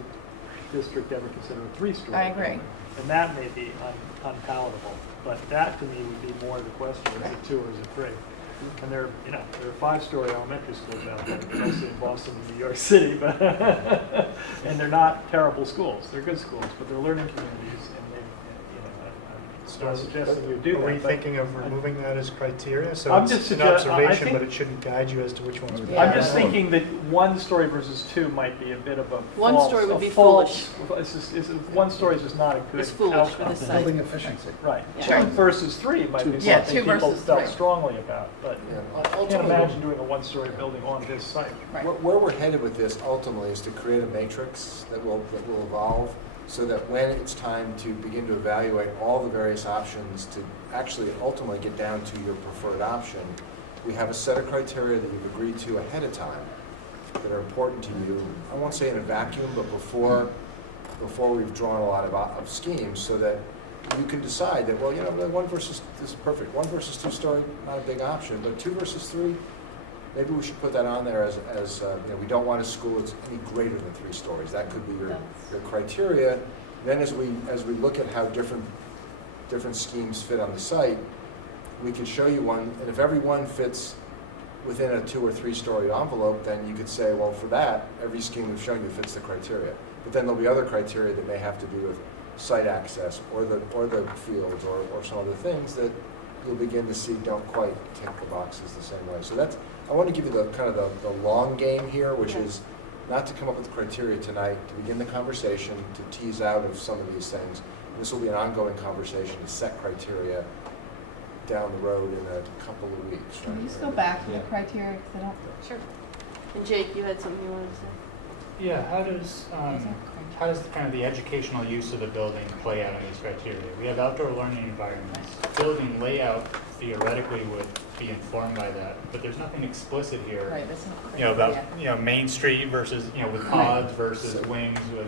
district ever consider a 3-story? I agree. building? And that may be unpalatable, but that to me would be more the question, is it 2 or is it 3? And there are 5-story elementary schools out there, mostly in Boston and New York City, but and they're not terrible schools. They're good schools, but they're learning communities, and I'm not suggesting you do that. Are we but thinking of removing that as criteria? So I'm it's just an suggest- I observation, think- but it shouldn't guide you as to which ones. I'm just thinking that 1-story versus 2 might be a bit of a 1-story would be false. It's 1-story is just not a good It's foolish for outcome. this site. Building efficiency. Right. Yeah. 2 versus 3 might be Yeah, something 2 people versus felt 3. strongly about, but I can't Ultimately, imagine doing a 1-story building on this site. Right. Where we're headed with this ultimately is to create a matrix that will evolve so that when it's time to begin to evaluate all the various options to actually ultimately get down to your preferred option, we have a set of criteria that you've agreed to ahead of time that are important to you. I won't say in a vacuum, but before we've drawn a lot of schemes so that you can decide that, well, 1 versus, this is perfect. 1 versus 2-story, not a big option, but 2 versus 3, maybe we should put that on there as we don't want a school that's any greater than 3 stories. That could be your criteria. Then as we look at how different schemes fit on the site, we could show you one, and if every one fits within a 2 or 3-story envelope, then you could say, well, for that, every scheme we've shown you fits the criteria. But then there'll be other criteria that may have to do with site access or the fields or some other things that you'll begin to see don't quite tick the boxes the same way. So I want to give you the kind of the long game here, which is not to come up with the criteria tonight, to begin the conversation, to tease out of some of these things. And this will be an ongoing conversation to set criteria down the road in a couple of weeks. Can right? you just go back to the criteria? 'Cause I don't- Sure. And Jake, you had something you wanted to say? Yeah, how does kind of the educational use of the building play out in these criteria? We have outdoor learning environments. Building layout theoretically would be informed by that, but there's nothing explicit here. Right, that's not About Main Street versus with pods versus wings with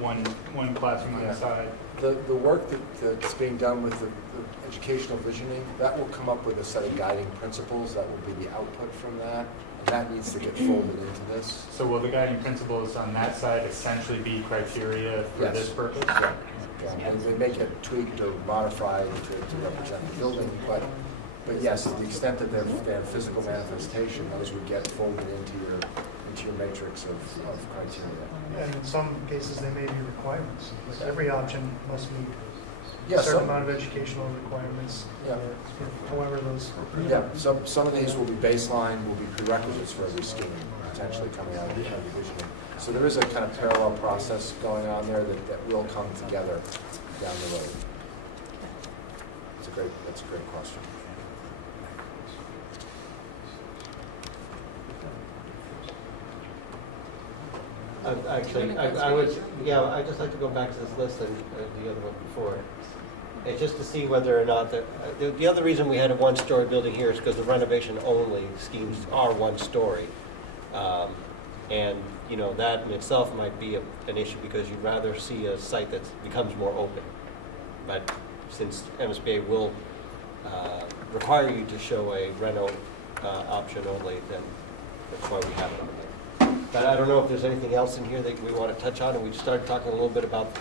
one classroom on the side. The work that's being done with the educational visioning, that will come up with a set of guiding principles. That will be the output from that, and that needs to get folded into this. So will the guiding principles on that side essentially be criteria for Yes. this purpose? Yeah, and they may get tweaked or modified to represent the building, but yes, to the extent that they're physical manifestation, those would get folded into your matrix of criteria. And in some cases, they may be requirements. Like every option must meet Yeah, certain some- amount of educational requirements, Yeah. however those. Yeah, some of these will be baseline, will be prerequisites for every scheme potentially coming out of the visioning. So there is a kind of parallel process going on there that will come together down the road. That's a great question. Actually, I would, yeah, I'd just like to go back to this list and the other one before. And just to see whether or not, the other reason we had a one-story building here is because the renovation-only schemes are one-story. And, you know, that in itself might be an issue because you'd rather see a site that becomes more open. But since MSBA will require you to show a reno option only, then that's why we have it on there. But I don't know if there's anything else in here that we want to touch on, and we started talking a little bit about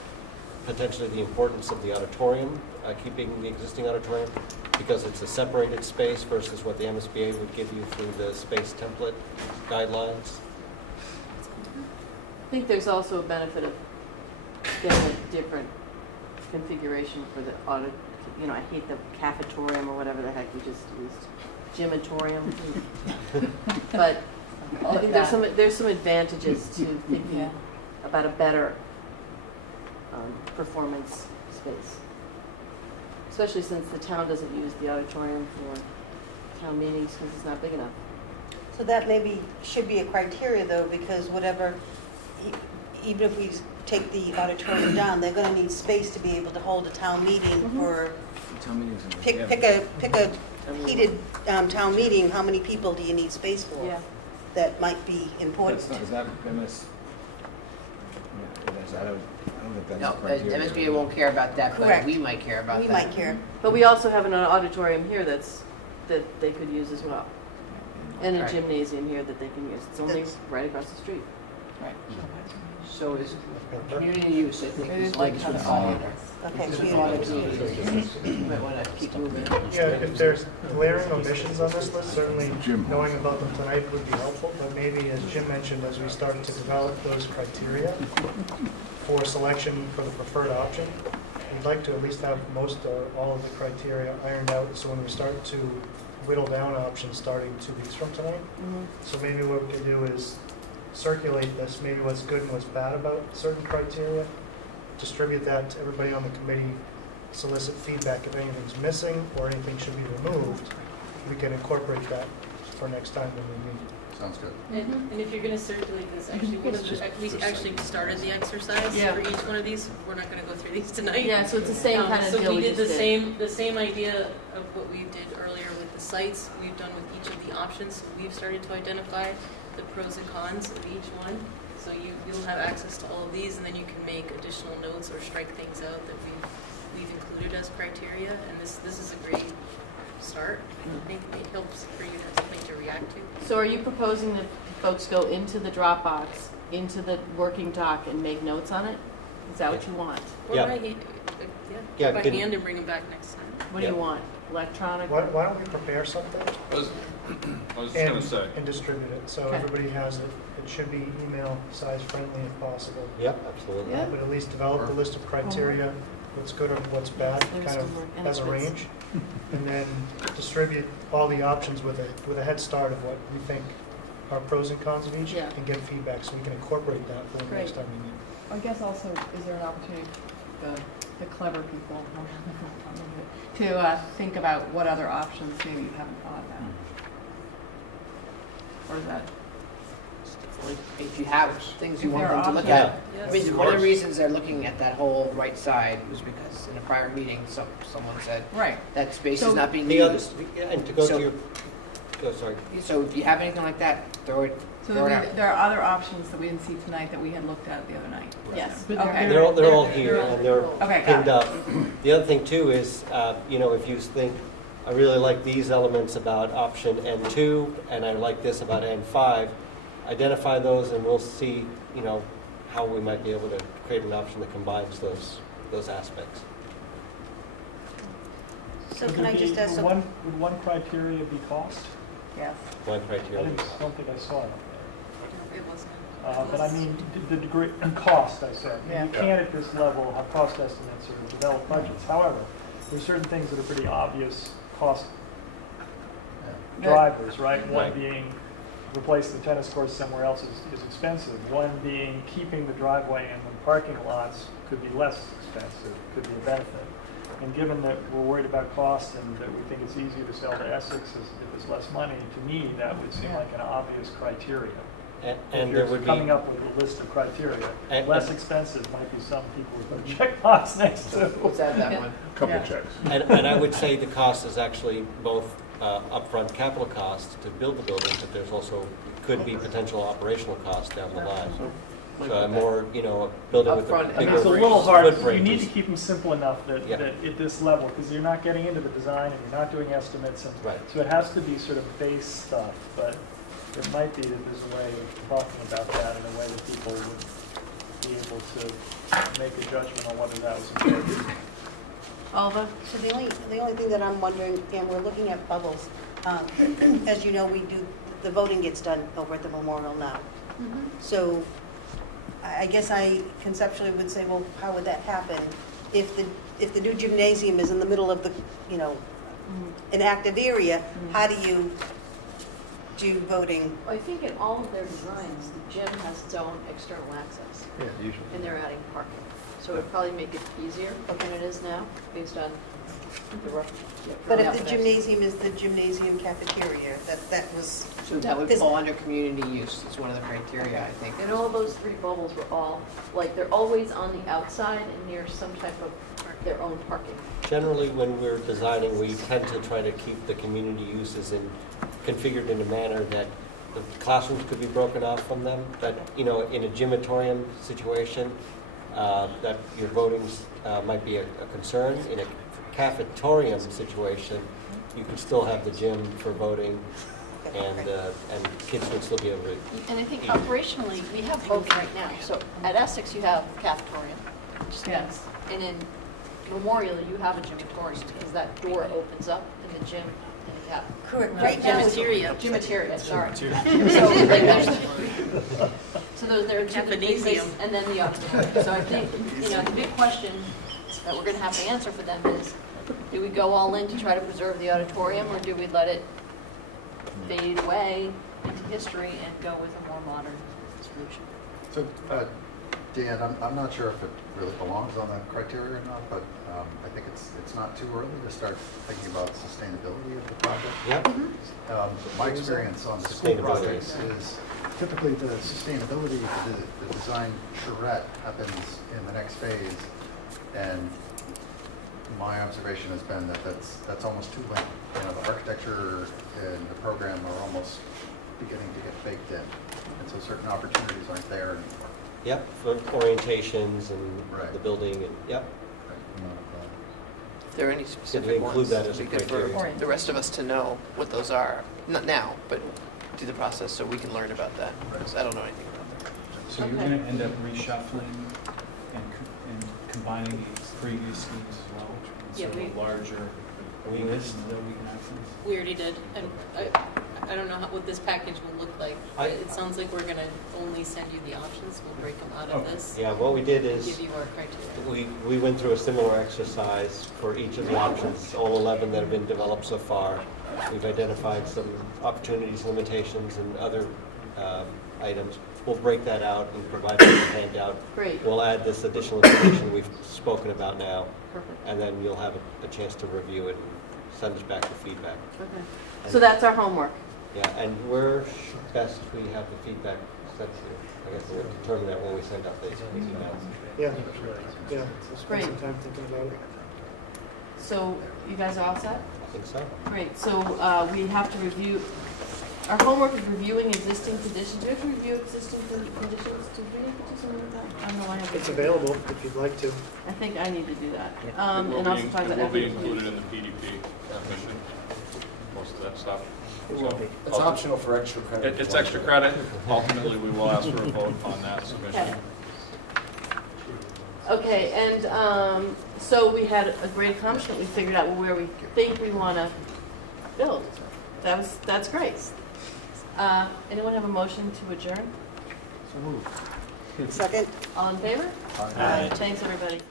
potentially the importance of the auditorium, keeping the existing auditorium, because it's a separated space versus what the MSBA would give you through the space template guidelines. I think there's also a benefit of getting a different configuration for the audit. You know, I hate the cafetorium or whatever the heck we just used, gymatorium. But I think there's some advantages to thinking about a better performance space, especially since the town doesn't use the auditorium for town meetings because it's not big enough. So that maybe should be a criteria though, because whatever, even if we take the auditorium down, they're gonna need space to be able to hold a town meeting for, pick a heated town meeting, how many people do you need space for? Yeah. That might be important. Is that MS? I don't think that's No, a criteria. MSBA won't care about that, but Correct. we might care about that. We might care. But we also have an auditorium here that they could use as well. And a Right. gymnasium here that they can use. It's only right across the street. Right. So is community use, I think, It is is like like sort of kind of all. Okay, It's community all use. the you might want to keep moving. Yeah, if there's glaring omissions on this list, certainly knowing about them tonight would be helpful, but maybe, as Jim mentioned, as we started to develop those criteria for selection for the preferred option, we'd like to at least have most or all of the criteria ironed out, so when we start to whittle down options starting 2 weeks from tonight. So maybe what we can do is circulate this, maybe what's good and what's bad about certain criteria, distribute that to everybody on the committee, solicit feedback if anything's missing or anything should be removed. We can incorporate that for next time when we meet. Sounds good. And if you're going to circulate this, actually, we actually started the exercise Yeah. for each one of these. We're not going to go through these tonight. Yeah, so it's the same kind of so deal we did just the same idea of what we did earlier with the sites. We've done with each of the options. So we've started to identify the pros and cons of each one. So you'll have access to all of these, and then you can make additional notes or strike things out that we've included as criteria. And this is a great start. I think it helps for you to have something to react to. So are you proposing that folks go into the Dropbox, into the working doc and make notes on it? Is that what you want? Or Yeah. by hand, Yeah, by good. hand and bring them back next time. What do you want? Electronic? Why don't we prepare something I was just and, gonna say, and distribute it, so Okay. everybody has it. It should be email size friendly if possible. Yep, absolutely. Yeah. But at least develop the list of criteria, what's good or what's bad, There's kind homework, of and as a it's- range. And then distribute all the options with a head start of what we think are pros and cons of each, Yeah. and get feedback so we can incorporate that for the Great. next time we meet. I guess also, is there an opportunity for the clever people to think about what other options maybe you haven't thought about? Or is that? If you have things you If want there them are to look options. at. I mean, one of the reasons they're looking at that whole right side was because in a prior meeting, someone said Right. that space So is not being The other, used. and to go So- to your, oh, sorry. So if you have anything like that, throw it So throw it out. there are other options that we didn't see tonight that we had looked at the other night? Yes. Okay. They're all here and they're Okay, got pinned it. up. The other thing too is, you know, if you think, I really like these elements about option N2 and I like this about N5, identify those and we'll see, you know, how we might be able to create an option that combines those aspects. So can I just ask, Would one criteria be cost? Yes. One I criteria. don't think I saw it. It wasn't. But I mean, the degree, cost, I said. Yeah. You can't at this level have cost estimates or develop budgets. However, there's certain things that are pretty obvious cost drivers, right? One Right. being replacing the tennis courts somewhere else is expensive. One being keeping the driveway and the parking lots could be less expensive, could be a benefit. And given that we're worried about cost and that we think it's easier to sell to Essex if it's less money, to me, that would seem like an obvious criteria. And If there you're would be, coming up with a list of criteria, And- less expensive might be some people with a checkbox next to. Let's add that one. Couple Yeah. checks. and I would say the cost is actually both upfront capital costs to build the building, but there's also, could be potential operational costs down the line. So a more, a building with a Upfront, I bigger mean, it's a little hard, footprint you need to is- keep them simple enough that Yeah. at this level, because you're not getting into the design and you're not doing estimates, and Right. so it has to be sort of base stuff, but it might be that there's a way of talking about that in a way that people would be able to make a judgment on whether that was important. Alva? So the only thing that I'm wondering, and we're looking at bubbles, as you know, the voting gets done over at the memorial now. So I guess I conceptually would say, well, how would that happen? If the new gymnasium is in the middle of the, an active area, how do you do voting? I think in all of their designs, the gym has its own external access, Yeah, usually. and they're adding parking. So it would probably make it easier than it is now, based on the rough. But if the gymnasium is the gymnasium cafeteria, that was. So that would fall under community use, is one of the criteria, I think. And all those three bubbles were all, like, they're always on the outside and near some type of their own parking. Generally, when we're designing, we tend to try to keep the community uses configured in a manner that the classrooms could be broken off from them, that, in a gymatorium situation, that your voting might be a concern. In a cafetorium situation, you can still have the gym for voting, and kids would still be able to. And I think operationally, we have both right now. So at Essex, you have cafeteria, which is nice. And in Memorial, you have a gymatorium, because that door opens up in the gym, and you have. Correct, right now. Gymateria, sorry. So, there are two big places, Cafenesium. and then the auditorium. So I think, the big question that we're gonna have to answer for them is, do we go all in to try to preserve the auditorium, or do we let it fade away into history and go with a more modern solution? So, Dan, I'm not sure if it really belongs on that criteria or not, but I think it's not too early to start thinking about sustainability of the project. Yep. My experience on the school Sustainability. projects is typically the sustainability, the design charrette happens in the next phase, and my observation has been that that's almost too late. The architecture and the program are almost beginning to get baked in, and so certain opportunities aren't there anymore. Yep, for orientations and Right. the building, and, yep. If there are any Simply specific include ones, that as it'd a be good for criteria. the rest of us to know what those are. Not now, but do the process so we can learn about that, because I don't know anything about that. So you're gonna end up reshuffling and combining the previous schemes as well, which Yeah, means sort of a larger list that we can access? We already did, and I don't know what this package will look like. It sounds like we're gonna only send you the options, we'll break them out of this. Yeah, what we did is, Give you our criteria. we went through a similar exercise for each of the options, all 11 that have been developed so far. We've identified some opportunities, limitations, and other items. We'll break that out and provide you a handout. Great. We'll add this additional information we've spoken about now, Perfect. and then you'll have a chance to review it and send us back the feedback. Okay. So that's our homework. Yeah, and where best we have the feedback sent to? I guess we'll determine that when we send out these emails. Yeah, yeah, so spend Great. some time thinking about it. So you guys are all set? I think so. Great, so we have to review, our homework is reviewing existing conditions. Do we have to review existing conditions? Do we need to do something like that? I don't know why I have. It's available if you'd like to. I think I need to do that. It And will also talk about be equity. included in the PDP mission, most of that stuff. It will be. It's optional for extra credit. It's extra credit. Ultimately, we will ask for a vote on that submission. Okay, and so we had a great accomplishment. We figured out where we think we want to build. That's great. Anyone have a motion to adjourn? Second? All in favor? Aye. Thanks, everybody.